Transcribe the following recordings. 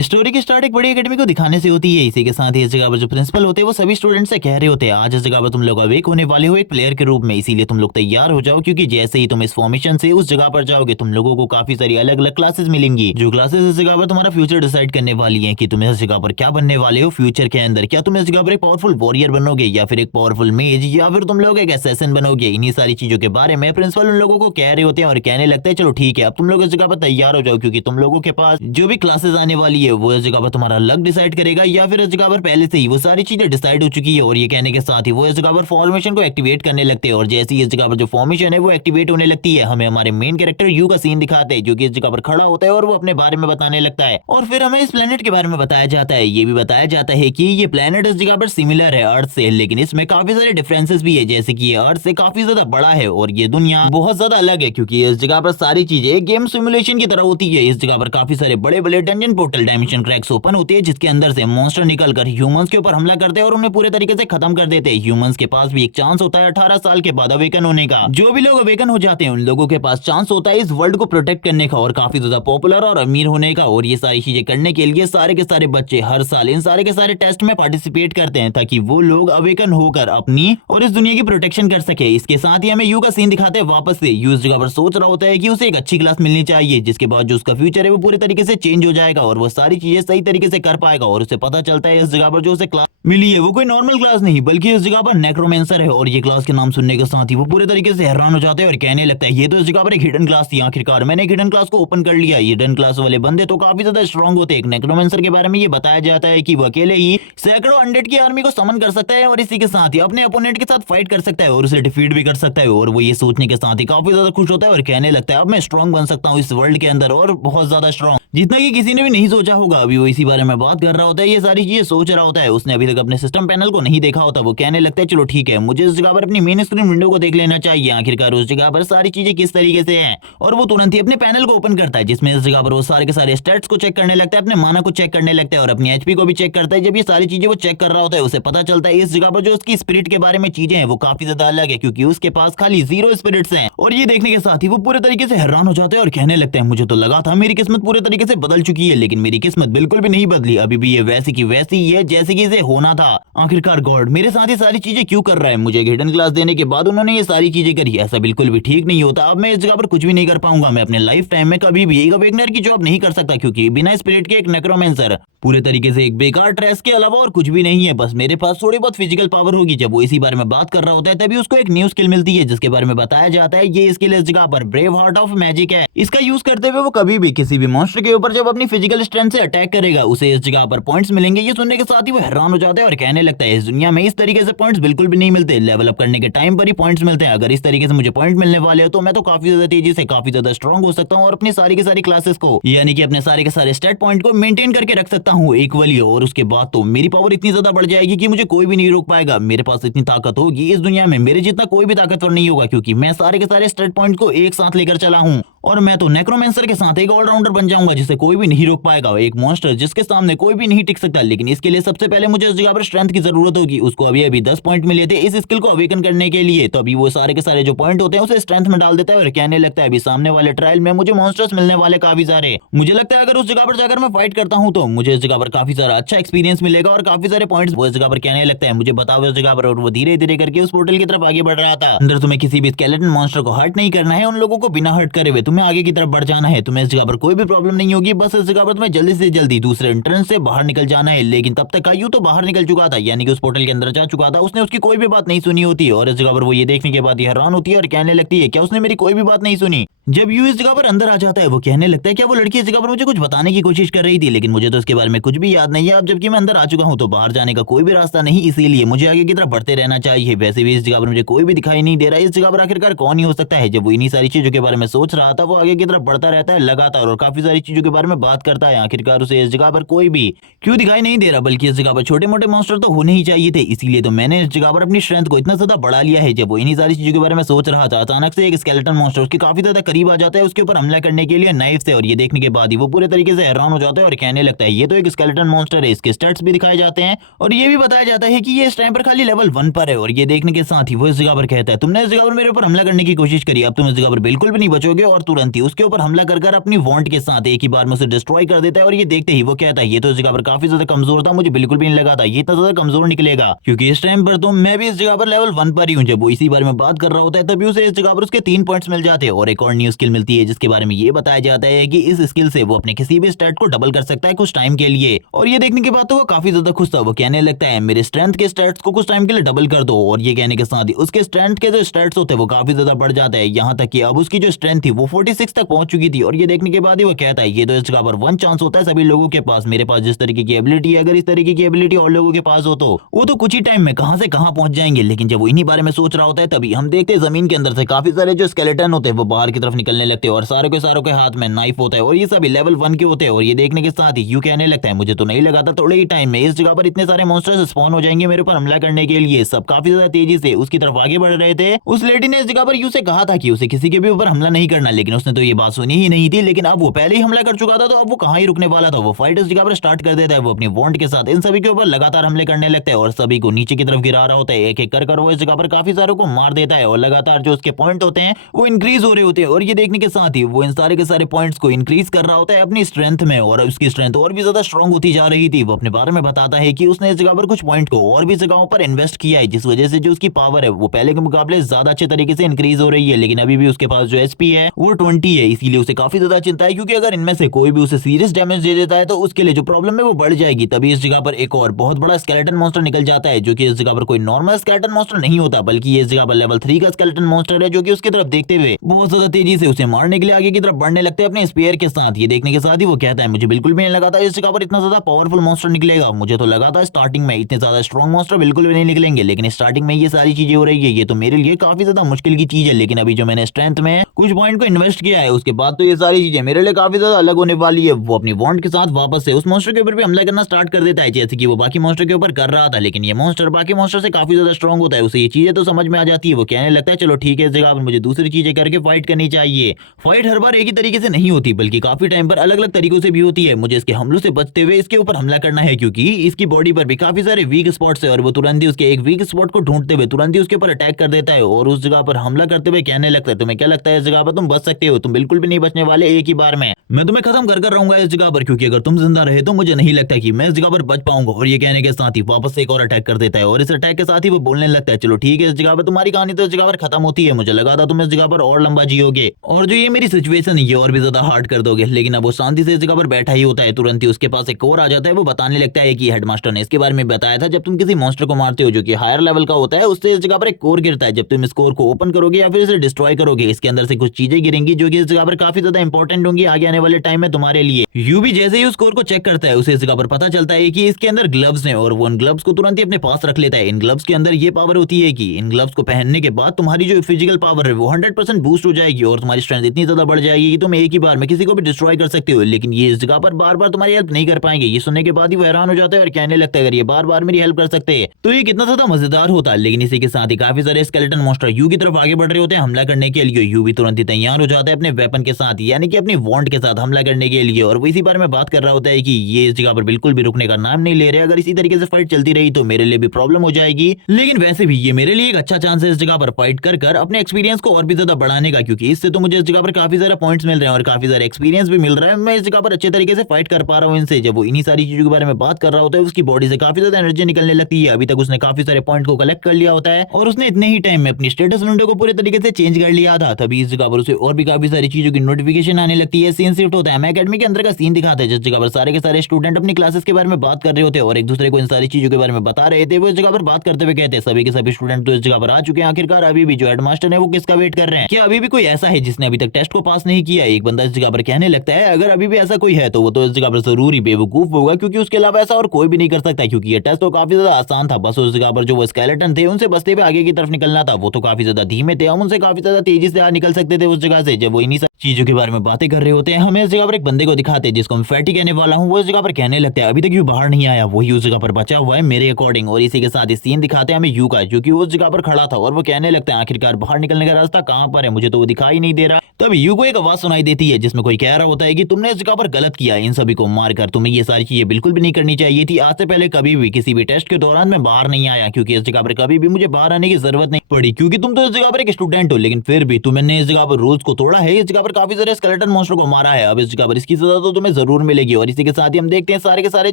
Story की start एक बड़ी एकेडमी को दिखाने से होती है। इसी के साथ ही इस जगह पर जो प्रिंसिपल होते हैं वो सभी स्टूडेंट से कह रहे होते हैं आज इस जगह पर तुम लोग अवेक होने वाले हो एक प्लेयर के रूप में, इसीलिए तुम लोग तैयार हो जाओ क्योंकि जैसे ही तुम इस फॉर्मेशन से उस जगह पर जाओगे तुम लोगों को काफी सारी अलग अलग क्लासेस मिलेंगी, जो क्लासेस इस जगह पर तुम्हारा फ्यूचर डिसाइड करने वाली है कि तुम इस जगह पर क्या बनने वाले हो फ्यूचर के अंदर। क्या तुम इस जगह पर एक पावरफुल वॉरियर बनोगे या फिर एक पावरफुल मेज या फिर तुम लोग एक असैसिन बनोगे। इन्हीं सारी चीजों के बारे में प्रिंसिपल उन लोगों को कह रहे होते हैं और कहने लगता है चलो ठीक है अब तुम लोग इस जगह पर तैयार हो जाओ क्योंकि तुम लोगों के पास जो भी क्लासेस आने वाली है वो इस जगह पर तुम्हारा लक डिसाइड करेगा या फिर इस जगह पर पहले से ही वो सारी चीजें डिसाइड हो चुकी है। और ये कहने के साथ ही वो इस जगह पर फॉर्मेशन को एक्टिवेट करने लगते हैं और जैसे ही इस जगह पर जो फॉर्मेशन है वो एक्टिवेट होने लगती है हमें हमारे मेन कैरेक्टर यू का सीन दिखाते हैं जो कि इस जगह पर खड़ा होता है और वो अपने बारे में बताने लगता है। और फिर हमें इस प्लेनेट के बारे में बताया जाता है, ये भी बताया जाता है कि ये प्लेनेट इस जगह पर सिमिलर है अर्थ से, लेकिन इसमें काफी सारे डिफरेंसेस भी है, जैसे कि ये अर्थ से काफी ज्यादा बड़ा है और ये दुनिया बहुत ज्यादा अलग है क्योंकि इस जगह पर सारी चीजें गेम सिमुलेशन की तरह होती है। इस जगह पर काफी सारे बड़े बड़े dungeon portal dimension cracks open होते हैं जिसके अंदर से मॉन्स्टर निकलकर ह्यूमंस के ऊपर हमला करते हैं और उन्हें पूरे तरीके से खत्म कर देते हैं। ह्यूमंस के पास भी एक चांस होता है 18 साल के बाद अवेकन होने का। जो भी लोग अवेकन हो जाते हैं उन लोगों के पास चांस होता है इस वर्ल्ड को प्रोटेक्ट करने का और काफी ज्यादा पॉपुलर और अमीर होने का। और ये सारी चीजें करने के लिए सारे के सारे बच्चे हर साल इन सारे के सारे टेस्ट में पार्टिसिपेट करते हैं ताकि वो लोग अवेकन होकर अपनी और इस दुनिया की प्रोटेक्शन कर सके। इसके साथ ही हमें यू का सीन दिखाते हैं वापस से। यू इस जगह पर सोच रहा होता है कि उसे एक अच्छी क्लास मिलनी चाहिए जिसके बाद जो उसका फ्यूचर है वो पूरे तरीके से चेंज हो जाएगा और वो सारी चीजें सही तरीके से कर पाएगा। और उसे पता चलता है इस जगह पर जो उसे क्लास मिली है वो कोई नॉर्मल क्लास नहीं बल्कि इस जगह पर नेक्रोमेंसर है। और ये क्लास के नाम सुनने के साथ ही वो पूरे तरीके से हैरान हो जाते हैं और कहने लगता है ये तो इस जगह पर एक हिडन क्लास थी, आखिरकार मैंने एक हिडन क्लास को ओपन कर लिया। हिडन क्लास वाले बंदे तो काफी ज्यादा स्ट्रांग होते हैं। नेक्रोमेंसर के बारे में ये बताया जाता है कि वो अकेले ही सैकड़ों अनडेड की आर्मी को समन कर सकता है और इसी के साथ ही अपने अपोनेंट के साथ फाइट कर सकता है और उसे डिफीट भी कर सकता है। और वो ये सोचने के साथ ही काफी ज्यादा खुश होता है और कहने लगता है अब मैं स्ट्रांग बन सकता हूँ इस वर्ल्ड के अंदर और बहुत ज्यादा स्ट्रांग, जितना कि किसी ने भी नहीं सोचा होगा। अभी वो इसी बारे में बात कर रहा होता है, ये सारी चीजें सोच रहा होता है, उसने अभी तक अपने सिस्टम पैनल को नहीं देखा होता। वो कहने लगता है चलो ठीक है मुझे इस जगह पर अपनी मेन स्क्रीन विंडो को देख लेना चाहिए आखिरकार उस जगह पर सारी चीजें किस तरीके से हैं। और वो तुरंत ही अपने पैनल को ओपन करता है जिसमें इस जगह पर वो सारे के सारे स्टैट्स को चेक करने लगता है, अपने माना को चेक करने लगता है और अपनी एचपी को भी चेक करता है। जब ये सारी चीजें वो चेक कर रहा होता है उसे पता चलता है इस जगह पर जो उसकी स्पिरिट के बारे में चीजें हैं वो काफी ज्यादा अलग है क्योंकि उसके पास खाली 0 स्पिरिट्स हैं। और ये देखने के साथ ही वो पूरे तरीके से हैरान हो जाता है और कहने लगता है मुझे तो लगा था मेरी किस्मत पूरे तरीके से बदल चुकी है लेकिन मेरी किस्मत बिल्कुल भी नहीं बदली, अभी भी ये वैसी की वैसी ही है जैसे कि इसे होना था। आखिरकार गॉड मेरे साथ ये सारी चीजें क्यों कर रहा है, मुझे हिडन क्लास देने के बाद उन्होंने ये सारी चीजें करी, ऐसा बिल्कुल भी ठीक नहीं होता। अब मैं इस जगह पर कुछ भी नहीं कर पाऊंगा, मैं अपने लाइफ टाइम में कभी भी एक अवेकनर की जॉब नहीं कर सकता क्योंकि बिना स्पिरिट के एक नेक्रोमेंसर पूरे तरीके से एक बेकार ट्रेस के अलावा और कुछ भी नहीं है, बस मेरे पास थोड़ी बहुत फिजिकल पावर होगी। जब वो इसी बारे में बात कर रहा होता है तभी उसको एक न्यू स्किल मिलती है जिसके बारे में बताया जाता है ये स्किल इस जगह पर ब्रेव हार्ट ऑफ मैजिक है। इसका यूज करते हुए वो कभी भी किसी भी मॉन्स्टर के ऊपर जब अपनी फिजिकल स्ट्रेंथ से अटैक करेगा उसे इस जगह पर पॉइंट्स मिलेंगे। ये सुनने के साथ ही वो हैरान हो जाता है और कहने लगता है इस दुनिया में इस तरीके से पॉइंट्स बिल्कुल भी नहीं मिलते, लेवल अप करने के टाइम पर ही पॉइंट्स मिलते हैं। अगर इस तरीके से मुझे पॉइंट मिलने वाले हो तो मैं तो काफी ज्यादा तेजी से काफी ज्यादा स्ट्रांग हो सकता हूँ और अपनी सारी की सारी क्लासेस को यानी कि अपने सारे के सारे स्टेट पॉइंट को मेंटेन करके रख सकता हूँ इक्वली। और उसके बाद तो मेरी पावर इतनी ज्यादा बढ़ जाएगी कि मुझे कोई भी नहीं रोक पाएगा। मेरे पास इतनी ताकत होगी इस दुनिया में मेरे जितना कोई भी ताकतवर नहीं होगा क्योंकि मैं सारे के सारे स्टेट पॉइंट को एक साथ लेकर चला हूँ। और मैं तो नेक्रोमेंसर के साथ एक ऑलराउंडर बन जाऊंगा जिसे कोई भी नहीं रोक पाएगा, एक मॉन्स्टर जिसके सामने कोई भी नहीं टिक सकता। लेकिन इसके लिए सबसे पहले मुझे इस जगह पर स्ट्रेंथ की जरूरत होगी। उसको अभी अभी 10 पॉइंट मिले थे इस स्किल को अवेकन करने के लिए, तो अभी वो सारे के सारे जो पॉइंट होते हैं उसे स्ट्रेंथ में डाल देता है और कहने लगता है अभी सामने वाले ट्रायल में मुझे मॉन्स्टर्स मिलने वाले काफी सारे, मुझे लगता है अगर उस जगह पर जाकर मैं फाइट करता हूँ तो मुझे इस जगह पर काफी सारा अच्छा एक्सपीरियंस मिलेगा और काफी सारे पॉइंट्स। वो इस जगह पर कहने लगता है मुझे बताओ उस जगह पर। और वो धीरे धीरे करके उस पोर्टल की तरफ आगे बढ़ रहा था। अंदर तुम्हें किसी भी स्केलेटन मॉन्स्टर को हर्ट नहीं करना है, उन लोगों को बिना हर्ट करे हुए तुम्हें आगे की तरफ बढ़ जाना है। तुम्हें इस जगह पर कोई भी प्रॉब्लम नहीं होगी, बस इस जगह पर तुम्हें जल्दी से जल्दी दूसरे एंट्रेंस से बाहर निकल जाना है। लेकिन तब तक आयु तो बाहर निकल चुका था यानी कि उस पोर्टल के अंदर जा चुका था, उसने उसकी कोई भी बात नहीं सुनी होती। और इस जगह पर वो ये देखने के बाद हैरान होती है और कहने लगती है क्या उसने मेरी कोई भी बात नहीं सुनी। जब यू इस जगह पर अंदर आ जाता है वो कहने लगता है क्या वो लड़की इस जगह पर मुझे कुछ बताने की कोशिश कर रही थी लेकिन मुझे तो इसके बारे में कुछ भी याद नहीं है। अब जबकि मैं अंदर आ चुका हूँ तो बाहर जाने का कोई भी रास्ता नहीं, इसीलिए मुझे आगे की तरफ बढ़ते रहना चाहिए। वैसे भी इस जगह पर मुझे कोई भी दिखाई नहीं दे रहा है, इस जगह पर आखिरकार कौन ही हो सकता है। जब वो इन्हीं सारी चीजों के बारे में सोच रहा था वो आगे की तरफ बढ़ता रहता है लगातार और काफी सारी चीजों के बारे में बात करता है। आखिरकार उसे इस जगह पर कोई भी क्यों दिखाई नहीं दे रहा, बल्कि इस जगह पर छोटे मोटे मॉन्स्टर तो होने ही चाहिए थे, इसीलिए तो मैंने इस जगह पर अपनी स्ट्रेंथ को इतना ज्यादा बढ़ा लिया है। जब वो इन्हीं सारी चीजों के बारे में सोच रहा था अचानक से एक स्केलेटन मॉन्स्टर उसके काफी ज्यादा करीब आ जाता है उसके ऊपर हमला करने के लिए नाइफ से। और ये देखने के बाद ही वो पूरे तरीके से हैरान हो जाता है और कहने लगता है ये तो एक स्केलेटन मॉन्स्टर है। इसके स्टैट्स भी दिखाए जाते हैं और ये भी बताया जाता है कि ये इस टाइम पर खाली लेवल 1 पर है। और ये देखने के साथ ही वो इस जगह पर कहता है तुमने इस जगह पर मेरे ऊपर हमला करने की कोशिश करी, अब तुम इस जगह पर बिल्कुल भी नहीं बचोगे और तुरंत ही उसके ऊपर हमला कर अपनी वॉन्ट के साथ एक ही बार में उसे डिस्ट्रॉय कर देता है। और ये देखते ही वो कहता है ये तो इस जगह पर काफी ज्यादा कमजोर था, मुझे बिल्कुल भी नहीं लगा था ये इतना ज्यादा कमजोर निकलेगा, क्योंकि इस टाइम पर तो मैं भी इस जगह पर लेवल 1 पर ही हूँ। जब वो इसी बारे में बात कर रहा होता है तभी उसे इस जगह पर उसके 3 पॉइंट्स मिल जाते हैं और एक और न्यू स्किल मिलती है जिसके बारे में ये बताया जाता है कि इस स्किल से वो अपने किसी भी स्टैट को डबल कर सकता है कुछ टाइम के लिए। और ये देखने के बाद तो वो काफी ज्यादा खुश था, वो कहने लगता है मेरे स्ट्रेंथ के स्टैट्स को कुछ टाइम के लिए डबल कर दो। और ये कहने के साथ ही उसके स्ट्रेंथ के जो स्टैट्स होते हैं वो काफी ज्यादा बढ़ जाते हैं, यहाँ तक कि अब उसकी जो स्ट्रेंथ थी वो 46 तक पहुंच चुकी थी। और ये देखने के बाद ही वो कहता है ये तो इस जगह पर 1 चांस होता है सभी लोगों के पास, मेरे पास जिस तरीके की एबिलिटी है अगर इस तरीके की एबिलिटी और लोगों के पास हो तो वो तो कुछ ही टाइम में कहां से कहां पहुंच जाएंगे। लेकिन जब वो इन्हीं बारे में सोच रहा होता है तभी हम देखते हैं जमीन के अंदर से काफी सारे जो स्केलेटन होते हैं वो बाहर की तरफ निकलने लगते हैं और सारों के हाथ में नाइफ होता है और ये सभी लेवल 1 के होते हैं। और ये देखने के साथ ही यू कहने लगता है मुझे तो नहीं लगा था थोड़े ही टाइम में इस जगह पर इतने सारे मॉन्स्टर्स स्पॉन हो जाएंगे मेरे ऊपर हमला करने के लिए। सब काफी ज्यादा तेजी से उसकी तरफ आगे बढ़ रहे थे। उस लेडी ने इस जगह पर यू से कहा था कि उसे किसी के भी ऊपर हमला नहीं करना, लेकिन उसने तो ये बात सुनी ही नहीं थी। लेकिन अब वो पहले ही हमला कर चुका था तो अब वो कहां ही रुकने वाला था, वो फाइट इस जगह पर स्टार्ट कर देता है। वो अपनी वॉन्ट के साथ इन सभी के ऊपर लगातार हमले करने लगता है और सभी को नीचे की तरफ गिरा रहा होता है। एक एक कर वो इस जगह पर काफी सारों को मार देता है और लगातार जो उसके पॉइंट होते हैं वो इंक्रीज हो रहे होते हैं। और ये देखने के साथ ही वो इन सारे के सारे पॉइंट्स को इंक्रीज कर रहा होता है अपनी स्ट्रेंथ में और उसकी स्ट्रेंथ और भी ज्यादा स्ट्रांग होती जा रही थी। वो अपने बारे में बताता है कि उसने इस जगह पर कुछ पॉइंट को और भी जगहों पर इन्वेस्ट किया है जिस वजह से जो उसकी पावर है वो पहले के मुकाबले ज्यादा अच्छे तरीके से इंक्रीज हो रही है। लेकिन अभी भी उसके पास जो एचपी है वो 20 है, इसीलिए उसे काफी ज्यादा चिंता है क्योंकि अगर इनमें से कोई भी उसे सीरियस डैमेज दे देता है तो उसके लिए जो प्रॉब्लम है वो बढ़ जाएगी। तभी इस जगह पर एक और बहुत बड़ा स्केलेटन मॉन्स्टर निकल जाता है जो कि इस जगह पर कोई नॉर्मल स्केलेटन मॉन्स्टर नहीं होता बल्कि ये इस जगह पर लेवल 3 का स्केलेटन मॉन्स्टर है जो कि उसकी तरफ देखते हुए बहुत ज्यादा तेजी से उसे मारने के लिए आगे की तरफ बढ़ने लगते हैं अपने स्पेयर के साथ। ये देखने के साथ ही वो कहता है मुझे बिल्कुल भी नहीं लगा था इस जगह पर इतना ज्यादा पावरफुल मॉन्स्टर निकलेगा, मुझे तो लगा था स्टार्टिंग में इतने ज्यादा स्ट्रॉन्ग मॉन्स्टर बिल्कुल भी नहीं निकलेंगे, लेकिन स्टार्टिंग में ये सारी चीजें हो रही है ये तो मेरे लिए काफी ज्यादा मुश्किल की चीज है। लेकिन अभी जो मैंने स्ट्रेंथ में कुछ पॉइंट को इन्वेस्ट किया है उसके बाद तो ये सारी चीजें मेरे लिए काफी ज्यादा अलग होने वाली है। वो अपनी वॉन्ट के साथ वापस से उस मॉन्स्टर के ऊपर भी हमला करना स्टार्ट कर देता है जैसे कि वो बाकी मॉन्स्टर के ऊपर कर रहा था। लेकिन ये मॉन्स्टर बाकी मॉन्स्टर से काफी ज्यादा स्ट्रॉन्ग होता है, उसे ये चीजें तो समझ में आ जाती है। वो कहने लगता है चलो ठीक है इस जगह पर मुझे दूसरी चीजें करके फाइट करनी चाहिए। फाइट हर बार एक ही तरीके से नहीं होती बल्कि काफी टाइम पर अलग अलग तरीकों से भी होती है। मुझे इसके हमलों से बचते हुए इसके ऊपर हमला करना है क्योंकि इसकी बॉडी पर भी काफी सारे वीक स्पॉट्स है और वो तुरंत ही उसके एक वीक स्पॉट को ढूंढते हुए तुरंत ही उसके ऊपर अटैक कर देता है और उस जगह पर हमला करते हुए कहने लगता है तुम्हें क्या लगता है इस जगह पर तुम बच सकते हो? तुम बिल्कुल भी नहीं बचने वाले एक ही बार में, मैं तुम्हें खत्म कर रहूंगा इस जगह पर, क्योंकि अगर तुम जिंदा रहे तो मुझे नहीं लगता कि मैं इस जगह पर बच पाऊंगा। और ये कहने के साथ ही वापस से एक और अटैक कर देता है और इस अटैक के साथ ही वो बोलने लगता है चलो ठीक है इस जगह पर तुम्हारी कहानी तो इस जगह पर खत्म होती है, मुझे लगा था तुम इस जगह पर और लंबा जियोगे और जो ये मेरी सिचुएशन है ये और भी ज्यादा हार्ड कर दोगे। लेकिन अब वो शांति से इस जगह पर बैठा ही होता है, तुरंत ही उसके पास एक और आ जाता है। वो बताने लगता है कि हेडमास्टर ने इसके बारे में बताया था जब तुम किसी मॉन्स्टर को मारते हो जो कि हायर लेवल का होता है उससे इस जगह पर एक कोर गिरता है, जब तुम इस कोर को ओपन करोगे या फिर इसे डिस्ट्रॉय करोगे इसके अंदर से कुछ चीजें गिरेंगी जो कि इस जगह पर काफी ज्यादा इंपॉर्टेंट होंगी आगे आने वाले टाइम में तुम्हारे लिए। यू भी जैसे ही उस कोर को चेक करता है उसे इस जगह पर पता चलता है कि इसके अंदर ग्लव्स हैं और वो उन ग्लव्स को तुरंत ही अपने पास रख लेता है। इन ग्लव्स के अंदर ये पावर होती है कि इन ग्लव्स को पहनने के बाद तुम्हारी जो फिजिकल पावर है वो 100% बूस्ट हो जाएगी और तुम्हारी स्ट्रेंथ इतनी ज्यादा बढ़ जाएगी कि तुम एक ही बार में किसी को भी डिस्ट्रॉय कर सकते हो। लेकिन ये इस जगह पर बार बार तुम्हारी हेल्प नहीं कर पाएंगे। ये सुनने के बाद ही वो हैरान हो जाता है और कहने लगता है अगर ये बार बार मेरी हेल्प कर सकते हैं तो ये कितना ज्यादा मजेदार होता है। लेकिन इसी के साथ ही काफी सारे स्केलेटन मॉन्स्टर यू की तरफ आगे बढ़ रहे होते हैं हमला करने के लिए। यू भी तुरंत ही तैयार हो जाता है अपने वेपन के साथ यानी कि अपनी वॉन्ट के साथ हमला करने के लिए और वो इसी बारे में बात कर रहा होता है कि ये इस जगह पर बिल्कुल भी रुकने का नाम नहीं ले रहे, अगर इसी तरीके से फाइट चलती रही तो मेरे लिए भी प्रॉब्लम हो जाएगी। लेकिन वैसे भी ये मेरे लिए एक अच्छा चांस है इस जगह पर फाइट कर अपने एक्सपीरियंस को और भी ज्यादा बढ़ाने का, क्योंकि इससे तो मुझे इस जगह पर काफी सारे पॉइंट्स मिल रहे हैं और काफी सारे एक्सपीरियंस भी मिल रहा है। मैं इस जगह पर अच्छे तरीके से फाइट कर पा रहा हूँ इनसे। जब वो इन्हीं सारी चीजों के बारे में बात कर रहा होता है उसकी बॉडी से काफी ज्यादा एनर्जी निकलने लगती है। अभी तक उसने काफी सारे पॉइंट को कलेक्ट कर लिया होता है और उसने इतने ही टाइम में अपनी स्टेटस विंडो को पूरे तरीके से चेंज कर लिया था। तभी इस जगह पर उसे और भी काफी सारी चीजों की नोटिफिकेशन आने लगती है। सीन शिफ्ट होता है, मैं एकेडमी के अंदर का सीन दिखाता है जिस जगह पर सारे के सारे स्टूडेंट अपनी क्लासेस के बारे में बात कर रहे होते हैं और एक दूसरे को इन सारी चीजों के बारे में बता रहे थे। वो इस जगह पर बात करते हुए कहते हैं सभी के सभी स्टूडेंट तो इस जगह पर आ चुके हैं, आखिरकार अभी भी जो हेडमास्टर है वो किसका वेट कर रहे हैं? क्या अभी भी कोई ऐसा है जिसने अभी तक टेस्ट को पास नहीं किया? एक बंदा इस जगह पर कहने लगता है अगर अभी भी ऐसा कोई है तो वो तो इस जगह पर जरूर ही बेवकूफ होगा, क्योंकि उसके अलावा ऐसा और कोई भी नहीं कर सकता, क्योंकि ये टेस्ट तो काफी ज्यादा आसान था। बस उस जगह पर जो वो स्केलेटन थे उनसे बचते हुए आगे की तरफ निकलना था। वो तो काफी ज्यादा धीमे थे, हम उनसे काफी ज्यादा तेजी से निकल सकते थे उस जगह से। जब वो इन्हीं चीजों के बारे में बातें कर रहे होते हैं हमें इस जगह पर एक बंदे को दिखाते हैं जिसको मैं फैटी कहने वाला हूँ। वो इस जगह पर कहने लगता है अभी तक यू बाहर नहीं आया, वही उस जगह पर बचा हुआ है मेरे अकॉर्डिंग। और इसी के साथ सीन दिखाते हैं हमें यू का जो कि उस जगह पर खड़ा था और वो कहने लगता है आखिरकार बाहर निकलने का रास्ता कहाँ पर है, मुझे तो वो दिखाई नहीं दे रहा। तब यू को एक आवाज सुनाई देती है जिसमें कोई कह रहा होता है कि तुमने इस जगह पर गलत किया, इन सभी को मारकर तुम्हें ये सारी चीजें बिल्कुल भी नहीं करनी चाहिए थी। आज से पहले कभी भी किसी भी टेस्ट के दौरान मैं बाहर नहीं आया, क्योंकि इस जगह पर कभी भी मुझे बाहर आने की जरूरत नहीं पड़ी, क्योंकि तुम तो इस जगह पर एक स्टूडेंट हो। लेकिन फिर भी तुमने इस जगह पर रूल्स को तोड़ा है, इस जगह पर पर काफी सारे स्केलेटन मॉन्स्टर को मारा है। अब इस जगह पर इसकी सजा तो तुम्हें जरूर मिलेगी। और इसी के साथ ही हम देखते हैं सारे के सारे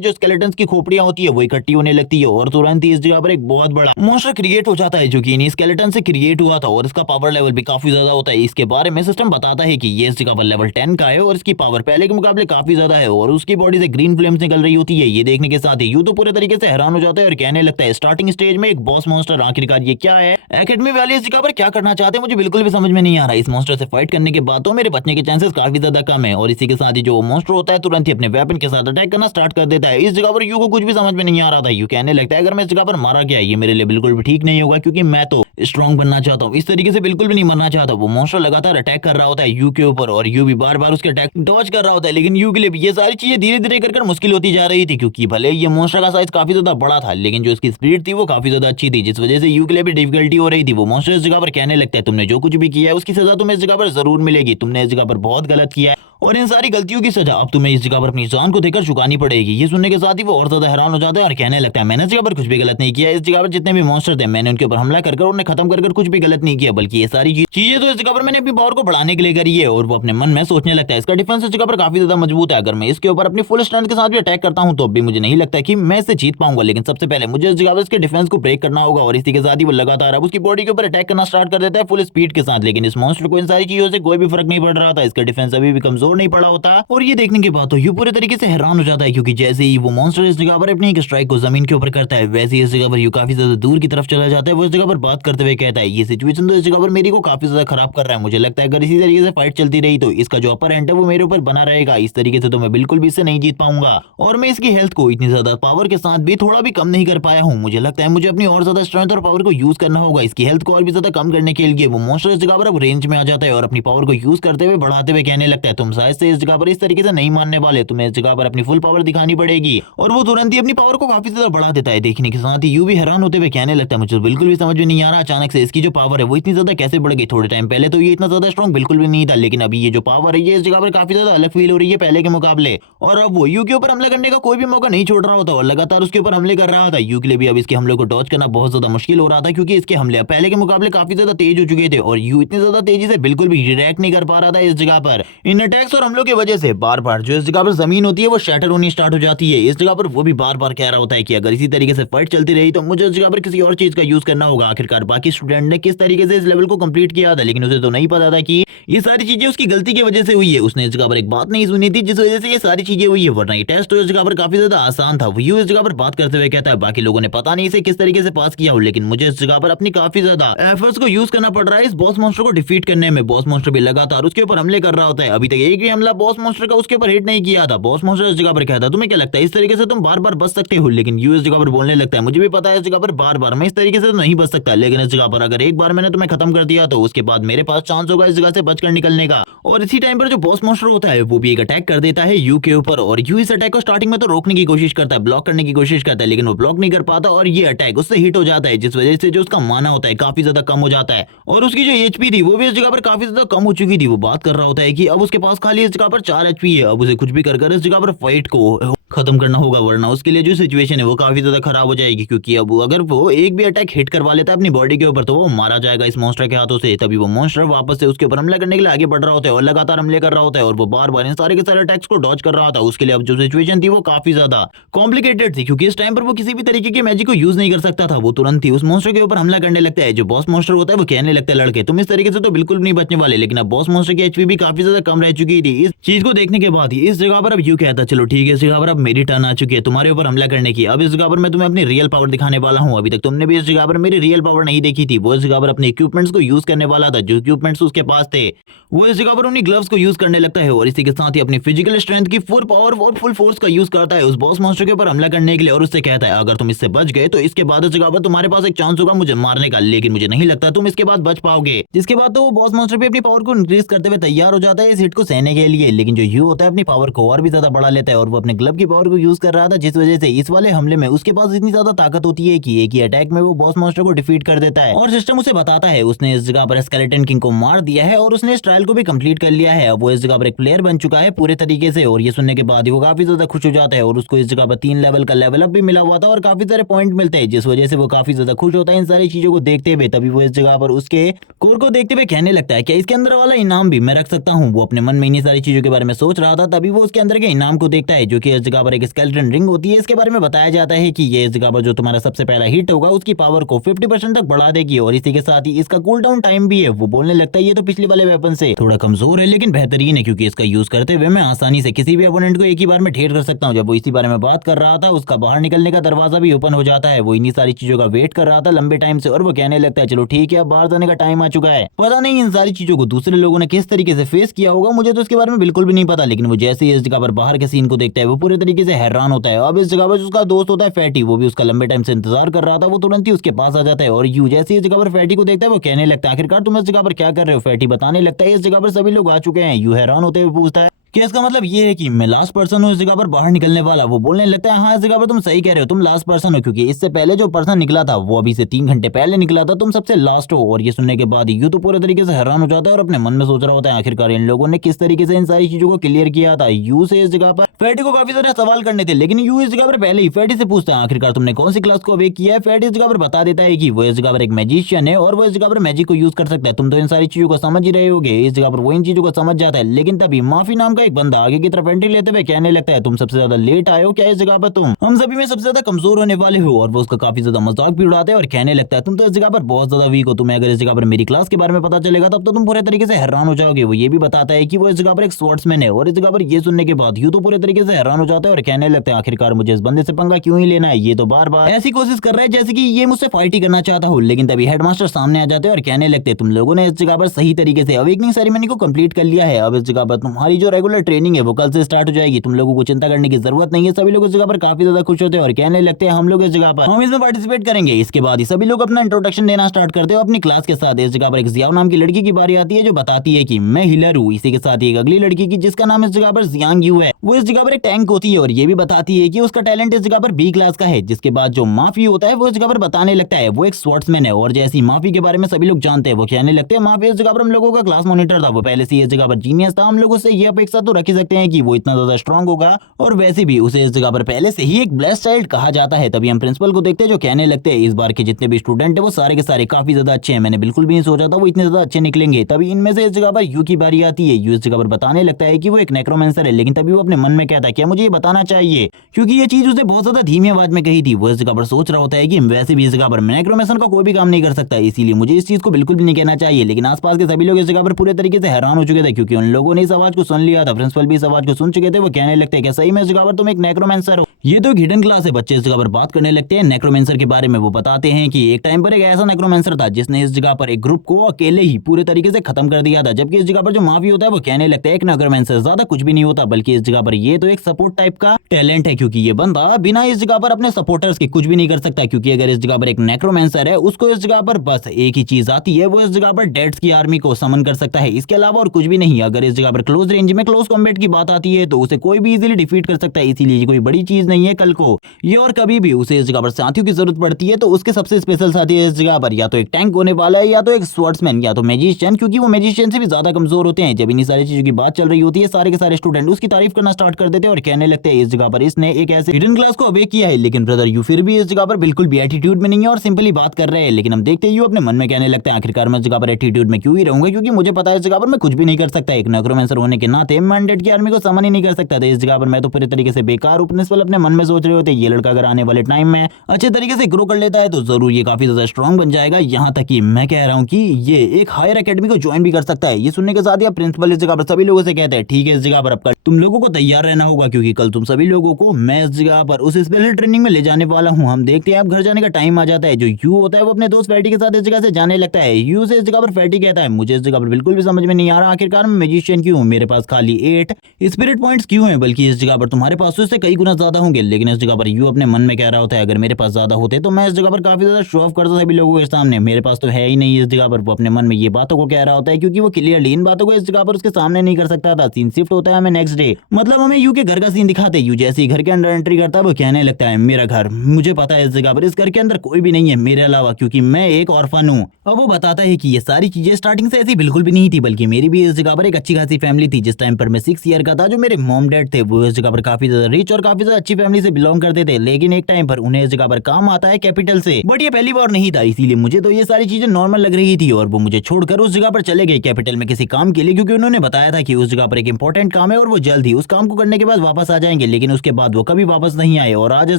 जो स्केलेटन की खोपड़ियां होती है वो इकट्ठी होने लगती है और तुरंत ही इस जगह पर एक बहुत बड़ा मॉन्स्टर क्रिएट हो जाता है जो कि इन्हीं स्केलेटन से क्रिएट हुआ था और इसका पावर लेवल भी काफी ज्यादा होता है। इसके बारे में सिस्टम बताता है कि ये इस जगह पर लेवल 10 का है और इसकी पावर पहले के मुकाबले काफी ज्यादा है और उसकी बॉडी से ग्रीन फ्लेम्स निकल रही होती है। ये देखने के साथ ही यू तो पूरे तरीके से हैरान हो जाता है और कहने लगता है स्टार्टिंग स्टेज में एक बॉस मॉन्स्टर, आखिरकार ये क्या है? एकेडमी वाले इस जगह पर क्या करना चाहते हैं मुझे बिल्कुल भी समझ में नहीं आ रहा। इस मॉन्स्टर से फाइट करने के बाद तो मेरे बचने के चांसेस काफी ज्यादा कम है। और इसी के साथ ही जो मॉन्स्टर होता है तुरंत ही अपने वेपन के साथ अटैक करना स्टार्ट कर देता है। इस जगह पर यू को कुछ भी समझ में नहीं आ रहा था। यू कहने लगता है अगर मैं इस जगह पर मारा गया ये मेरे लिए बिल्कुल भी ठीक नहीं होगा क्योंकि मैं तो स्ट्रॉन्ग बनना चाहता हूँ, इस तरीके से बिल्कुल भी नहीं मरना चाहता। वो मॉन्स्टर लगातार अटैक कर रहा होता है यू के ऊपर और यू भी बार बार उसके अटैक डॉज कर रहा होता है, लेकिन यू के लिए भी ये सारी चीजें धीरे धीरे कर मुश्किल होती जा रही थी क्योंकि भले ये मॉन्स्टर का साइज काफी ज्यादा बड़ा था लेकिन जो इसकी स्पीड थी वो काफी ज्यादा अच्छी थी, जिस वजह से यू के लिए भी डिफिकल्टी हो रही थी। वो मॉन्स्टर इस जगह पर कहने लगता है तुमने जो कुछ भी किया है उसकी सजा तुम्हें इस जगह पर जरूर मिलेगी, तुमने इस जगह पर बहुत गलत किया है और इन सारी गलतियों की सजा अब तुम्हें इस जगह पर अपनी जान को देकर चुकानी पड़ेगी। ये सुनने के साथ ही वो और ज्यादा हैरान हो जाता है और कहने लगता है मैंने इस जगह पर कुछ भी गलत नहीं किया। इस जगह पर जितने भी मॉन्स्टर थे मैंने उनके ऊपर हमला कर उन्हें खत्म कर कुछ भी गलत नहीं किया, बल्कि ये सारी चीजें तो इस जगह पर मैंने अपनी पावर को बढ़ाने के लिए करी है। और वो अपने मन में सोचने लगता है इसका डिफेंस इस जगह पर काफी ज्यादा मजबूत है, अगर मैं इसके ऊपर अपनी फुल स्ट्रेंथ के साथ भी अटैक करता हूं तो भी मुझे नहीं लगता कि मैं इसे जीत पाऊंगा। लेकिन सबसे पहले मुझे इस जगह पर इसके डिफेंस को ब्रेक करना होगा। और इसी के साथ ही वो लगातार अब उसकी बॉडी के ऊपर अटैक करना स्टार्ट कर देता है फुल स्पीड के साथ। लेकिन इस मॉन्स्टर को इन सारी चीजों से कोई भी फर्क नहीं पड़ रहा था, इसका डिफेंस अभी भी कमजोर नहीं पड़ा होता। और ये देखने के बाद तो यू पूरे तरीके से हैरान हो जाता है क्योंकि जैसे ही वो मॉन्स्टर इस जगह पर अपनी एक स्ट्राइक को जमीन के ऊपर करता है वैसे ही इस जगह पर यू काफी ज्यादा दूर की तरफ चला जाता है। वो इस जगह पर बात करते हुए कहता है ये सिचुएशन तो इस जगह पर मेरी को काफी ज्यादा खराब कर रहा है, मुझे लगता है अगर इसी तरीके से फाइट चलती रही तो इसका जो अपर एंड है वो मेरे ऊपर बना रहेगा, इस तरीके से तो मैं बिल्कुल भी इसे नहीं जीत पाऊंगा। और मैं इसकी हेल्थ को इतनी ज्यादा पावर के साथ भी थोड़ा भी कम नहीं कर पाया हूँ, मुझे लगता है मुझे अपनी और ज्यादा स्ट्रेंथ और पावर को यूज करना होगा इसकी हेल्थ को और भी ज्यादा कम करने के लिए। वो मॉन्स्टर इस जगह पर अब रेंज में आ जाता है और अपनी पावर को यूज करते हुए बढ़ाते हुए कहने लगता है तुम शायद से इस जगह पर इस तरीके से नहीं मानने वाले, तुम्हें इस जगह पर अपनी फुल पावर दिखानी पड़ेगी। और वो तुरंत ही अपनी पावर को काफी ज्यादा बढ़ा देता है। देखने के साथ ही यू भी हैरान होते हुए कहने लगता है मुझे बिल्कुल भी समझ में नहीं आ रहा अचानक से इसकी जो पावर है वो इतनी ज्यादा कैसे बढ़ गई। थोड़े टाइम पहले तो ये इतना ज्यादा स्ट्रॉन्ग बिल्कुल भी नहीं था लेकिन अभी ये जो पावर है ये इस जगह पर काफी ज्यादा अलग फील हो रही है पहले के मुकाबले। और अब वो यू के ऊपर हमला करने का कोई भी मौका नहीं छोड़ रहा होता और लगातार उसके ऊपर हमले कर रहा था। यू के लिए भी अब इसके हमले को डॉज करना बहुत ज्यादा मुश्किल हो रहा था क्योंकि इसके हमले पहले के मुकाबले काफी ज्यादा तेज हो चुके थे और यू इतनी ज्यादा तेजी से बिल्कुल भी रिएक्ट नहीं कर पा रहा था इस जगह पर। इन अटैक्स और हमलों की वजह से बार बार जो इस जगह पर जमीन होती है वो शैटर होनी स्टार्ट हो जाती है। इस जगह पर वो भी बार बार कह रहा होता है कि अगर इसी तरीके से फाइट चलती रही तो मुझे इस जगह पर किसी और चीज का यूज करना होगा। आखिरकार बाकी स्टूडेंट ने किस तरीके से इस लेवल को कंप्लीट किया था लेकिन उसे तो नहीं पता था कि ये सारी चीजें उसकी गलती की वजह से हुई है। उसने इस जगह पर एक बात नहीं सुनी थी जिस वजह से ये सारी चीजें हुई है, वरना ये टेस्ट तो इस जगह पर काफी ज्यादा आसान था। वो इस जगह पर बात करते हुए कहता है बाकी लोगों ने पता नहीं इसे किस तरीके से पास किया हो लेकिन मुझे इस जगह पर अपनी काफी ज्यादा एफर्ट्स को यूज करना पड़ रहा है इस बॉस मॉन्स्टर को डिफीट करने में। बॉस मॉन्स्टर भी लगातार उसके ऊपर हमले कर रहा होता है, अभी तक एक भी हमला बॉस मॉन्स्टर का उसके ऊपर हिट नहीं किया था। बॉस मॉन्स्टर इस जगह पर कहता है तुम्हें क्या लगता है इस तरीके से तुम बार बार बच सकते हो, लेकिन यू इस जगह पर बोलने लगता है मुझे भी पता है इस जगह पर बार बार मैं इस तरीके से तो नहीं बच सकता, लेकिन इस जगह पर अगर एक बार मैंने तुम्हें खत्म कर दिया तो उसके बाद मेरे पास चांस होगा इस जगह से बचकर निकलने का। और इसी टाइम पर जो बॉस मॉन्स्टर होता है वो भी एक अटैक कर देता है यू के ऊपर और यू इस अटैक को स्टार्टिंग में तो रोकने की कोशिश करता है, ब्लॉक करने की कोशिश करता है, लेकिन वो ब्लॉक नहीं कर पाता और ये अटैक उससे हिट हो जाता है जिस वजह से जो उसका माना होता है काफी ज्यादा कम हो जाता है। और उसकी जो एचपी थी वो भी इस जगह पर काफी ज्यादा कम हो चुकी थी। वो बात कर रहा होता है कि अब उसके पास खाली इस जगह पर 4 एचपी है, अब उसे कुछ भी कर इस जगह पर फाइट को खत्म करना होगा वरना उसके लिए जो सिचुएशन है वो काफी ज्यादा खराब हो जाएगी क्योंकि अब अगर वो एक भी अटैक हिट करवा लेता है अपनी बॉडी के ऊपर तो वो मारा जाएगा इस मॉन्स्टर के हाथों से। तभी वो मॉन्स्टर वापस से उसके ऊपर हमला करने के लिए आगे बढ़ रहा होता है और लगातार हमले कर रहा होता है और वो बार बार इन सारे के सारे अटैक्स को डॉज कर रहा था। उसके लिए अब जो सिचुएशन थी वो काफी ज्यादा कॉम्प्लिकेटेड थी क्योंकि इस टाइम पर वो किसी भी तरीके के मैजिक को यूज नहीं कर सकता था। वो तुरंत ही उस मॉन्स्टर के ऊपर हमला करने लगता है। जो बॉस मॉन्स्टर होता है वो कहने लगता है लड़के तुम इस तरीके से तो बिल्कुल नहीं बचने वाले, लेकिन अब बॉस मॉन्स्टर की एचपी भी काफी ज्यादा कम रह चुकी थी। इस चीज को देखने के बाद ही इस जगह पर अब यू कहता चलो ठीक है इस जगह पर अब मेरी टर्न आ चुकी है तुम्हारे ऊपर हमला करने की। अब इस जगह पर मैं तुम्हें अपनी रियल पावर दिखाने वाला हूं, अभी तक तुमने भी इस जगह पर मेरी रियल पावर नहीं देखी थी। वो इस जगह पर अपने इक्विपमेंट्स को यूज करने वाला था, जो इक्विपमेंट्स उसके पास थे वो इस जगह पर उन्हीं ग्लव्स को यूज करने लगता है और इसी के साथ ही अपनी फिजिकल स्ट्रेंथ की फुल पावर और फुल फोर्स का यूज करता है उस बॉस मॉन्स्टर के ऊपर हमला करने के लिए और उससे कहता है अगर तुम इससे बच गए तो इसके बाद इस जगह पर तुम्हारे पास एक चांस होगा मुझे मारने का, लेकिन मुझे नहीं लगता तुम इसके बाद बच पाओगे। जिसके बाद तो वो बॉस मॉन्स्टर भी अपनी पावर को इंक्रीज करते हुए तैयार हो जाता है इस हिट को सहने के लिए, लेकिन जो यू होता है अपनी पावर को और भी ज्यादा बढ़ा लेता है और वो अपने ग्लव की पावर को यूज कर रहा था, जिस वजह से इस वाले हमले में उसके पास इतनी ज्यादा ताकत होती है कि एक ही अटैक में वो बॉस मॉन्स्टर को डिफीट कर देता है। और सिस्टम उसे बताता है उसने इस जगह पर स्केलेटन किंग को मार दिया है और उसने इस ट्रायल को भी कंप्लीट कर लिया है। अब वो इस जगह पर एक प्लेयर बन चुका है पूरे तरीके से। और ये सुनने के बाद वो काफी ज्यादा खुश हो जाता है और उसको इस जगह पर 3 लेवल का लेवल अप भी मिला हुआ था और काफी सारे पॉइंट मिलते हैं, जिस वजह से वो काफी ज्यादा खुश होता है इन सारी चीजों को देखते हुए। तभी वो इस जगह पर उसके कोर को देखते हुए कहने लगता है क्या इसके अंदर वाला इनाम भी मैं रख सकता हूँ। वो अपने मन में इन्हीं सारी चीजों के बारे में सोच रहा था, तभी वो उसके अंदर के इनाम को देखता है, जो कि इस जगह पर एक स्केलेटन रिंग होती है। इसके बारे में बताया जाता है कि ये इस जगह पर जो तुम्हारा सबसे पहला हिट होगा उसकी पावर को 50% तक बढ़ा देगी और इसी के साथ ही इसका कूल डाउन टाइम भी है। वो बोलने लगता है ये तो पिछले वाले वेपन से थोड़ा कमजोर है लेकिन बेहतरीन है, क्योंकि इसका यूज करते हुए मैं आसानी से किसी भी अपोनेंट को एक ही बार में ढेर कर सकता हूँ। जब वो इसी बारे में बात कर रहा था उसका बाहर निकलने का दरवाजा भी ओपन हो जाता है। वो इन्हीं सारी चीजों का वेट कर रहा था लंबे टाइम से और वो कहने लगता है चलो ठीक है अब बाहर जाने का टाइम आ चुका है। पता नहीं इन सारी चीजों को दूसरे लोगों ने किस तरीके से फेस किया होगा, मुझे तो इसके बारे में बिल्कुल भी नहीं पता, लेकिन वो जैसे ही इस जगह पर बाहर के सीन को देखता है वो पूरे तरीके से हैरान होता है। अब इस जगह पर उसका दोस्त होता है फैटी, वो भी उसका लंबे टाइम से इंतजार कर रहा था, वो तुरंत ही उसके पास आ जाता है और यू जैसे इस जगह पर फैटी को देखता है वो कहने लगता है आखिरकार तुम इस जगह पर क्या कर रहे हो। फैटी बताने लगता है इस जगह पर सभी लोग आ चुके हैं। यू हैरान होते हुए पूछता है कि इसका मतलब ये है कि मैं लास्ट पर्सन हूँ इस जगह पर बाहर निकलने वाला। वो बोलने लगता है हाँ इस जगह पर तुम सही कह रहे हो, तुम लास्ट पर्सन हो, क्योंकि इससे पहले जो पर्सन निकला था वो अभी से 3 घंटे पहले निकला था, तुम सबसे लास्ट हो। और ये सुनने के बाद यू तो पूरे तरीके से हैरान हो जाता है और अपने मन में सोच रहा होता है आखिरकार इन लोगों ने किस तरीके से इन सारी चीजों को क्लियर किया था। यू से इस जगह पर फैटी को काफी सारे सवाल करने थे, लेकिन यू इस जगह पर पहले ही फैटी से पूछता है आखिरकार तुमने कौन सी क्लास को अवेक किया है। फैटी इस जगह पर बता देता है कि वो इस जगह पर एक मैजिशियन है और वो इस जगह पर मैजिक को यूज कर सकता है। तुम तो इन सारी चीजों को समझ ही रहे होगे। इस जगह पर वो इन चीजों को समझ जाता है, लेकिन तभी माफी नाम का एक बंदा आगे की तरफ एंट्री लेते हुए कहने लगता है तुम सबसे ज्यादा लेट आए हो क्या इस जगह पर, तुम हम सभी में सबसे ज्यादा कमजोर होने वाले हो। और वो उसका काफी ज्यादा मजाक भी उड़ाते हैं और कहने लगता है तुम तो इस जगह पर बहुत ज्यादा वीक हो, तुम्हें अगर इस जगह पर मेरी क्लास के बारे में पता चलेगा तब तो तुम पूरे तरीके से हैरान हो जाओगे। वो ये भी बताता है कि वो इस जगह पर एक स्वॉर्ड्समैन है और इस जगह पर ये सुनने के बाद यू तो पूरे तरीके से हैरान हो जाता है और कहने लगता है आखिरकार मुझे इस बंदे से पंगा क्यों ही लेना है, ये तो बार बार ऐसी कोशिश कर रहा है जैसे कि ये मुझसे फाइट ही करना चाहता हूँ। लेकिन तभी हेडमास्टर सामने आ जाते हैं और कहने लगते हैं तुम लोगों ने इस जगह पर सही तरीके से अवेकनिंग सेरेमनी को कंप्लीट कर लिया है। अब इस जगह पर तुम्हारी जो रेगुलर ट्रेनिंग है वो कल से स्टार्ट हो जाएगी, तुम लोगों को चिंता करने की जरूरत नहीं है। सभी लोग इस जगह पर काफी ज्यादा खुश होते हैं और कहने लगते हैं हम लोग इस जगह पर हम इसमें पार्टिसिपेट करेंगे। इसके बाद ही सभी लोग अपना इंट्रोडक्शन देना स्टार्ट करते हैं अपनी क्लास के साथ। इस जगह पर एक जियाओ नाम की लड़की की बारी आती है जो बताती है कि मैं हिलर हूँ। इसी के साथ ही एक अगली लड़की की जिसका नाम इस जगह पर जियांग यू है, वो इस जगह पर एक टैंक होती है और ये भी बताती है कि उसका टैलेंट इस जगह पर बी क्लास का है। जिसके बाद जो माफी होता है वो इस जगह पर बताने लगता है वो एक स्वॉर्ड्समैन है और जैसी माफी के बारे में सभी लोग जानते हैं वो कहने लगते हैं माफी इस जगह पर हम लोगों का क्लास मॉनिटर था, वो पहले से इस जगह पर जीनियस था, हम लोग उससे ये अपेक्षा तो रख ही सकते हैं कि वो इतना ज्यादा स्ट्रांग होगा और वैसे भी उसे इस जगह पर पहले से ही एक ब्लेस्ड चाइल्ड कहा जाता है। तभी हम प्रिंसिपल को देखते हैं जो कहने लगते हैं इस बार के जितने भी स्टूडेंट है वो सारे के सारे काफी ज्यादा अच्छे हैं, मैंने बिल्कुल भी नहीं सोचा था वो इतने ज्यादा अच्छे निकलेंगे। तभी इनमें से इस जगह पर यू की बारी आती है। यू इस जगह पर बताने लगता है कि वो एक नेक्रोमेंसर है, लेकिन तभी वो अपने मन में कहता है क्या मुझे ये बताना चाहिए, क्योंकि ये चीज उसे बहुत ज्यादा धीमी आवाज में कही थी। वो इस जगह पर सोच रहा होता है कि वैसे भी इस जगह पर नेक्रोमेंसर का कोई भी काम नहीं कर सकता, इसीलिए मुझे इस चीज को बिल्कुल भी नहीं कहना चाहिए। लेकिन आसपास के सभी लोग इस जगह पर पूरे तरीके से हैरान हो चुके थे क्योंकि उन लोगों ने इस आवाज को सुन लिया था। प्रिंसिपल भी इस आवाज को सुन चुके थे। वो कहने लगते हैं कि सही में इस जगह पर तुम एक नेक्रोमेंसर हो, ये तो एक हिडन क्लास है। बच्चे इस जगह पर बात करने लगते हैं नेक्रोमेंसर के बारे में। वो बताते हैं कि एक टाइम पर एक ऐसा नेक्रोमेंसर था जिसने इस जगह पर एक ग्रुप को अकेले ही पूरे तरीके से खत्म कर दिया था। जबकि इस जगह पर जो माफी होता है वो कहने लगता है एक नेक्रोमेंसर ज्यादा कुछ भी नहीं होता, बल्कि इस जगह पर ये तो एक सपोर्ट टाइप का टैलेंट है, क्योंकि ये बंदा बिना इस जगह पर अपने सपोर्टर्स के कुछ भी नहीं कर सकता। क्योंकि अगर इस जगह पर एक नेक्रोमेंसर है उसको इस जगह पर बस एक ही चीज आती है, वो इस जगह पर डेड्स की आर्मी को समन कर सकता है, इसके अलावा और कुछ भी नहीं। अगर इस जगह पर क्लोज रेंज में क्लोज कॉम्बैट की बात आती है तो उसे कोई भी इजीली डिफीट कर सकता है, इसीलिए कोई बड़ी चीज नहीं है। कल को ये और कभी भी उसे इस जगह पर साथियों की जरूरत पड़ती है तो उसके सबसे स्पेशल साथी है इस जगह पर या तो एक टैंक होने वाला है या तो एक स्वॉर्ड्समैन या तो मैजिशियन, क्योंकि वो मैजिशियन से भी ज्यादा कमजोर होते हैं। जब इन सारी चीजों की बात चल रही होती है सारे के सारे स्टूडेंट उसकी तारीफ करना स्टार्ट कर देते हैं और कहने लगते हैं इस जगह पर इसने एक ऐसे हिडन क्लास को अवेक किया है। लेकिन ब्रदर यू फिर भी इस जगह पर बिल्कुल भी एटीट्यूड में नहीं है और सिंपली बात कर रहे हैं। लेकिन हम देखते ही अपने मन में कहने लगते हैं आखिरकार मैं इस जगह पर एटीट्यूड में क्यों ही रहूंगा, क्योंकि मुझे पता है इस जगह पर मैं कुछ भी नहीं कर सकता। एक नेक्रोमेंसर होने के नाते मैं अनडेड की आर्मी को समन ही नहीं कर सकता था। इस जगह पर मैं तो पूरे तरीके से बेकार हूं। प्रिंसिपल अपने मन में सोच रहे होते ये लड़का अगर आने वाले टाइम में अच्छे तरीके से ग्रो कर लेता है तो जरूर ये काफी ज्यादा स्ट्रांग बन जाएगा। यहाँ तक कि मैं कह रहा हूँ कि ये एक हायर एकेडमी को ज्वाइन भी कर सकता है। ये सुनने के साथ ही प्रिंसिपल इस जगह पर सभी लोगों से कहते हैं ठीक है इस जगह पर अब तुम लोगों को तैयार रहना होगा, क्योंकि कल तुम सभी लोगों को मैं इस जगह पर उस स्पेशल ट्रेनिंग में ले जाने वाला हूँ। हम देखते हैं अब घर जाने का टाइम आ जाता है। जो यू होता है वो अपने दोस्त फैटी के साथ इस जगह से जाने लगता है। यू से इस जगह पर फैटी कहता है मुझे इस जगह पर बिल्कुल भी समझ में नहीं आ रहा आखिरकार मैं मैजिशियन क्यों हूँ, मेरे पास खाली 8 स्पिरिट पॉइंट्स क्यों हैं, बल्कि इस जगह पर तुम्हारे पास तो इससे कई गुना ज्यादा होंगे। लेकिन इस जगह पर यू अपने मन में कह रहा होता है अगर मेरे पास ज्यादा होते तो मैं इस जगह पर काफी ज्यादा शो ऑफ करता सभी लोगों के सामने, मेरे पास तो है ही नहीं। इस जगह पर वो अपने मन में ये बातों को कह रहा होता है क्योंकि वो क्लियरली इन बातों को इस जगह पर उसके सामने नहीं कर सकता था। सीन शिफ्ट होता है हमें नेक्स्ट डे, मतलब हमें यू के घर का सीन दिखाते। यू जैसे ही घर के अंदर एंट्री करता है वो कहने लगता है मेरा घर, मुझे पता है इस जगह पर इस घर के अंदर कोई भी नहीं है मेरे अलावा, क्योंकि मैं एक ऑर्फन हूँ। अब वो बताता है कि ये सारी चीजें स्टार्टिंग से ऐसी बिल्कुल भी नहीं थी, बल्कि मेरी भी इस जगह पर एक अच्छी खासी फैमिली थी। जिस टाइम पर मैं 6 ईयर का था, जो मेरे मॉम डैड थे वो इस जगह पर काफी ज्यादा रिच और काफी ज्यादा अच्छी फैमिली से बिलोंग करते थे। लेकिन एक टाइम पर उन्हें इस जगह पर काम आता है कैपिटल से, बट ये पहली बार नहीं था, इसीलिए मुझे तो ये सारी चीजें नॉर्मल लग रही थी। और वो मुझे छोड़कर उस जगह पर चले गए कैपिटल में किसी काम के लिए, क्योंकि उन्होंने बताया था कि उस जगह पर एक इंपॉर्टेंट काम है और वो जल्द ही उस काम को करने के बाद वापस आ जाएंगे। लेकिन उसके बाद वो कभी वापस नहीं आए और आज इस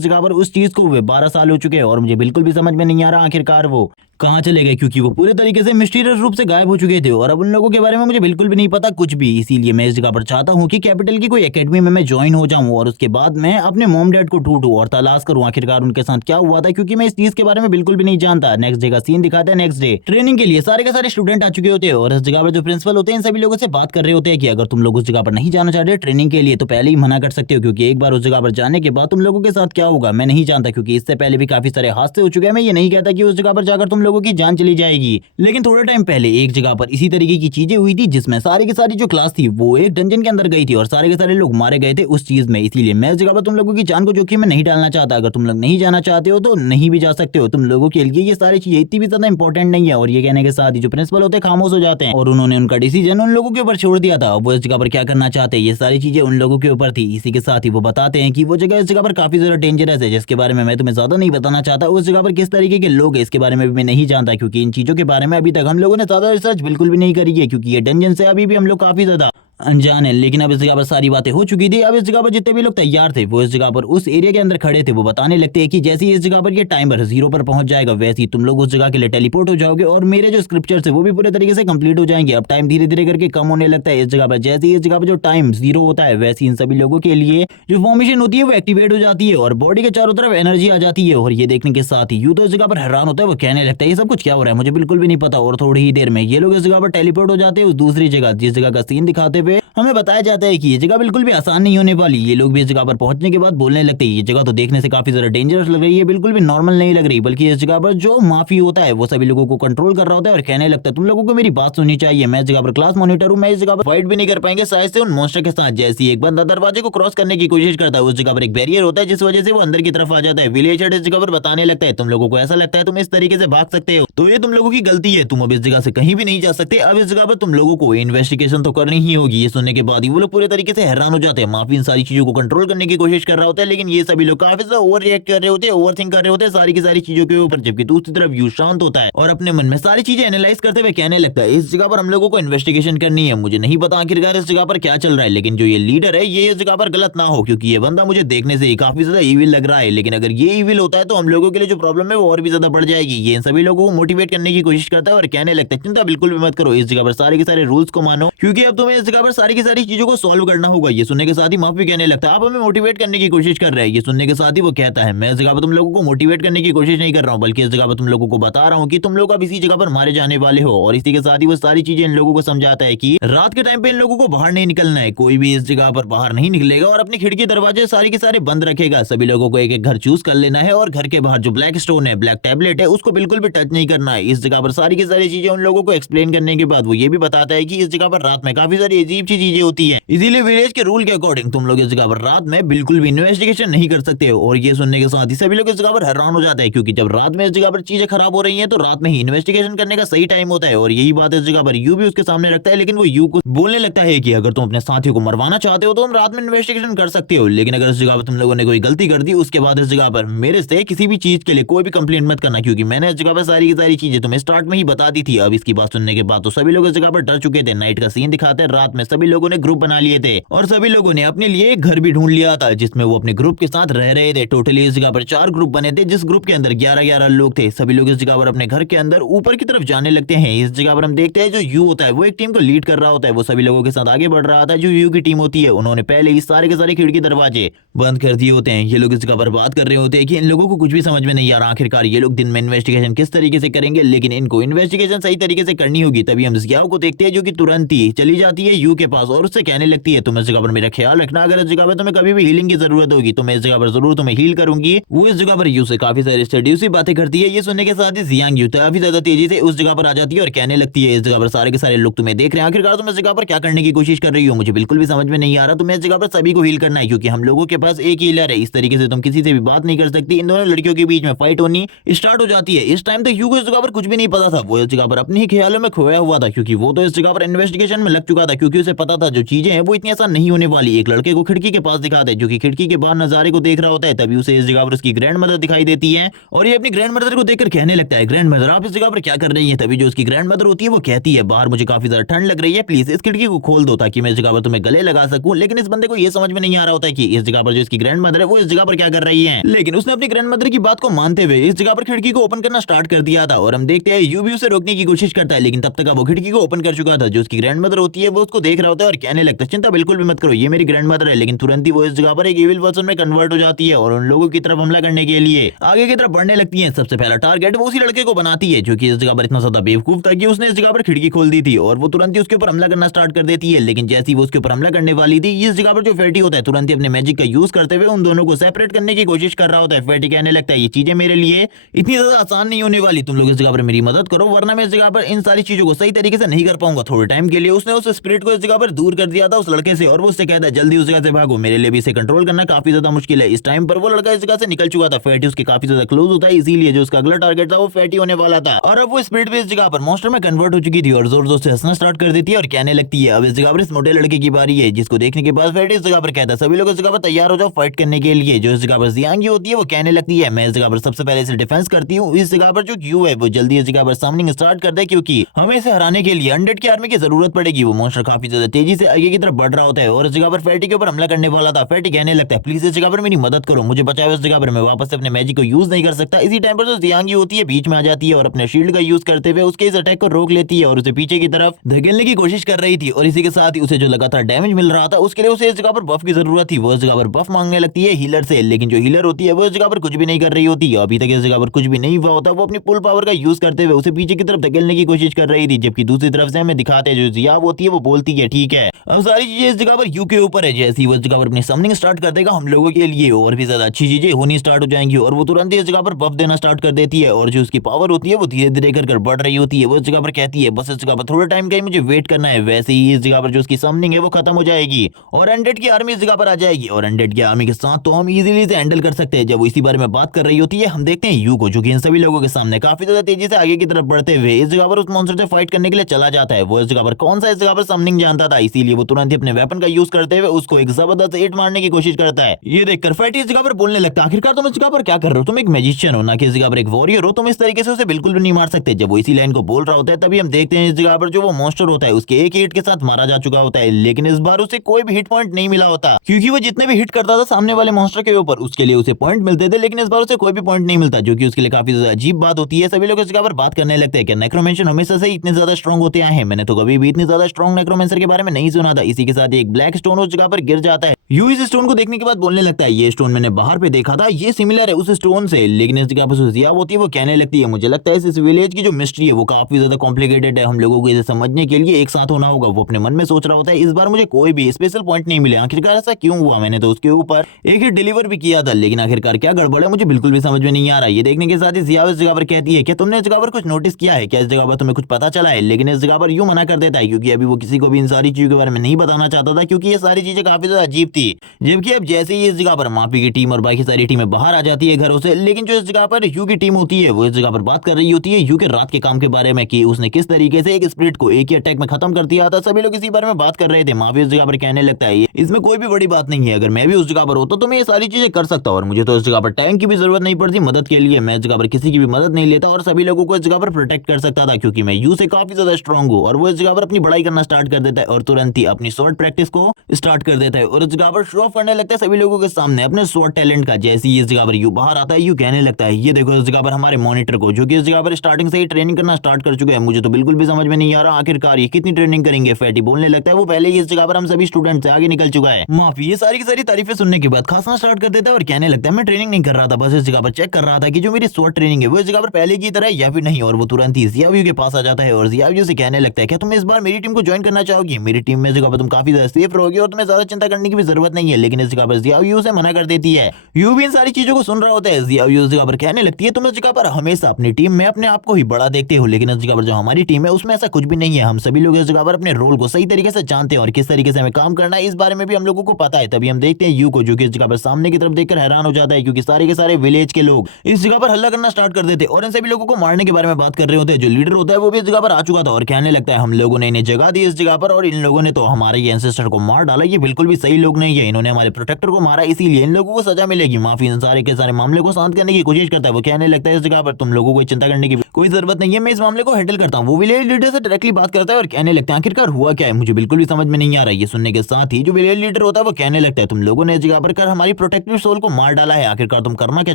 जगह पर उस चीज को हुए 12 साल हो चुके हैं और मुझे बिल्कुल भी समझ में नहीं आ रहा आखिरकार वो कहाँ चले गए, क्योंकि वो पूरे तरीके से मिस्टीरियस रूप से गायब हो चुके थे और अब उन लोगों के बारे में मुझे बिल्कुल भी नहीं पता कुछ भी। इसीलिए मैं इस जगह पर चाहता हूँ कि कैपिटल की कोई एकेडमी में मैं ज्वाइन हो जाऊँ और उसके बाद मैं अपने मॉम डैड को ढूंढूं और तलाश करूँ आखिरकार उनके साथ क्या हुआ था, क्योंकि मैं इस चीज के बारे में बिल्कुल भी नहीं जानता। नेक्स्ट डे का सीन दिखाता है। नेक्स्ट डे ट्रेनिंग के लिए सारे के सारे स्टूडेंट आ चुके होते हैं और इस जगह पर जो प्रिंसिपल होते हैं इन सभी लोगों से बात कर रहे होते हैं कि अगर तुम लोग उस जगह पर नहीं जाना चाहते ट्रेनिंग के लिए तो पहले ही मना कर सकते हो, क्योंकि एक बार उस जगह पर जाने के बाद तुम लोगों के साथ क्या होगा मैं नहीं जानता, क्योंकि इससे पहले भी काफी सारे हादसे हो चुके हैं। मैं ये नहीं कहता कि उस जगह पर जाकर तुम लोगों की जान चली जाएगी, लेकिन थोड़े टाइम पहले एक जगह पर इसी तरीके की चीजें हुई थी जिसमें सारी की सारी जो क्लास थी वो एक डंजन के अंदर गई थी और सारे के सारे लोग मारे गए थे उस चीज में। इसीलिए मैं इस जगह पर तुम लोगों की जान को जोखिम में नहीं डालना चाहता। अगर तुम लोग नहीं जाना चाहते हो तो नहीं भी जा सकते हो, तुम लोगों के लिए ये सारी चीजें इतनी भी ज्यादा इंपॉर्टेंट नहीं है। और ये कहने के साथ ही जो प्रिंसिपल होते हैं खामोश हो जाते हैं और उन्होंने उनका डिसीजन उन लोगों के ऊपर छोड़ दिया था। वो इस जगह पर क्या करना चाहते हैं ये सारी चीजें उन लोगों के ऊपर थी। इसी के साथ ही वो बताते हैं कि वो जगह इस जगह पर काफी ज्यादा डेंजरस है, जिसके बारे में मैं तुम्हें ज्यादा नहीं बताना चाहता। उस जगह पर किस तरीके के लोग हैं इसके बारे में भी मैं नहीं जानता, क्योंकि इन चीजों के बारे में अभी तक हम लोगों ने ज्यादा रिसर्च बिल्कुल भी नहीं करी है, क्योंकि ये डंजन से अभी भी हम लोग काफी ज्यादा अनजान है। लेकिन अब इस जगह पर सारी बातें हो चुकी थी। अब इस जगह पर जितने भी लोग तैयार थे वो इस जगह पर उस एरिया के अंदर खड़े थे। वो बताने लगते हैं कि जैसे ही इस जगह पर ये टाइमर 0 पर पहुंच जाएगा वैसे ही तुम लोग उस जगह के लिए टेलीपोर्ट हो जाओगे और मेरे जो स्क्रिप्चर्स है वो भी पूरे तरीके से कंप्लीट हो जाएंगे। अब टाइम धीरे धीरे करके कम होने लगता है इस जगह पर। जैसे ही इस जगह पर जो टाइम 0 होता है वैसे ही इन सभी लोगों के लिए जो फॉर्मेशन होती है वो एक्टिवेट हो जाती है और बॉडी के चारों तरफ एनर्जी आ जाती है। और ये देखने के साथ ही यू तो इस जगह पर हैरान होता है। वो कहने लगता है ये सब कुछ क्या हो रहा है, मुझे बिल्कुल भी नहीं पता। और थोड़ी ही देर में ये लोग इस जगह पर टेलीपोर्ट हो जाते हैं उस दूसरी जगह, जिस जगह का सीन दिखाते हुए हमें बताया जाता है कि ये जगह बिल्कुल भी आसान नहीं होने वाली। ये लोग भी इस जगह पर पहुंचने के बाद बोलने लगते हैं ये जगह तो देखने से काफी ज्यादा डेंजरस लग रही है, बिल्कुल भी नॉर्मल नहीं लग रही, बल्कि इस जगह पर जो माफी होता है वो सभी लोगों को कंट्रोल कर रहा होता है और कहने लगता है तुम लोगों को मेरी बात सुननी चाहिए। मैं इस जगह पर क्लास मॉनिटर हूँ, मैं इस जगह पर फाइट भी नहीं कर पाएंगे शायद से उन मॉन्स्टर के साथ। जैसे ही एक बंदा दरवाजे को क्रॉस करने की कोशिश करता है उस जगह पर एक बैरियर होता है जिस वजह से वो अंदर की तरफ आ जाता है। विलेजर इस जगह पर बताने लगता है तुम लोगों को ऐसा लगता है तुम इस तरीके से भाग सकते हो तो ये तुम लोगों की गलती है, तुम अब इस जगह से कहीं भी नहीं जा सकते। अब इस जगह पर तुम लोगों को इन्वेस्टिगेशन तो करनी ही होगी। ये सुनने के बाद ही वो लोग पूरे तरीके से हैरान हो जाते हैं। माफी इन सारी चीजों को कंट्रोल करने की कोशिश कर रहा होता है, लेकिन ये सभी लोग काफी ज्यादा ओवर रिएक्ट कर रहे होते हैं, ओवर थिंक कर रहे होते हैं सारी की सारी चीजों के ऊपर। जबकि दूसरी तरफ यू शांत होता है और अपने मन में सारी चीजें एनालाइज करते हुए कहने लगता है इस जगह पर हम लोगों को इन्वेस्टिगेशन करनी है। मुझे नहीं पता आखिरकार इस जगह पर क्या चल रहा है, लेकिन जो ये लीडर है ये इस जगह पर गलत ना हो, क्योंकि ये बंदा मुझे देखने से ही काफी ज्यादा इविल लग रहा है। लेकिन अगर ये इविल होता है तो हम लोगों के लिए जो प्रॉब्लम है वो और भी ज्यादा बढ़ जाएगी। ये इन सभी लोगों को मोटिवेट करने की कोशिश करता है और कहने लगता है चिंता बिल्कुल भी मत करो, इस जगह पर सारे के सारे रूल्स को मानो, क्योंकि अब तुम्हें इस जगह पर सारी की सारी चीजों को सॉल्व करना होगा। ये सुनने के साथ ही माफी कहने लगता है आप हमें मोटिवेट करने की कोशिश कर रहे हैं। ये सुनने के साथ ही वो कहता है मैं इस जगह पर तुम लोगों को मोटिवेट करने की कोशिश नहीं कर रहा हूँ, बल्कि इस जगह पर तुम लोगों को बता रहा हूँ कि तुम लोग अब इसी जगह पर मारे जाने वाले हो। और इसी के साथ ही वो सारी चीजें इन लोगों को समझाता है कि रात के टाइम पे इन लोगों को बाहर नहीं निकलना है, कोई भी इस जगह पर बाहर नहीं निकलेगा और अपनी खिड़की दरवाजे सारे के सारे बंद रखेगा। सभी लोगों को एक एक घर चूज कर लेना है और घर के बाहर जो ब्लैक स्टोन है, ब्लैक टैबलेट है, उसको बिल्कुल भी टच नहीं करना है। इस जगह पर सारी की सारी चीजें उन लोगों को एक्सप्लेन करने के बाद वो ये भी बताता है कि इस जगह पर रात में काफी सारी अजीब सी चीजें होती है, इसीलिए विलेज के रूल के अकॉर्डिंग तुम लोग इस जगह पर रात में बिल्कुल भी इन्वेस्टिगेशन नहीं कर सकते हो। और ये सुनने के साथ ही सभी लोग इस जगह पर हैरान हो जाते हैं, क्योंकि जब रात में इस जगह पर चीजें खराब हो रही हैं तो रात में ही इन्वेस्टिगेशन करने का सही टाइम होता है। और यही बात इस जगह पर यू भी उसके सामने रखता है, लेकिन वो यू को बोलने लगता है कि अगर तुम अपने साथियों को मरवाना चाहते हो तो तुम रात में इन्वेस्टिगेशन कर सकते हो, लेकिन अगर इस जगह पर तुम लोगों ने कोई गलती कर दी उसके बाद इस जगह पर मेरे से किसी भी चीज के लिए कोई भी कंप्लेंट मत करना, क्योंकि मैंने इस जगह पर सारी की सारी चीजें तुम्हें स्टार्ट में ही बता दी थी। अब इसकी बात सुनने के बाद तो सभी लोग इस जगह पर डर चुके थे। नाइट का सीन दिखाते हैं, रात में सभी लोगों ने ग्रुप बना लिए थे और सभी लोगों ने अपने लिए एक घर भी ढूंढ लिया था जिसमें वो अपने ग्रुप के साथ रह रहे थे। टोटली इस जगह पर 4 ग्रुप बने थे, जिस ग्रुप के अंदर 11-11 लोग थे। सभी लोग इस जगह पर अपने घर के अंदर ऊपर की तरफ जाने लगते हैं। इस जगह पर हम देखते हैं जो यू होता है वो एक टीम को लीड कर रहा होता है, वो सभी लोगों के साथ आगे बढ़ रहा था। जो यू की टीम होती है उन्होंने पहले ही सारे के सारे खिड़की दरवाजे बंद कर दिए होते हैं। ये लोग इस जगह पर बात कर रहे होते हैं कि इन लोगों को कुछ भी समझ में नहीं आ रहा आखिरकार ये लोग दिन में इन्वेस्टिगेशन किस तरीके से करेंगे, लेकिन इनको इन्वेस्टिगेशन सही तरीके से करनी होगी। तभी हम जियाओ को देखते हैं जो कि तुरंत ही चली जाती है यू के पास और उससे कहने लगती है तुम इस जगह पर मेरा ख्याल रखना, अगर इस जगह पर तुम्हें कभी भी हीलिंग की जरूरत होगी तो मैं इस जगह पर जरूर तुम्हें हील करूंगी। वो इस जगह पर यू से काफी सारी सेड्यूसिव बातें करती है। ये सुनने के साथ ही जियांग यू काफी ज्यादा तेजी से उस जगह पर आ जाती है और कहने लगती है इस जगह पर सारे के सारे लोग तुम्हें देख रहे हैं, आखिरकार तुम इस जगह पर क्या करने की कोशिश कर रही हो, मुझे बिल्कुल भी समझ में नहीं आ रहा। तुम्हें इस जगह पर सभी को हील करना है क्योंकि हम लोगों के पास एक हीलर है, इस तरीके से तुम किसी से भी बात नहीं कर सकती। इन दोनों लड़कियों के बीच में फाइट होनी स्टार्ट हो जाती है। इस टाइम तक यू को इस जगह पर कुछ भी नहीं पता था, वो इस जगह पर अपने ही ख्यालों में खोया हुआ था क्योंकि वो तो इस जगह पर इन्वेस्टिगेशन में लग चुका था, क्योंकि उसे पता था जो चीजें हैं वो इतनी आसान नहीं होने वाली। एक लड़के को खिड़की के पास दिखाता है जो कि खिड़की के बाहर नजारे को देख रहा होता है, तभी उसे इस जगह पर उसकी ग्रैंड मदर दिखाई देती है और ये अपनी ग्रैंड मदर को देखकर कहने लगता है ग्रैंड मदर आप इस जगह पर क्या कर रही है। तभी जो उसकी ग्रैंड मदर होती है वो कहती है बाहर मुझे काफी ज्यादा ठंड लग रही है, प्लीज इस खिड़की को खोल दो ताकि मैं इस जगह पर तुम्हें गले लगा सकूं। लेकिन इस बंदे को ये समझ में नहीं आ रहा होता है कि इस जगह पर जो इसकी ग्रैंड मदर है वो इस जगह पर क्या कर रही है। लेकिन उसने अपनी ग्रैंड मदर की बात को मानते हुए इस जगह पर खिड़की को ओपन करना स्टार्ट कर दिया था और हम देखते हैं यू भी उसे रोकने की कोशिश करता है, लेकिन तब तक वो खिड़की को ओपन कर चुका था। जो उसकी ग्रैंड मदर होती है वो उसको देख रहा होता है और कहने लगता है चिंता बिल्कुल भी मत करो, ये मेरी ग्रैंड मदर है। लेकिन तुरंत ही वो इस जगह पर एक इविल पर्सन में कन्वर्ट हो जाती है और उन लोगों की तरफ हमला करने के लिए आगे की तरफ बढ़ने लगती है। सबसे पहला टारगेट वो उसी लड़के को बनाती है जो कि इस जगह पर इतना ज्यादा बेवकूफ था कि उसने इस जगह पर खिड़की खोल दी थी और वो तुरंत ही उसके ऊपर हमला करना स्टार्ट कर देती है। लेकिन जैसे ही वो उसके ऊपर हमला करने वाली थी इस जगह पर जो फैटी होता है तुरंत ही अपने मैजिक का यूज करते हुए उन दोनों को सेपरेट करने की कोशिश कर रहा होता है। फैटी कहने लगता है ये चीजें मेरे लिए इतनी ज्यादा आसान नहीं होने वाली, तुम लोग इस जगह पर मेरी मदद करो वरना मैं इस जगह पर इन सारी चीजों को सही तरीके से नहीं कर पाऊंगा। थोड़े टाइम के लिए उसने उस स्पिरिट को इस जगह पर दूर कर दिया था उस लड़के से और वो उससे कहता है जल्दी उस जगह से भागो, मेरे लिए भी इसे कंट्रोल करना काफी ज्यादा मुश्किल है। इस टाइम पर वो लड़का इस जगह से निकल चुका था, फैटी उसके काफी ज्यादा क्लोज होता है, इसीलिए जो उसका अगला टारगेट था वो फैटी होने वाला था और अब वो स्पिरिट भी इस जगह पर मॉन्स्टर में कन्वर्ट हो चुकी थी और जोर जोर से हंसना स्टार्ट कर देती है और कहने लगती है अब इस जगह पर इस मोटे लड़के की बारी है, जिसको देखने के बाद फैटी इस जगह पर कहता है सभी लोग इस जगह पर तैयार हो जाओ फाइट करने के लिए। जो इस जगह पर जियांग यू होती है वो कहने लगती है मैं इस जगह पर सबसे पहले इसे डिफेंस करती हूँ, इस जगह पर जो यू है वो जल्दी इस जगह पर सामनिंग स्टार्ट कर दे क्योंकि हमें इसे हराने के लिए 100 की आर्मी की जरूरत पड़ेगी। वो मॉन्स्टर काफी ज्यादा तेजी से आगे की तरफ बढ़ रहा होता है और इस जगह पर फैटी के ऊपर हमला करने वाला था। फैटी कहने लगता है प्लीज इस जगह पर मेरी मदद करो, मुझे बचाओ, इस जगह पर मैं वापस से अपने मैजिक को यूज नहीं कर सकता। इसी टाइम पर जो जियांग यू होती है बीच में आ जाती है और अपने शील्ड का यूज करते हुए उसके इस अटैक को रोक लेती है और उसे पीछे की तरफ धकेलने की कोशिश कर रही थी और इसी के साथ ही उसे जो लगातार डैमेज मिल रहा था उसके लिए उसे इस जगह पर बफ की जरूरत थी। वो इस जगह पर बफ मांगने लगती है हीलर से, लेकिन जो हीलर होती है वो इस जगह पर कुछ भी नहीं कर रही होती है। अभी तक इस जगह पर कुछ भी नहीं हुआ होता, वो अपनी फुल पावर का यूज करते हुए उसे पीछे की तरफ धकेलने की कोशिश कर रही थी, जबकि दूसरी तरफ से हमें दिखाते हैं जो जिया होती है वो बोलती है ठीक है अब सारी चीजें इस जगह पर यू के ऊपर है, जैसे ही वो इस जगह पर अपनी समनिंग स्टार्ट कर देगा हम लोगों के लिए और भी ज्यादा अच्छी चीजें होनी स्टार्ट हो जाएंगी और वो तुरंत ही इस जगह पर बफ देना स्टार्ट कर देती है और जो उसकी पावर होती है वो धीरे धीरे कर बढ़ रही होती है। वो इस जगह पर कहती है बस इस जगह पर थोड़ा टाइम का ही मुझे वेट करना है, वैसे ही इस जगह पर जो उसकी समनिंग है वो खत्म हो जाएगी और 100 की आर्मी इस जगह पर आ जाएगी और 100 की आर्मी के साथ तो हम इजीली इसे हैंडल कर सकते हैं। जब वो इसी बारे में बात कर रही होती है हम देखते हैं यू को जो कि इन सभी लोगों के सामने काफी ज्यादा तेजी से आगे की तरफ बढ़ते हुए इस जगह पर उस मॉन्स्टर से फाइट करने के लिए चला जाता है। वो इस जगह पर कौन सा इस जगह पर समनिंग जानता था, इसीलिए वो तुरंत ही अपने वेपन का यूज करते हुए उसको एक जबरदस्त हिट मारने की कोशिश करता है। ये देखकर फैटी इस जगह पर बोलने लगता है आखिरकार तुम इस जगह पर क्या कर रहे हो, तुम एक मैजिशियन हो ना कि इस जगह पर एक वॉरियर हो, तुम इस तरीके से उसे बिल्कुल भी नहीं मार सकते। जब वो इसी लाइन को बोल रहा होता है तभी हम देखते हैं इस जगह पर जो वो मॉन्स्टर होता है उसके एक हिट के साथ मारा जा चुका होता है, लेकिन इस बार उसे कोई भी हिट पॉइंट नहीं मिला होता क्योंकि वो जितने भी हिट करता था सामने वाले मॉन्स्टर के ऊपर उसके लिए उसे पॉइंट मिलते थे, लेकिन इस बार उसे कोई भी पॉइंट नहीं मिलता जो कि उसके लिए काफी ज्यादा अजीब बात होती है। सभी लोग इस जगह पर बात करने लगते हैं कि नेक्रोमेंसर हमेशा से इतने ज्यादा स्ट्रॉन्ग होते हैं, मैंने तो कभी भी इतनी ज्यादा स्ट्रॉन्ग नेक्रोमेंसर के बारे में नहीं सुना था। इसी के साथ एक ब्लैक स्टोन उस जगह पर गिर जाता है। यू इस स्टोन को देखने के बाद बोलने लगता है ये स्टोन मैंने बाहर पे देखा था, ये सिमिलर है उस स्टोन से, लेकिन इस जगह पर जो जिया होती है वो कहने लगती है मुझे लगता है इस विलेज की जो मिस्ट्री है वो काफी ज्यादा कॉम्प्लिकेटेड है, हम लोगों को इसे समझने के लिए एक साथ होना होगा। वो अपने मन में सोच रहा होता है इस बार मुझे कोई भी स्पेशल पॉइंट नहीं मिले, आखिरकार ऐसा क्यों हुआ, मैंने तो उसके ऊपर एक ही डिलीवर भी किया था, लेकिन आखिरकार क्या गड़बड़ है मुझे बिल्कुल भी समझ में नहीं आ रहा। ये देखने के साथ ही जिया इस जगह पर कहती है क्या तुमने इस जगह पर कुछ नोटिस किया है, क्या इस जगह पर तुम्हें कुछ पता चला है, लेकिन इस जगह पर यूं मना कर देता है क्योंकि अभी वो किसी को भी इन सारी चीजों के बारे में नहीं बताना चाहता था क्योंकि ये सारी चीजें काफी ज्यादा अजीब थी। जबकि अब जैसे ही इस जगह पर माफी की टीम और बाकी सारी टीमें बाहर आ जाती है घरों से, लेकिन जो इस जगह पर यू की टीम होती है वो इस जगह पर बात कर रही होती है यू के रात के काम के बारे में कि उसने किस तरीके से एक स्पिरिट को एक ही अटैक में खत्म कर दिया था। सभी लोग इसी बारे में बात कर रहे थे। माफी इस जगह पर कहने लगता है इसमें कोई भी बड़ी बात नहीं है, अगर मैं भी उस जगह पर होता तो मैं ये सारी चीजें कर सकता और मुझे तो इस जगह पर टैंक की भी जरूरत नहीं पड़ती मदद के लिए, मैं इस जगह पर किसी की भी मदद नहीं लेता और सभी लोगों को इस जगह पर प्रोटेक्ट कर सकता था क्योंकि मैं यू से काफी ज्यादा स्ट्रॉन्ग हूँ। और वो इस जगह पर अपनी बड़ाई करना स्टार्ट कर देता है और तुरंत ही अपनी शॉर्ट प्रैक्टिस को स्टार्ट कर देता है और इस जगह जगह पर शो ऑफ करने लगता है सभी लोगों के सामने अपने स्वॉट टैलेंट का। जैसे ही इस जगह पर यू बाहर आता है, यू कहने लगता है ये देखो इस जगह पर हमारे मॉनिटर को, जो कि इस जगह पर स्टार्टिंग से ही ट्रेनिंग करना स्टार्ट कर चुके हैं। मुझे तो बिल्कुल भी समझ में नहीं आ रहा आखिरकार ये कितनी ट्रेनिंग करेंगे। फैटी बोलने लगता है वो पहले ही इस जगह पर हम सभी स्टूडेंट से आगे निकल चुका है। माफी ये सारी की सारी तारीफें सुनने के बाद खासना स्टार्ट कर देता है और कहने लगता है मैं ट्रेनिंग नहीं कर रहा था, बस इस जगह पर चेक कर रहा था कि जो मेरी स्वॉट ट्रेनिंग है वो इस जगह पर पहले की तरह है या फिर नहीं। और वो तुरंत ही जियाव्यू के पास आ जाता है और जियाव्यू से कहने लगता है क्या तुम इस बार मेरी टीम को ज्वाइन करना चाहोगी? मेरी टीम में जगह पर तुम काफी ज्यादा सेफ रहोगे और तुम्हें ज्यादा चिंता करने की भी जरूरत नहीं है। लेकिन इस जगह पर जियाव्यू से मना कर देती है। यू भी इन सारी चीजों को सुन रहा होता है। जियाव्यू इस जगह पर कहने लगती है तुम इस जगह पर हमेशा अपनी टीम में अपने आप को ही बड़ा देखते हो, लेकिन इस जगह पर जो हमारी टीम है उसमें ऐसा कुछ भी नहीं है। हम सभी लोग इस जगह पर अपने रोल को सही तरीके से जानते हैं और किस तरीके से हमें काम करना है इस बारे में भी हम लोगों को पता है। तभी हम देखते हैं यू को, जो कि इस जगह पर सामने की तरफ देखकर हैरान हो जाता है क्योंकि सारे के सारे विलेज के लोग इस जगह पर हल्ला करना स्टार्ट कर देते और इन सभी लोगों को मारने के बारे में बात कर रहे होते हैं। जो लीडर होता है वो भी इस जगह पर आ चुका था और कहने लगता है हम लोगों ने इन्हें जगह दी इस जगह पर और इन लोगों ने तो हमारे ये एंसेस्टर को मार डाला। ये बिल्कुल भी सही लोग नहीं है, इन्होंने हमारे प्रोटेक्टर को मारा, इसीलिए इन लोगों को सजा मिलेगी। माफी इन सारे के सारे मामले को शांत करने की कोशिश करता है। वो कहने लगता है इस जगह पर तुम लोगों को चिंता करने की कोई जरूरत नहीं है, मैं इस मामले को हैंडल करता हूँ। वो विलेज लीडर से डायरेक्टली बात करता है और कहने लगता है आखिरकार हुआ क्या है, मुझे बिल्कुल भी समझ में नहीं आ रहा है। ये सुनने के साथ ही जो विलेज लीडर होता है वो कहने लगता है तुम लोगों ने इस जगह पर कर हमारी प्रोटेक्टिव सोल को मार डाला है। आखिरकार तुम करना क्या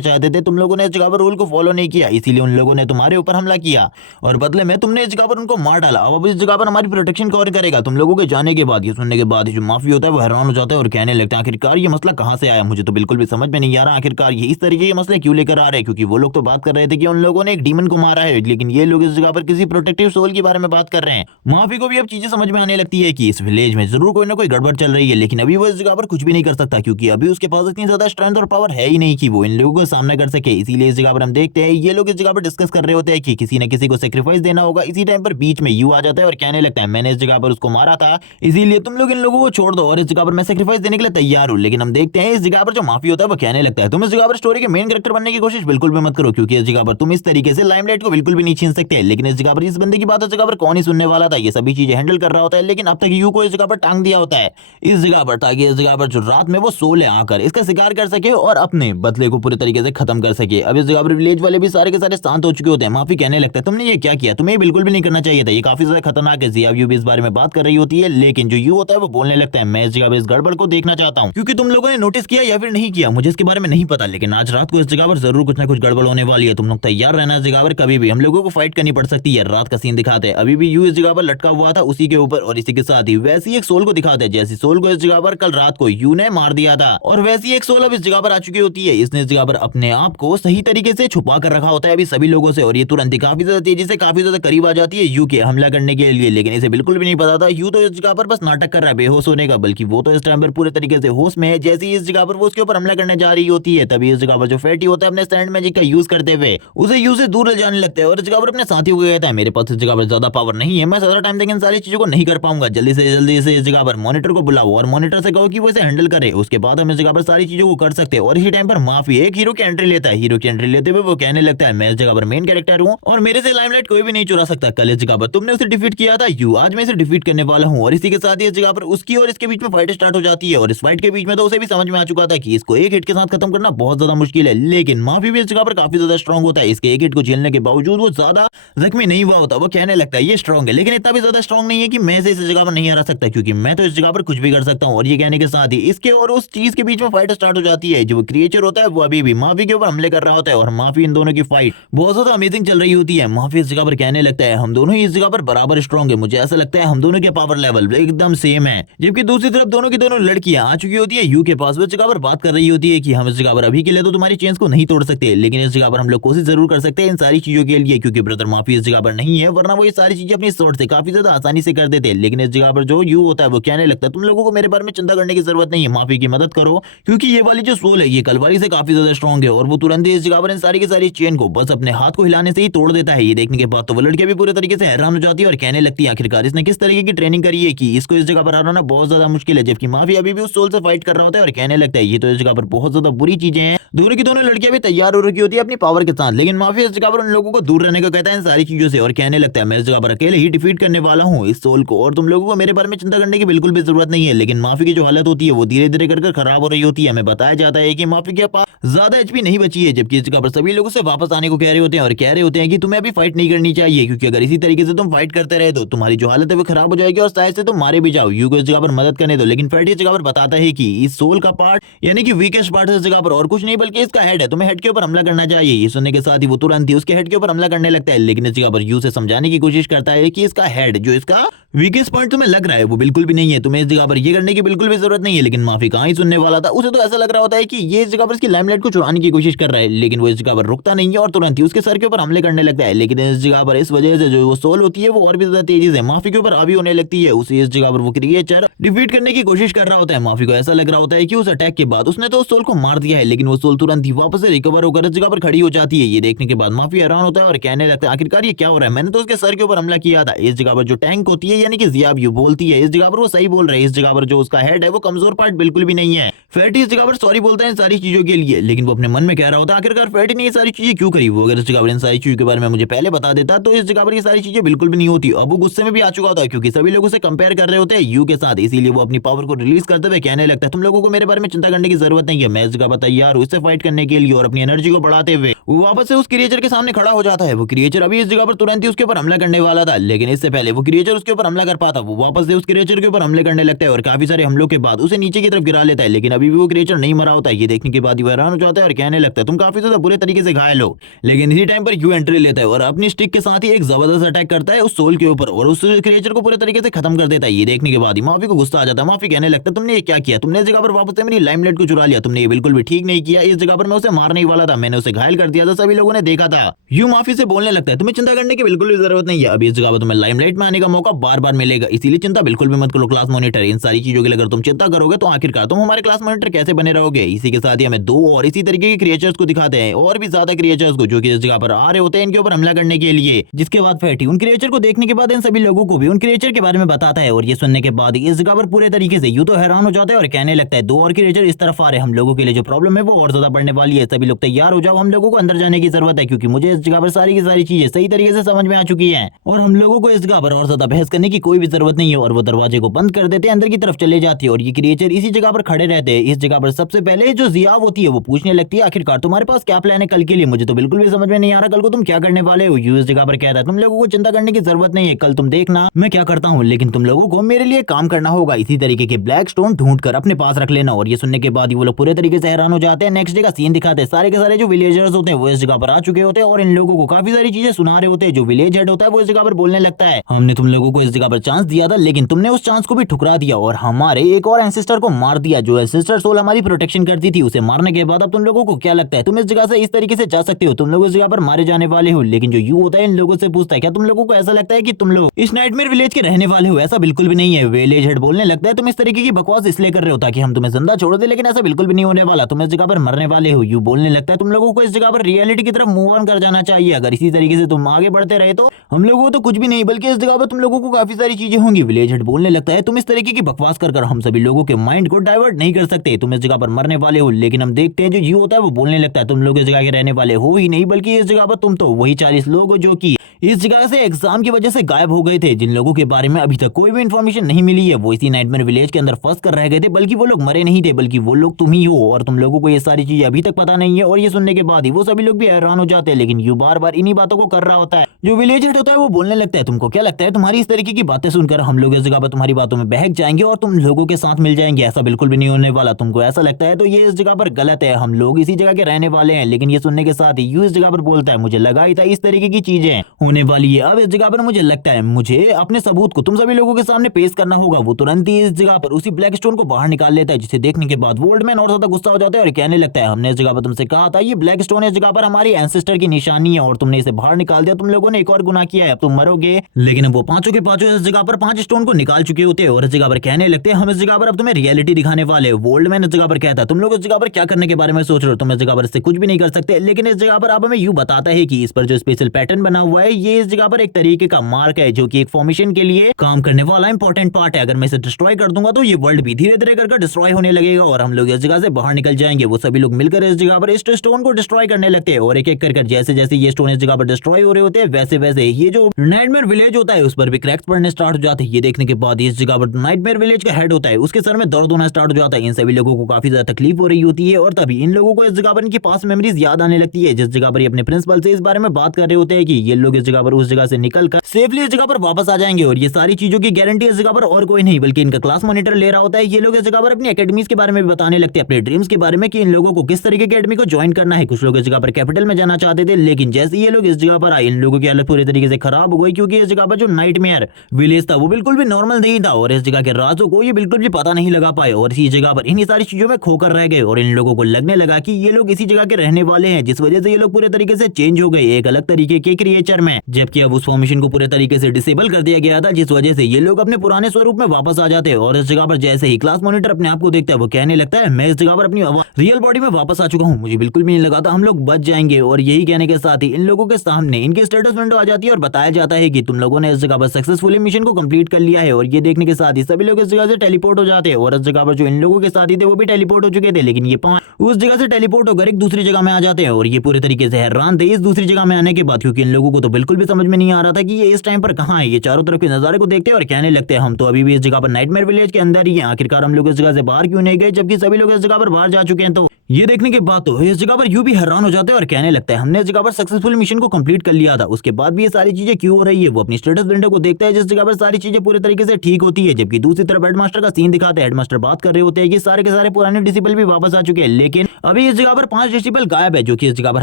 चाहते थे? तुम लोगों ने इस जगह पर रूल को फॉलो नहीं किया, इसीलिए उन लोगों ने तुम्हारे ऊपर हमला किया और बदले में तुमने इस जगह पर उनको मार डाला। अब इस जगह पर हमारी प्रोटेक्शन कौन करेगा तुम लोगों के जाने के बाद? ये सुनने के बाद जो माफी होता है वो हैरान हो जाता है और कहने लगता है आखिरकार ये मसला कहां से आया, मुझे तो बिल्कुल भी समझ में नहीं आ रहा आखिरकार ये इस तरीके के मसले क्यों लेकर आ रहे हैं। क्योंकि वो लोग तो बात कर रहे थे कि उन लोगों ने एक डीमन को मारा है, लेकिन ये लोग इस जगह पर किसी प्रोटेक्टिव सोल के बारे में बात कर रहे हैं। माफी को भी अब चीजें समझ में आने लगती है कि इस विलेज में जरूर कोई ना कोई गड़बड़ चल रही है, लेकिन अभी वो इस जगह पर कुछ भी नहीं कर सकता क्योंकि अभी उसके पास इतनी ज्यादा स्ट्रेंथ और पावर है ही नहीं कि वो इन लोगों का सामना कर सके। इसीलिए इस जगह पर हम देखते हैं ये लोग इस जगह पर डिस्कस कर रहे होते हैं कि किसी न किसी को सेक्रीफाइस देना होगा। इसी टाइम पर बीच में यू आ जाता है और कहने लगता है मैंने इस जगह पर उसको मारा था, इसीलिए तुम लोग इन लोगों को छोड़ दो और इस जगह पर मैं सेक्रीफाइस देने के लिए तैयार हूं। लेकिन हम देखते हैं इस जगह पर जो माफी होता है वो कहने लगता है तुम इस जगह पर स्टोरी के मेन कैरेक्टर बनने की कोशिश बिल्कुल भी मत करो क्योंकि इस जगह पर तुम इस तरीके से लाइमलाइट को बिल्कुल भी नहीं छीन सकते। लेकिन इस जगह पर इस बंदे की बात इस जगह पर कौन ही सुनने वाला था, ये सभी चीजें हैंडल कर रहा होता है। लेकिन अब तक यू को इस जगह पर टांग दिया होता है इस जगह पर ताकि इस जगह पर जो रात में वो सोले आकर इसका शिकार कर सके और अपने बदले को पूरे तरीके से खत्म कर सके। अब इस जगह पर विलेज वाले भी सारे के सारे शांत हो चुके होते हैं। माफी कहने लगता है तुमने ये क्या किया, तुम्हें बिल्कुल भी नहीं करना चाहिए था, ये काफी ज्यादा खतरनाक है। जियाव्यू भी इस बारे में बात कर रही होती है, लेकिन जो यू होता है वो बोलने लगता है मैं इस जगह पर इस गड़बड़ को देखना चाहता हूँ क्योंकि तुम लोगों ने नोटिस किया या फिर नहीं किया मुझे इसके बारे में नहीं पता, लेकिन आज रात को इस जगह पर जरूर कुछ ना कुछ गड़बड़ होने वाली है। तुम लोग तैयार रहना, इस जगह पर कभी भी हम लोगों को फाइट करनी पड़ सकती है। रात का सीन दिखाते हैं, अभी भी यू इस जगह पर लटका हुआ था उसी के ऊपर और इसी के साथ ही वैसी एक सोल को दिखाते हैं जैसी सोल को इस जगह पर कल रात को यू ने मार दिया था और वैसी एक सोल अब इस जगह पर आ चुकी होती है। इसने इस जगह पर अपने आप को सही तरीके से छुपा कर रखा होता है अभी सभी लोगों से और ये तुरंत ही काफी ज्यादा तेजी से काफी ज्यादा करीब आ जाती है यू के हमला करने के लिए। लेकिन इसे बिल्कुल भी नहीं पता था यू तो इस जगह पर बस नाटक कर रहा है बेहोश होने का, बल्कि वो तो इस टाइम पर पूरे तरीके से होश में है। जैसे ही इस जगह पर वो उसके ऊपर हमला करने जा रही होती है तभी इस जगह पर जो फैटी होता है अपने स्टैंड मैजिक का यूज करते हुए उसे यू से दूर ले जाने लगता है और इस जगह पर अपने साथियों को कहता है मेरे पास इस जगह पर ज्यादा पावर नहीं है, मैं ज्यादा टाइम तक इन सारी चीजों को नहीं कर पाऊंगा, जल्दी से इस जगह पर मॉनिटर को बुलाओ और मॉनिटर से कहो कि वो इसे हैंडल करे, उसके बाद हम इस जगह पर सारी चीजों को कर सकते हैं। और इसी टाइम पर माफी एक हीरो की एंट्री लेता है। हीरो की एंट्री लेते हुए वो कहने लगता है मैं इस जगह पर मेन कैरेक्टर हूँ और मेरे से लाइमलाइट कोई भी नहीं चुरा सकता। कल इस जगह पर तुमने उसे डिफीट किया था यू, आज मैं इसे डिफीट करने वाला हूँ। और इसी के साथ ही इस जगह पर उसकी और इसके बीच में फाइट स्टार्ट हो जाती है और इस फाइट के बीच में तो उसे भी समझ में आ चुका था कि इसको एक हिट के साथ खत्म करना बहुत ज्यादा मुश्किल है। लेकिन माफी भी इस जगह पर काफी ज्यादा स्ट्रॉन्ग होता है, इसके एक हिट को झेलने के बावजूद वो ज्यादा जख्मी नहीं हुआ होता। वो कहने लगता है ये स्ट्रॉन्ग है लेकिन इतना भी ज्यादा स्ट्रॉन्ग नहीं है कि मैं इस जगह पर नहीं हरा सकता क्योंकि मैं तो इस जगह पर कुछ भी कर सकता हूँ। और ये कहने के साथ ही इसके और उस चीज के बीच में फाइट स्टार्ट हो जाती है। जो क्रिएचर होता है वो अभी भी माफी के ऊपर हमले कर रहा होता है और माफी इन दोनों की फाइट बहुत ज्यादा अमेजिंग चल रही होती है। माफी इस जगह पर कहने लगता है हम दोनों ही इस जगह पर बराबर स्ट्रॉन्ग है, मुझे ऐसा लगता है हम दोनों के पावर लेवल एकदम सेम है। जबकि दूसरी तरफ दोनों की दोनों लड़कियां आ चुकी होती है यू के पास, वो इस जगह पर बात कर रही होती है कि हम इस जगह पर अभी के लिए तो तुम्हारी चेंज को नहीं तोड़ सकते, लेकिन इस जगह पर हम लोग कोशिश जरूर कर सकते हैं इन सारी चीजों के लिए क्योंकि ब्रदर माफी इस जगह पर नहीं है, वरना वो ये सारी चीजें अपनी सोच से काफी ज्यादा आसानी से कर देते। लेकिन इस जगह पर जो यू होता है वो कहने लगता है तुम लोगों को मेरे बारे में चिंता करने की जरूरत नहीं है, माफी की मदद करो क्योंकि ये वाली जो सोल है ये कल वाली से काफी ज्यादा स्ट्रॉन्ग है। और वो तुरंत ही इस जगह पर इन सारी की सारी चेन को बस अपने हाथ को हिलाने से ही तोड़ देता है। ये देखने के बाद तो वो लड़कियां भी पूरे तरीके से हैरान हो जाती है और कहने लगती है आखिरकार इसने किस तरीके की ट्रेनिंग करी है कि इसको इस जगह पर हराना बहुत ज्यादा मुश्किल है। जबकि माफी अभी भी उस सोल से फाइट कर रहा होता है और कहने लगता है ये तो इस जगह पर बहुत ज्यादा बुरी चीजें हैं। दोनों की दोनों लड़कियां भी तैयार हो रखी होती है अपनी पावर के साथ, लेकिन माफी इस जगह पर उन लोगों को दूर रहने को कहता है इन सारी चीजों से और कहने लगता है मैं इस जगह पर अकेले ही डिफीट करने वाला हूँ इस सोल को और तुम लोगों को मेरे बारे में चिंता करने की बिल्कुल भी जरूरत नहीं है। लेकिन माफी की जो हालत होती है वो धीरे धीरे कर खराब हो रही होती है। हमें बताया जाता है कि माफी के पास ज्यादा एचपी नहीं बची है, जबकि इस जगह पर सभी लोग उसे वापस आने को कह रहे होते हैं और कह रहे होते हैं कि तुम्हें अभी फाइट नहीं करनी चाहिए क्योंकि अगर इसी तरीके से तुम फाइट करते रहे तो तुम्हारी जो हालत है वो खराब हो जाएगी और शायद से तुम मारे भी जाओ। यू को इस जगह पर मदद करने दो, लेकिन फैटी इस जगह पर बताता है कि इस सोल का पार्ट यानी कि वीकेस्ट पार्ट इस जगह पर और कुछ नहीं बल्कि इसका हेड है, तुम्हें हेड के ऊपर हमला करना चाहिए। ये सुनने के साथ ही वो तुरंत ही उसके हेड के ऊपर हमला करने लगता है, लेकिन इस जगह पर यू से समझाने की कोशिश करता है कि इसका हेड जो इसका वीकेस्ट पॉइंट तुम्हें लग रहा है वो बिल्कुल भी नहीं है, तुम्हें इस जगह पर ये करने की बिल्कुल भी जरूरत नहीं है। लेकिन माफी कहाँ ही सुनने वाला था, उसे तो ऐसा लग रहा होता है कि ये इस जगह पर इसकी लाइमलाइट को चुराने की कोशिश कर रहा है, लेकिन वो इस जगह पर रुकता नहीं है और तुरंत ही उसके सर के ऊपर हमले करने लगता है। लेकिन इस जगह पर इस वजह से जो वो सोल होती है वो और भी ज्यादा तेजी से माफी के ऊपर हावी होने लगती है। उसे इस जगह पर वो क्रिएचर डिफीट करने की कोशिश कर रहा होता है। माफी को ऐसा लग रहा होता है कि उस अटैक के बाद उसने तो उस सोल को मार दिया है, लेकिन वो सोल तुरंत ही वापस से रिकवर होकर इस जगह पर खड़ी हो जाती है। ये देखने के बाद माफी हैरान होता है और कहने लगता है आखिरकार ये क्या हो रहा है, मैंने तो उसके सर के ऊपर हमला किया था। इस जगह पर जो टैंक होती है यानी कि जियाब यू बोलती है, इस जगह पर वो सही बोल रहे हैं, इस जगह पर जो उसका हेड है वो कमजोर पार्ट बिल्कुल भी नहीं है। फैटी इस जगह पर सॉरी बोलता है इन सारी चीजों के लिए, लेकिन वो अपने मन में कह रहा होता है आखिरकार फैटी ने ये सारी चीजें क्यों करी, वो अगर इस जगह पर इन सारी चीजों के बारे में मुझे पहले बता देता तो इस जगह पर ये सारी चीजें बिल्कुल भी नहीं होती। अब वो गुस्से में भी आ चुका होता है क्योंकि सभी लोग उसे कंपेयर कर रहे होते हैं यू के साथ, इसीलिए वो अपनी पावर को रिलीज करते हुए कहने लगता है तुम लोगों को मेरे बारे में चिंता करने की जरूरत नहीं है, मैं इस जगह पर तैयार हूं इससे फाइट करने के लिए। और अपनी एनर्जी को बढ़ाते हुए वो वापस से उस क्रिएचर के सामने खड़ा हो जाता है। वो क्रिएचर अभी इस जगह पर तुरंत ही उसके ऊपर हमला करने वाला था, लेकिन इससे पहले वो क्रिएचर उसके ऊपर हमला कर पाता वो वापस से उस क्रिएचर के ऊपर हमले करने लगता है और काफी सारे हमलों के बाद उसे नीचे की तरफ गिरा लेता है। लेकिन अभी भी वो क्रिएचर नहीं मरा होता है। ये देखने के बाद वो हैरान हो जाता है और कहने लगता है तुम काफी ज्यादा बुरे तरीके से घायल हो। लेकिन इसी टाइम पर यू एंट्री लेता है और अपनी स्टिक के साथ ही एक जबरदस्त अटैक करता है उस सोल के ऊपर और उस क्रिएचर को पूरे तरीके से खत्म कर देता है। ये देखने के बाद ही माफी को गुस्सा आ जाता है। माफी कहने लगता है तुमने ये क्या किया, तुमने इस जगह पर वापस से मेरी लाइमलाइट को चुरा लिया, तुमने ये बिल्कुल भी ठीक नहीं किया। इस जगह पर मैं उसे मारने ही वाला था, मैंने उसे घायल कर दिया था, सभी लोगों ने देखा था। यू माफी से बोलने लगता है तुम्हें चिंता करने की बिल्कुल भी जरूरत नहीं है, अभी इस जगह पर तुम्हें लाइमलाइट में आने का मौका बार बार मिलेगा, इसीलिए चिंता बिल्कुल भी मत करो। क्लास मॉनिटर इन सारी चीजों के लिए अगर तुम चिंता करोगे तो आखिरकार तुम हमारे क्लास मॉनिटर कैसे बने रहोगे। इसी के साथ ही हमें दो और इसी तरीके के क्रिएचर्स को दिखाते हैं और भी ज्यादा क्रिएचर्स को जो कि इस जगह पर आ रहे होते हैं इनके ऊपर हमला करने के लिए। जिसके बाद फैटी उन क्रिएचर को देखने के बाद इन सभी लोगों को भी उन क्रिएचर के बारे में बताता है और ये सुनने के बाद इस जगह पर पूरे तरीके से यू तो हैरान हो जाता है और कहने लगता है दो और क्रिएचर इस तरफ आ रहे हैं, हम लोगों के लिए जो प्रॉब्लम है वो और ज्यादा बढ़ने वाली है, सभी लोग तैयार हो जाओ, हम लोगों को अंदर जाने की जरूरत है क्योंकि मुझे इस जगह पर सारी की सारी चीजें सही तरीके से समझ में आ चुकी है और हम लोगों को इस जगह पर और ज्यादा बहस करने की कोई भी जरूरत नहीं है। और वो दरवाजे को बंद कर देते हैं, अंदर की तरफ चले जाती है और ये क्रिएचर इसी जगह पर खड़े रहते हैं। इस जगह पर सबसे पहले जो जियाब होती है वो पूछने लगती है आखिरकार तुम्हारे पास क्या प्लान है कल के लिए, मुझे तो बिल्कुल भी समझ में नहीं आ रहा कल को तुम क्या करने वाले हो। यू इस जगह पर कहता है तुम लोगों को चिंता करने की जरूरत नहीं है, कल तुम देखना मैं क्या करता हूँ, लेकिन तुम लोगों को मेरे लिए काम करना होगा, इसी तरीके के ब्लैक स्टोन ढूंढ कर अपने पास रख लेना। और ये सुनने के बाद वो लोग पूरे तरीके से हैरान हो जाते हैं। नेक्स्ट डे का सीन दिखाते हैं, सारे के सारे जो विलेजर्स होते हैं वो इस जगह पर आ चुके होते हैं और इन लोगों को काफी सारी चीजें सुना रहे होते हैं। जो विलेज हेड होता है वो इस जगह पर बोलने लगता है हमने तुम लोगों को इस जगह पर चांस दिया था, लेकिन तुमने उस चांस को भी ठुकरा दिया और हमारे एक और एंसेस्टर को मार दिया। जो एंसेस्टर सोल हमारी प्रोटेक्शन करती थी उसे मारने के बाद अब तुम लोगों को क्या लगता है तुम इस जगह से इस तरीके से जा सकते हो, तुम लोग इस जगह पर मारे जाने वाले हो। लेकिन जो यू होता है इन लोगों से पूछता है क्या तुम लोगों को ऐसा लगता है कि तुम लोग इस नाइटमेयर विलेज के रहने वाले हो, ऐसा बिल्कुल भी नहीं है। विलेज हेड बोलने लगता है तुम इस तरीके की बकवास इसलिए कर रहे हो ताकि हम तुम्हें जिंदा छोड़ दे, लेकिन ऐसा बिल्कुल भी नहीं होने वाला, तुम इस जगह पर मरने वाले हो। यू बोलने लगता है तुम लोगों को इस जगह पर रियलिटी की तरफ मूव ऑन कर जाना चाहिए, अगर इसी तरीके से तुम आगे बढ़ते रहे तो हम लोगों को तो कुछ भी नहीं बल्कि इस जगह पर तुम लोगों को काफी सारी चीजें होंगी। विलेज हेड बोलने लगता है तुम इस तरीके की बकवास कर हम सभी लोगों के माइंड को डाइवर्ट नहीं कर सकते, तुम इस जगह पर मरने वाले हो। लेकिन हम देखते हैं जो यू होता है वो बोलने लगता है तुम लोग इस जगह के रहने वाले हो ही नहीं बल्कि इस जगह पर तुम तो वही 40 लोग हो जो कि इस जगह से एग्जाम की वजह से गायब हो गए थे, जिन लोगों के बारे में अभी तक कोई भी इंफॉर्मेशन नहीं मिली है। वो इसी नाइटमेयर विलेज के अंदर फंस कर रह गए थे, बल्कि वो लोग मरे नहीं थे बल्कि वो लोग तुम ही हो और तुम लोगों को ये सारी चीजें अभी तक पता नहीं है। और ये सुनने के बाद ही वो सभी लोग भी हैरान हो जाते हैं, लेकिन यू बार बार इन्हीं बातों को कर रहा होता है। जो विलेज हेड होता है वो बोलने लगता है तुमको क्या लगता है तुम्हारी इस तरीके की बातें सुनकर हम लोग इस जगह पर तुम्हारी बातों में बहक जाएंगे और तुम लोगों के साथ मिल जाएंगे, ऐसा बिल्कुल भी नहीं होने वाला। तुमको ऐसा लगता है तो ये इस जगह पर गलत है, हम लोग इसी जगह के रहने वाले हैं। लेकिन ये सुनने के साथ ही यू इस जगह पर बोलता है मुझे लगा ही था इस तरीके की चीजें होने वाली है, अब इस जगह पर मुझे लगता है मुझे अपने सबूत को तुम सभी लोगों के सामने पेश करना होगा। वो तुरंत ही इस जगह पर उसी ब्लैक स्टोन को बाहर निकाल लेता है, जिसे देखने के बाद वोल्डमैन और ज्यादा गुस्सा हो जाता है और कहने लगता है हमने इस जगह पर तुमसे कहा था ये ब्लैक स्टोन इस जगह पर हमारी एंसेस्टर की निशानी है और तुमने इसे बाहर निकाल दिया, तुम लोगों ने एक और गुनाह किया है, अब तुम मरोगे। लेकिन वो पांचों के पांचों इस जगह पर 5 स्टोन को निकाल चुके होते हैं और इस जगह पर कहने लगते हैं हम इस जगह पर अब तुम्हें रियलिटी दिखाने वाले। वोल्डमैन इस जगह पर कहता है तुम लोग इस जगह पर क्या करने के बारे में सोच रहे हो, तुम इस जगह पर इससे कुछ भी नहीं कर सकते। लेकिन इस जगह पर अब हमें यू बताता है कि इस पर जो स्पेशल पैटर्न बना हुआ है ये इस जगह पर एक तरीके का मार्क है जो कि एक फॉर्मेशन के लिए काम करने वाला इंपॉर्टेंट पार्ट है। अगर मैं इसे डिस्ट्रॉय कर दूंगा तो ये वर्ल्ड भी धीरे धीरे करके डिस्ट्रॉय होने लगेगा और हम लोग इस जगह से बाहर निकल जाएंगे। वो सभी लोग मिलकर इस जगह पर इस स्टोन को डिस्ट्रॉय करने लगते हैं और एक एक करके जैसे जैसे ये स्टोन इस जगह पर डिस्ट्रॉय हो रहे होते हैं वैसे वैसे ये जो नाइटमेयर विलेज होता है उस पर भी क्रैक्स पड़ने स्टार्ट हो जाते हैं। ये देखने के बाद इस जगह पर नाइटमेयर विलेज का हेड होता है उसके सर में दर्द होना स्टार्ट हो जाता है। इन सभी लोगों को काफी ज्यादा तकलीफ हो रही होती है और तभी इन लोगों को इस जगह पर इनकी पास मेमोरीज याद आने लगती है, जिस जगह पर ये अपने प्रिंसिपल से इस बारे में बात कर रहे होते हैं कि ये लोग इस जगह पर उस जगह से निकलकर सेफली इस जगह पर वापस आ जाएंगे और ये सारी चीजों की गारंटी इस जगह पर और कोई नहीं बल्कि इनका क्लास मॉनिटर ले रहा होता है, ये लोग इस जगह पर अपनी एकेडमीज के बारे में भी बताने लगते हैं, अपने ड्रीम्स के बारे में कि इन लोगों को किस तरीके की एकेडमी को ज्वाइन करना है। कुछ लोग इस जगह पर कैपिटल में जाना चाहते थे, लेकिन जैसे ये लोग इस जगह पर आए इन लोगों की हालत पूरी तरीके से खराब हो गई, क्योंकि इस जगह पर जो नाइटमेयर विलेज था वो बिल्कुल भी नॉर्मल नहीं था और इस जगह के राजों को ये बिल्कुल भी पता नहीं लगा पाए और इसी जगह पर इन्हीं सारी चीजों में खोकर रह गए और इन लोगों को लगने लगा कि ये लोग इसी जगह के रहने वाले हैं, जिस वजह से ये लोग पूरे तरीके से चेंज हो गए एक अलग तरीके के क्रिएचर में। जबकि अब उस फॉर्मेशन को पूरे तरीके से डिसेबल कर दिया गया था, जिस वजह से ये लोग अपने पुराने स्वरूप में वापस आ जाते हैं और इस जगह पर जैसे ही क्लास मॉनिटर अपने आप को देखता है वो कहने लगता है मैं इस जगह पर अपनी रियल बॉडी में वापस आ चुका हूँ, मुझे बिल्कुल भी नहीं लगा था हम लोग बच जाएंगे। और यही कहने के साथ ही इन लोगों के सामने इनके स्टेटस विंडो आ जाती है और बताया जाता है कि तुम लोगों ने इस जगह पर सक्सेसफुली मिशन को कंप्लीट कर लिया है। और ये देखने के साथ ही सभी लोग इस जगह से टेलीपोर्ट हो जाते हैं और इस जगह पर जो इन लोगों के साथी थे वो भी टेलीपोर्ट हो चुके थे, लेकिन ये पांच उस जगह से टेलीपोर्ट होकर एक दूसरी जगह में आ जाते हैं और ये पूरे तरीके से हैरान थे इस दूसरी जगह में आने के बाद, क्योंकि इन लोगों को तो बिल्कुल भी समझ में नहीं आ रहा था कि ये इस टाइम पर कहाँ है। ये चारों तरफ के नजारे को देखते हैं और कहने लगते हैं हम तो अभी भी इस जगह पर नाइटमेयर विलेज के अंदर ही हैं, आखिरकार हम लोग इस जगह से बाहर क्यों नहीं गए, जबकि सभी लोग इस जगह पर बाहर जा चुके हैं। तो ये देखने के बाद तो इस जगह पर यूं भी हैरान हो जाते हैं और कहने लगता है हमने इस जगह पर सक्सेसफुल मिशन को कंप्लीट कर लिया था, उसके बाद भी ये सारी चीजें क्यों हो रही है। वो अपनी स्टेटस विंडो को देखता है जिस जगह पर सारी चीजें पूरी तरीके से ठीक होती है, जबकि दूसरी तरफ हेडमास्टर का सीन दिखाते हैं। हेडमास्टर बात कर रहे होते हैं कि सारे के सारे पुराने डिसिपल भी वापस आ चुके हैं, लेकिन अभी इस जगह पर 5 डिसिपल गायब है, जो कि इस जगह पर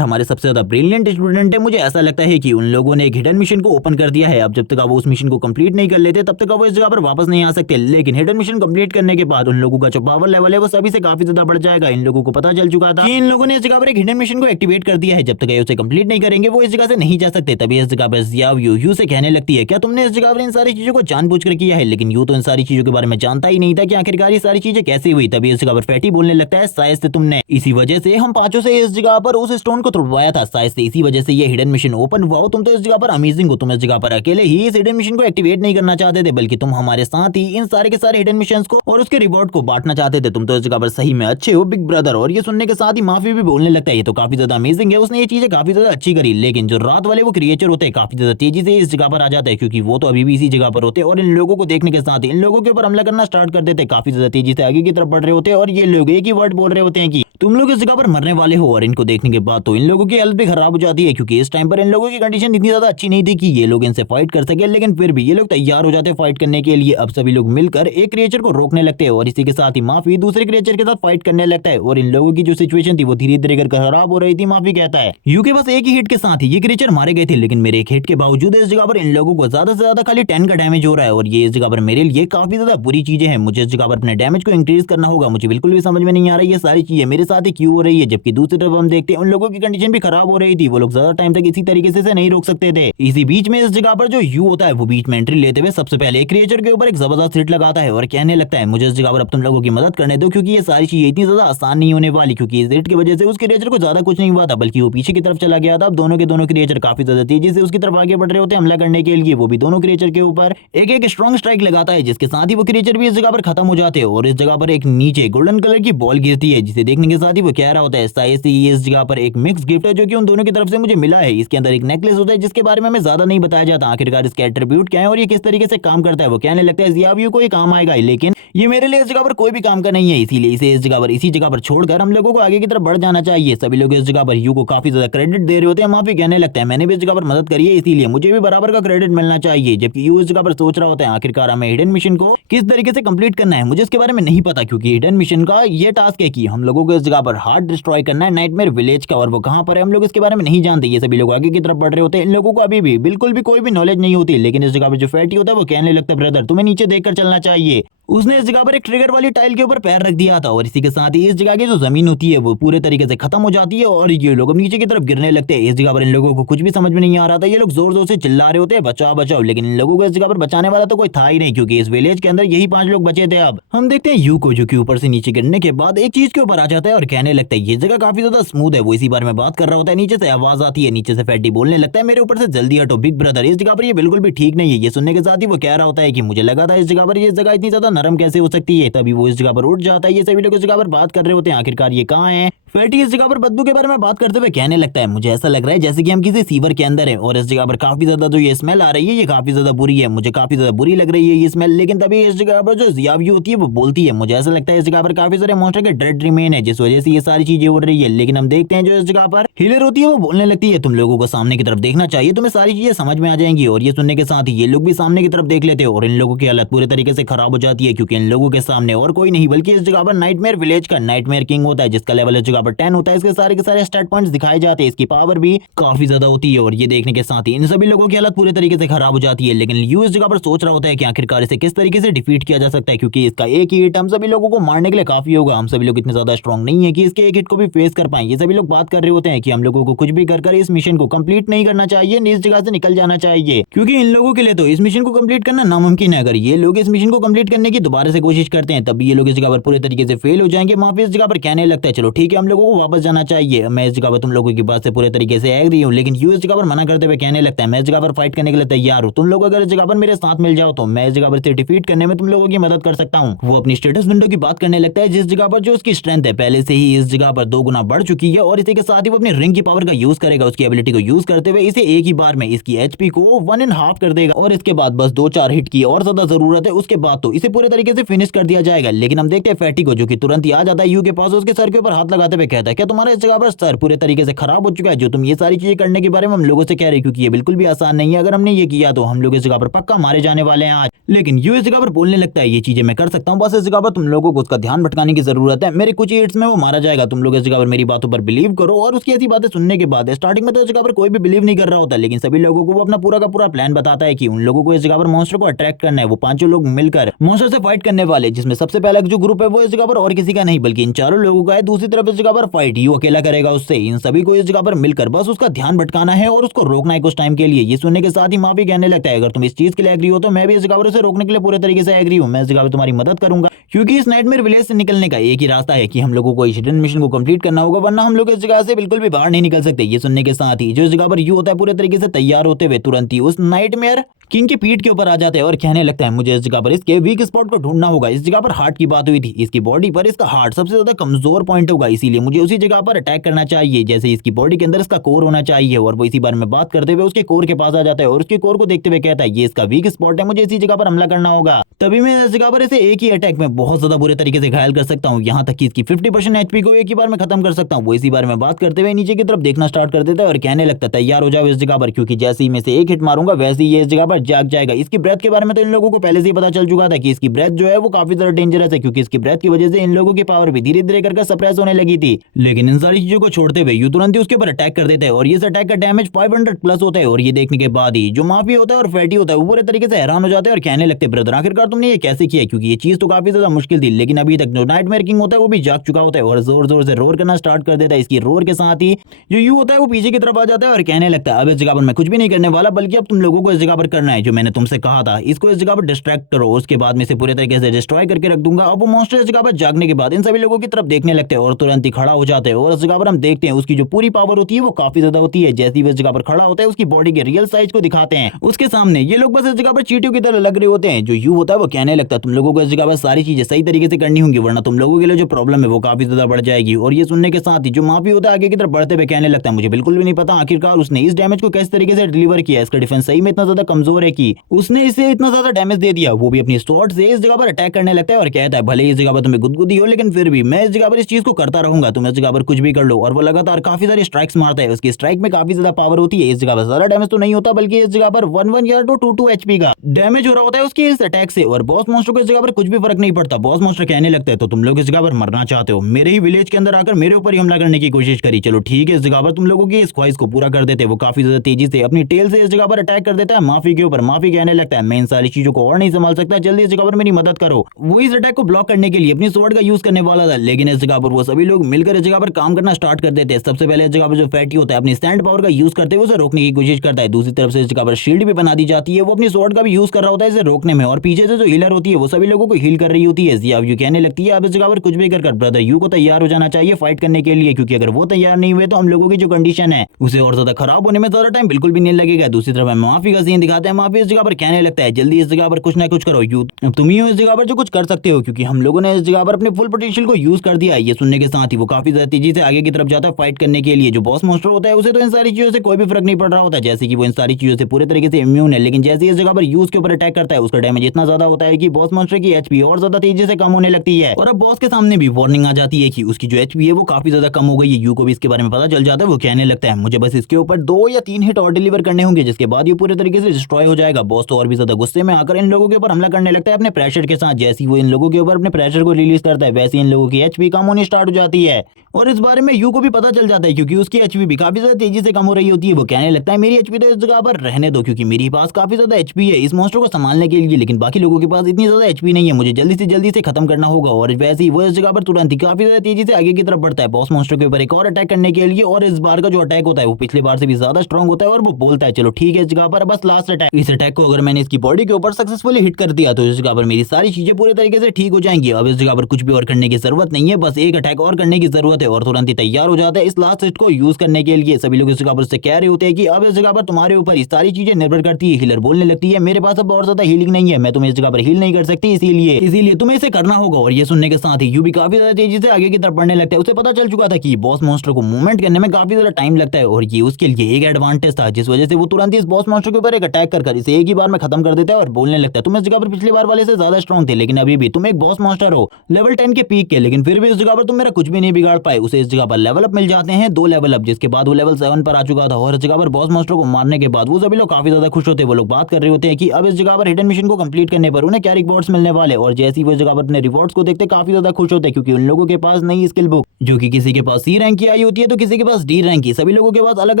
हमारे सबसे ज्यादा ब्रिलियंट स्टूडेंट है। मुझे ऐसा लगता है कि उन लोगों ने एक हिडन मिशन को ओपन कर दिया है, अब जब तक वो उस मिशन को कंप्लीट नहीं कर लेते तब तक वो इस जगह पर वापस नहीं आ सकते, लेकिन हिडन मिशन कंप्लीट करने के बाद उन लोगों का जो पावर लेवल है वो सभी से काफी ज्यादा बढ़ जाएगा। इन लोगों को पता चल चुका था कि इन लोगों ने इस जगह पर एक हिडन मिशन को एक्टिवेट कर दिया है, जब तक ये उसे कंप्लीट नहीं करेंगे वो इस जगह से नहीं जा सकते। तभी इस जगह पर जियाओ यू से कहने लगती है क्या तुमने इस जगह पर इन सारी चीजों को जानबूझकर किया है, लेकिन यू तो इन सारी चीजों के बारे में जानता ही नहीं था कि आखिरकार ये सारी चीजें कैसे हुई। तभी इस जगह पर फैटी बोलने लगता है शायद से तुमने इसी वजह से हम पांचों से इस जगह पर उस स्टोन को तोड़वाया था, शायद से इसी वजह से ये हिडन मिशन ओपन हुआ हो। तुम तो इस जगह पर अमेजिंग हो, तुम इस जगह पर अकेले ही इस हिडन मिशन को एक्टिवेट नहीं करना चाहते थे, बल्कि तुम हमारे साथ ही इन सारे के सारे हिडन मिशंस को और उसके रिवॉर्ड को बांटना चाहते थे। तुम तो इस जगह पर सही में अच्छे हो बिग ब्रदर। और ये सुनने के साथ ही माफी भी बोलने लगता है ये तो काफी ज्यादा अमेजिंग है, उसने ये चीजें काफी ज्यादा अच्छी करी, लेकिन जो रात वाले वो क्रिएचर होते हैं काफी ज्यादा तेजी से इस जगह पर आ जाते हैं, क्योंकि वो तो अभी भी इसी जगह पर होते हैं और इन लोगों को देखने के साथ ही इन लोगों के ऊपर हमला करना स्टार्ट कर देते हैं, काफी ज्यादा तेजी से आगे की तरफ बढ़ रहे होते हैं और ये लोग एक ही वर्ड बोल रहे होते हैं कि तुम लोग इस जगह पर मरने वाले हो। और इनको देखने के बाद तो इन लोगों की हालत भी खराब हो जाती है, क्योंकि इस टाइम पर इन लोगों की कंडीशन इतनी ज्यादा अच्छी नहीं थी कि ये लोग इनसे फाइट कर सके, लेकिन फिर भी ये लोग तैयार हो जाते हैं फाइट करने के लिए। अब सभी लोग मिलकर एक क्रिएचर को रोकने लगते हैं और इसी के साथ ही माफी दूसरे क्रिएचर के साथ फाइट करने लगता है और इन लोगों की जो सिचुएशन थी वो धीरे धीरे कर खराब हो रही थी। माफी कहता है यू के बस एक ही हिट के साथ ही ये क्रिएचर मारे गए थे, लेकिन मेरे एक हिट के बावजूद इस जगह पर इन लोगों को ज्यादा से ज्यादा खाली 10 का डैमेज हो रहा है और ये इस जगह पर मेरे लिए काफी ज्यादा बुरी चीजें हैं। मुझे इस जगह पर अपने डैमेज को इंक्रीज करना होगा, मुझे बिल्कुल भी समझ में नहीं आ रहा है ये सारी चीजें मेरे साथ ही क्यों हो रही है। जबकि दूसरी तरफ हम देखते हैं उन लोगों की कंडीशन भी खराब हो रही थी, वो लोग ज्यादा टाइम तक इसी तरीके से नहीं रोक सकते थे। इसी बीच में इस जगह पर जो यू होता है वो बीच में एंट्री लेते हुए सबसे पहले क्रिएचर के ऊपर एक जबरदस्त हिट लगाता है और कहने लगता है मुझे इस जगह पर अब तुम लोगों की मदद करने दो, क्योंकि ये सारी चीजें इतनी ज्यादा आसान नहीं होने वाली, क्योंकि इस हिट की वजह से उस क्रिएचर को ज्यादा कुछ नहीं हुआ था, बल्कि वो पीछे की तरफ चला गया था। अब दोनों के दोनों क्रिएचर काफी ज्यादा तेजी से उसकी तरफ आगे बढ़ रहे होते हैं हमला करने के लिए। वो भी दोनों क्रिएचर के ऊपर एक एक स्ट्रॉन्ग स्ट्राइक लगाता है, जिसके साथ ही वो क्रिएचर भी इस जगह पर खत्म हो जाते हैं और इस जगह पर एक नीचे गोल्डन कलर की बॉल गिरती है, जिसे देखने के साथ ही वो कह रहा होता है शायद से ये इस जगह पर एक मिक्स गिफ्ट है जो कि उन दोनों की तरफ से मुझे मिला है। इसके अंदर एक नेकलेस होता है जिसके बारे में हमें ज्यादा नहीं बताया जाता आखिरकार इसके एट्रीब्यूट क्या है और ये किस तरीके से काम करता है। वो कहने लगता है जियाओ को ये काम आएगा, लेकिन ये मेरे लिए इस जगह पर कोई भी काम का नहीं है, इसीलिए इसे इसी जगह पर छोड़कर हम लोगों को आगे की तरफ बढ़ जाना चाहिए। सभी लोग इस जगह पर यू को काफी ज्यादा क्रेडिट दे रहे होते हैं। माफी कहने लगता है मैंने भी इस जगह पर मदद करी है, इसीलिए मुझे भी बराबर का क्रेडिट मिलना चाहिए। जबकि यू इस जगह पर सोच रहा होता है आखिरकार हमें हिडन मिशन को किस तरीके से कंप्लीट करना है, मुझे इसके बारे में नहीं पता, क्योंकि हिडन मिशन का ये टास्क है कि हम लोगों को इस जगह पर हार्ट डिस्ट्रॉय करना है नाइटमेयर विलेज का, और वो कहां पर है हम लोग इसके बारे में नहीं जानते। ये सभी लोग आगे की तरफ बढ़ रहे होते हैं, इन लोगों को अभी भी बिल्कुल भी कोई भी नॉलेज नहीं होती, लेकिन इस जगह पर जो फैटी होता है वो कहने लगता है ब्रदर तुम्हें नीचे देखकर चलना चाहिए। उसने इस जगह पर एक ट्रिगर वाली टाइल के ऊपर पैर रख दिया था और इसी के साथ ही इस जगह की जो जमीन होती है वो पूरे तरीके से खत्म हो जाती है और ये लोग नीचे की तरफ गिरने लगते हैं। इस जगह पर इन लोगों को कुछ भी समझ में नहीं आ रहा था, ये लोग जोर जोर से चिल्ला रहे होते हैं बचाओ बचाओ, लेकिन इन लोगों को इस जगह पर बचाने वाला तो कोई था ही नहीं, क्योंकि इस विलेज के अंदर यही 5 लोग बचे थे। अब हम देखते हैं यू को, जो कि ऊपर से नीचे गिरने के बाद एक चीज के ऊपर आ जाता है और कहने लगता है ये जगह काफी ज्यादा स्मूथ है। वो इसी बारे में बात कर रहा होता है, नीचे से आवाज आती है, नीचे से फैटी बोलने लगता है मेरे ऊपर से जल्दी हटो बिग ब्रदर, इस जगह पर ये बिल्कुल भी ठीक नहीं है। ये सुनने के साथ ही वो कह रहा होता है कि मुझे लगा था इस जगह पर ये जगह इतनी ज्यादा नरम कैसे हो सकती है। तभी वो इस जगह पर उठ जाता है। ये सभी लोग इस जगह पर बात कर रहे होते हैं आखिरकार ये कहाँ है। फैटी इस जगह पर बदबू के बारे में बात करते हुए कहने लगता है मुझे ऐसा लग रहा है जैसे कि हम किसी सीवर के अंदर हैं और इस जगह पर काफी ज्यादा जो ये स्मेल आ रही है ये काफी ज्यादा बुरी है, मुझे काफी ज्यादा बुरी लग रही है ये स्मेल। लेकिन तभी इस जगह पर जो जियाओ होती है वो बोलती है मुझे ऐसा लगता है इस जगह पर काफी सारे मॉन्स्टर के डेड रिमेन है, जिस वजह से ये सारी चीजें हो रही है। लेकिन हम देखते हैं जो इस जगह पर हिलर होती है वो बोलने लगती है तुम लोगों को सामने की तरफ देखना चाहिए, तुम्हें सारी चीजें समझ में आ जाएंगी। और ये सुनने के साथ ही ये लोग भी सामने की तरफ देख लेते हैं और इन लोगों की हालत पूरे तरीके से खराब हो जाती जाती है क्योंकि इन लोगों के सामने और कोई नहीं बल्कि इस जगह पर नाइटमेयर विलेज का नाइटमेयर किंग होता है, जिसका लेवल इस जगह पर 10 होता है। इसके सारे स्टैट पॉइंट्स दिखाए जाते हैं, इसकी पावर भी काफी ज्यादा होती है और ये देखने के साथ ही इन सभी लोगों की हालत पूरे तरीके से खराब हो जाती है। लेकिन यू इस जगह पर सोच रहा होता है कि आखिरकार इसे किस तरीके से डिफीट किया जा सकता है, क्योंकि इसका एक ही हिट हम सभी लोगों को मारने के लिए काफी होगा। हम सभी लोग इतने ज्यादा स्ट्रॉन्ग नहीं है कि इसके एक हिट को भी फेस कर पाए। ये सभी लोग बात कर रहे होते हैं कि हम लोगों को कुछ भी कर इस मिशन को कंप्लीट नहीं करना चाहिए, इस जगह से निकल जाना चाहिए, क्योंकि इन लोगों के लिए तो इस मिशन को कंप्लीट करना नामुमकिन है। अगर ये लोग इस मिशन को कंप्लीट करने की दोबारा से कोशिश करते हैं तब ये लोग इस जगह पर पूरे तरीके से फेल हो जाएंगे। माफी इस जगह पर कहने लगता है चलो ठीक है हम लोगों को वापस जाना चाहिए, मैं इस जगह पर तुम लोगों की बात से पूरे तरीके से एग्री हूं। लेकिन यू इस जगह पर मना करते हुए कहने लगता है मैं इस जगह पर फाइट करने के लिए तैयार हूं, तुम लोग अगर इस जगह पर मेरे साथ मिल जाओ तो मैं इस जगह पर इसे डिफीट करने में तुम लोगों की मदद कर सकता हूं। वो अपनी स्टेटस विंडो की बात करने लगता है जिस जगह पर जो उसकी स्ट्रेंथ है पहले से ही इस जगह पर 2 गुना बढ़ चुकी है और इसी के साथ ही वो अपनी रिंग की पावर का यूज करेगा। उसकी एबिलिटी को यूज करते हुए इसे एक ही बार में इसकी एचपी को 1.5 कर देगा और इसके बाद बस 2-4 हिट की और ज्यादा जरूरत है, उसके बाद तो इसे पूरे तरीके से फिनिश कर दिया जाएगा। लेकिन हम देखते हैं फैटी को जो कि तुरंत ही आ जाता है यू के पास, उसके सर के ऊपर हाथ लगाते हुए कहता है क्या तुम्हारा इस जगह पर सर पूरे तरीके से खराब हो चुका है जो तुम ये सारी चीजें करने के बारे में हम लोगों से कह रहे हो, क्योंकि ये बिल्कुल भी आसान नहीं है। अगर हमने ये किया तो हम लोग इस जगह पर पक्का मारे जाने वाले हैं आज। लेकिन यू इस जगह पर बोलने लगता है ये चीजें मैं कर सकता हूँ, बस इस जगह पर तुम लोगों को उसका ध्यान भटकाने की जरूरत है, मेरे कुछ हिट्स में वो मारा जाएगा, तुम लोग इस जगह पर मेरी बातों पर बिलीव करो। और उसकी ऐसी बातें सुनने के बाद स्टार्टिंग में तो इस जगह पर कोई भी बिलीव नहीं कर रहा होता, लेकिन सभी लोगों को वो अपना पूरा का पूरा प्लान बताता है कि उन लोगों को इस जगह पर मॉन्स्टर को अट्रैक्ट करना है। वो 5 लोग मिलकर मॉन्स्टर से फाइट करने वाले, जिसमें सबसे पहला जो ग्रुप है वो इस जगह पर और किसी का नहीं बल्कि इन 4 लोगों का है। दूसरी तरफ इस जगह पर फाइट यू अकेला करेगा उससे। इन सभी को इस जगह पर मिलकर बस उसका ध्यान भटकाना है और उसको रोकना है कुछ टाइम के लिए। ये सुनने के साथ ही माफी कहने लगता है अगर तुम इस चीज के लिए एग्री हो तो मैं भी इस जगह पर उसे रोकने के लिए पूरे तरीके से एग्री हूं, मैं इस जगह पर तुम्हारी मदद करूंगा, क्योंकि इस नाइटमेयर विलेज से निकलने का एक ही रास्ता है कि हम लोगों को इस हिडन मिशन को कंप्लीट करना होगा, वरना हम लोग इस जगह से बिल्कुल भी बाहर नहीं निकल सकते। ये सुनने के साथ ही जो इस जगह पर यू होता है पूरे तरीके से तैयार होते हुए तुरंत ही उस नाइटमेयर किंग की पीठ के ऊपर आ जाते हैं और कहने लगता है मुझे इस जगह पर इसके वीक स्पॉट को ढूंढना होगा। इस जगह पर हार्ट की बात हुई थी, इसकी बॉडी पर इसका हार्ट सबसे ज्यादा कमजोर पॉइंट होगा, इसीलिए मुझे उसी जगह पर अटैक करना चाहिए। जैसे इसकी बॉडी के अंदर इसका कोर होना चाहिए और वो इसी बारे में बात करते हुए उसके कोर के पास आ जाता है और उसके कोर को देखते हुए कहता है ये इसका वीक स्पॉट है, मुझे इसी जगह पर हमला करना होगा, तभी मैं इस जगह पर इसे एक ही अटैक में बहुत ज्यादा बुरे तरीके से घायल कर सकता हूँ, यहाँ तक कि इसकी 50% एचपी को एक ही बार में खत्म कर सकता हूँ। वो इसी बारे में बात करते हुए नीचे की तरफ देखना स्टार्ट कर देता है और कहने लगता है तैयार हो जाओ इस जगह पर, क्योंकि जैसे ही मैं इसे एक हिट मारूंगा वैसे ही ये इस जगह पर जाग जाएगा। इसकी ब्रेथ के बारे में तो इन लोगों को पहले से ही पता चल चुका था कि इसकी ब्रेथ जो है वो काफी ज्यादा डेंजरस है, क्योंकि इसकी ब्रेथ की वजह से इन लोगों की पावर भी धीरे धीरे करके सप्रेस होने लगी थी। लेकिन इन सारी चीजों को छोड़ते हुए यू तुरंत ही उसके ऊपर अटैक कर देता है और इस अटैक का डैमेज 500 प्लस होता है। और ये देखने के बाद ही जो माफी होता है और फैटी होता है वो पूरे तरीके से हैरान हो जाते हैं और कहने लगते हैं ब्रदर आखिरकार तुमने ये कैसे किया, क्योंकि ये चीज तो काफी ज्यादा मुश्किल थी। लेकिन अभी तक जो नाइटमेयर किंग होता है वो भी जाग चुका होता है और जोर जोर से रोर करना स्टार्ट कर देता है। इसकी रोर के साथ ही जो यू होता है वो पीछे की तरफ आ जाता है और कहने लगता है अब इस जगह पर मैं कुछ भी नहीं करने वाला, बल्कि अब तुम लोगों को इस जगह पर करना है जो मैंने तुमसे कहा था, इसको इस जगह पर डिस्ट्रैक्ट करो, उसके बाद में इसे पूरे तरीके से डिस्ट्रॉय करके रख दूंगा। अब वो मॉन्स्टर इस जगह पर जागने के बाद इन सभी लोगों की तरफ देखने लगते हैं और तुरंत ही खड़ा हो जाते हैं और इस जगह पर हम देखते हैं उसकी जो पूरी पावर होती है वो काफी ज्यादा होती है। जैसे ही वो इस जगह पर खड़ा होता है उसकी बॉडी के रियल साइज को दिखाते हैं उसके सामने। ये लोग बस इस जगह पर चींटियों की तरह लग रहे होते हैं। जो यू होता है वो कहने लगता है तुम लोगों को इस जगह पर सारी चीजें सही तरीके से करनी होंगी, वरना तुम लोगों के लिए जो प्रॉब्लम है वो काफी ज्यादा बढ़ जाएगी। और ये सुनने के साथ ही जो माफी होता है आगे की तरफ बढ़ते हुए कहने लगता है मुझे बिल्कुल भी नहीं पता आखिरकार उसने इस डैमेज को किस तरीके से डिलीवर किया, इसका डिफेंस सही में इतना ज्यादा कमजोर है कि उसने इसे इतना ज्यादा डैमेज दे दिया। वो भी अपनी स्वॉर्ड से इस जगह पर अटैक करने लगता है और कहता है भले इस जगह पर तुम्हें गुदगुदी हो लेकिन फिर भी मैं इस जगह पर इस चीज को करता रहूंगा, तुम इस जगह पर कुछ भी कर लो। और वो लगातार काफी सारी स्ट्राइक्स मारता है, उसकी स्ट्राइक में काफी ज्यादा पावर होती है। इस जगह पर ज्यादा डैमेज तो नहीं होता, बल्कि इस जगह पर 1-1 या 2-2 एचपी का डैमेज हो रहा होता है उसके इस अटैक से। और बॉस मॉन्स्टर को इस जगह पर कुछ भी फर्क नहीं पड़ता। बॉस मॉन्स्टर कहने लगता है तो तुम लोग इस जगह पर मरना चाहते हो, मेरे ही विलेज के अंदर आकर मेरे ऊपर ही हमला करने की कोशिश करी, चलो ठीक है इस जगह पर तुम लोगों की इस ख्वाहिश को पूरा कर देते। वो काफी ज्यादा तेजी से अपनी टेल से इस जगह पर अटैक कर देता है माफी के ऊपर। माफी कहने लगता है मैं इन सारी चीजों को और नहीं संभाल सकता, जल्दी इस जगह पर मेरी मदद करो। वो इस अटैक को ब्लॉक करने के लिए अपनी स्वॉर्ड का यूज करने वाला था, लेकिन इस जगह पर वो सभी लोग मिलकर इस जगह पर काम करना स्टार्ट कर देते हैं। सबसे पहले इस जगह पर जो फैटी होता है अपनी स्टैंड पावर का यूज करते हुए उसे रोकने की कोशिश करता है। दूसरी तरफ से इस जगह पर शील्ड भी बना दी जाती है, वो अपनी स्वॉर्ड का भी यूज कर रहा होता है इसे रोकने में। और पीछे से जो हीलर होती है वो सभी लोगों को हील कर रही होती है। अब यू कहने लगती है अब इस जगह पर कुछ भी कर ब्रदर यू को तैयार हो जाना चाहिए फाइट करने के लिए, क्योंकि अगर वो तैयार नहीं हुए तो हम लोगों की जो कंडीशन है उसे और ज्यादा खराब होने में ज्यादा टाइम बिल्कुल भी नहीं लगेगा। दूसरी तरफ माफी का सीन दिखाते हैं, माफी इस जगह पर कहने लगता है जल्दी इस जगह पर कुछ ना कुछ करो यू, तुम ही हो इस जगह पर जो कुछ कर सकते हो, क्योंकि हम लोगों ने इस जगह पर अपने फुल पोटेंशियल को यूज कर दिया है। ये सुनने के साथ ही वो काफी ज्यादा तेजी से आगे की तरफ जाता है फाइट करने के लिए। जो बॉस मॉन्स्टर होता है उसे तो इन सारी चीजों से कोई भी फर्क नहीं पड़ रहा होता, जैसे कि वो इन सारी चीजों से पूरे तरीके से इम्यून है। लेकिन जैसे इस जगह पर यूज के ऊपर अटैक करता है उसका डैमेज इतना ज्यादा होता है कि बॉस मॉन्स्टर की एचपी और ज्यादा तेजी से कम होने लगती है। और अब बॉस के सामने भी वार्निंग आ जाती है कि उसकी जो एचपी है वो काफी ज्यादा कम हो गई है। यू को भी इसके बारे में पता चल जाता है, वो कहने लगता है मुझे बस इसके ऊपर 2 या 3 हिट और डिलीवर करने होंगे, जिसके बाद ये पूरे तरीके से डिस्ट्रॉय डिस्ट्रॉय हो जाएगा। बॉस तो और भी ज्यादा गुस्से में आकर इन लोगों के ऊपर हमला करने लगता है अपने प्रेशर के साथ। जैसे ही वो इन लोगों के ऊपर अपने प्रेशर को रिलीज करता है वैसे इन लोगों की एचपी कम होनी स्टार्ट हो जाती है और इस बारे में यू को भी पता चल जाता है क्योंकि उसकी एचपी भी काफी ज्यादा तेजी से कम हो रही होती है। वो कहने लगता है मेरी एचपी तो इस जगह पर रहने दो क्योंकि मेरे पास काफी ज्यादा एचपी है इस मॉन्स्टर को संभालने के लिए, लेकिन बाकी लोगों के पास इतनी ज्यादा एचपी नहीं है, मुझे जल्दी से खत्म करना होगा। और वैसे ही वो इस जगह पर तुरंत ही काफी ज्यादा तेजी से आगे की तरफ बढ़ता है बॉस मॉन्स्टर के ऊपर एक और अटैक करने के लिए। और इस बार का जो अटैक होता है वो पिछली बार से भी ज्यादा स्ट्रॉन्ग होता है और वो बोलता है चलो ठीक है इस जगह पर बस लास्ट अटैक। इस अटैक को अगर मैंने इसकी बॉडी के ऊपर सक्सेसफुली हिट कर दिया तो इस जगह पर मेरी सारी चीजें पूरे तरीके से ठीक हो जाएंगी। अब इस जगह पर कुछ भी और करने की जरूरत नहीं है, बस एक अटैक और करने की जरूरत है और तुरंत ही तैयार हो जाता है इस लास्ट हिट को यूज करने के लिए। सभी लोग इस जगह पर से कह रहे होते हैं कि अब इस जगह पर तुम्हारे ऊपर इस सारी चीजें निर्भर करती है। हीलर बोलने लगती है मेरे पास अब और ज्यादा हीलिंग नहीं है, मैं तुम्हें इस जगह पर हील नहीं कर सकती, इसीलिए तुम्हें इसे करना होगा। और ये सुनने के साथ ही यू भी काफी ज्यादा तेजी से आगे की तरफ बढ़ने लगता है। उसे पता चल चुका था कि बॉस मॉन्स्टर को मूवमेंट करने में काफी ज्यादा टाइम लगता है और ये उसके लिए एक एडवांटेज था जिस वजह से वो तुरंत ही इस बॉस मॉन्स्टर के ऊपर एक अटैक कर इसे एक ही बार में खत्म कर देता है और बोलने लगता है तुम इस जगह पर पिछली बार वाले से ज्यादा स्ट्रॉन्ग थे लेकिन अभी भी तुम एक बॉस मॉन्स्टर हो लेवल 10 के पीक के, लेकिन फिर भी इस जगह पर तुम मेरा कुछ भी नहीं बिगाड़ पाए। उसे इस जगह पर लेवल अप मिल जाते हैं 2 लेवल अप, जिसके बाद वो लेवल 7 पर आ चुका था। और इस जगह पर बॉस मॉन्स्टर को मारने के बाद वो सभी लोग काफी ज्यादा खुश होते हैं। वो लोग बात कर रहे होते हैं कि अब इस जगह पर हिडन मिशन को कंप्लीट करने पर उन्हें क्या रिवॉर्ड्स मिलने वाले। और जैसे ही वो जगह पर अपने रिवॉर्ड्स को देखते काफी ज्यादा खुश होते हैं क्योंकि उन लोगों के पास नई स्किल बुक जो कि किसी के पास सी रैंक की आई होती है तो किसी के पास डी रैंक की, सभी लोगों के पास अलग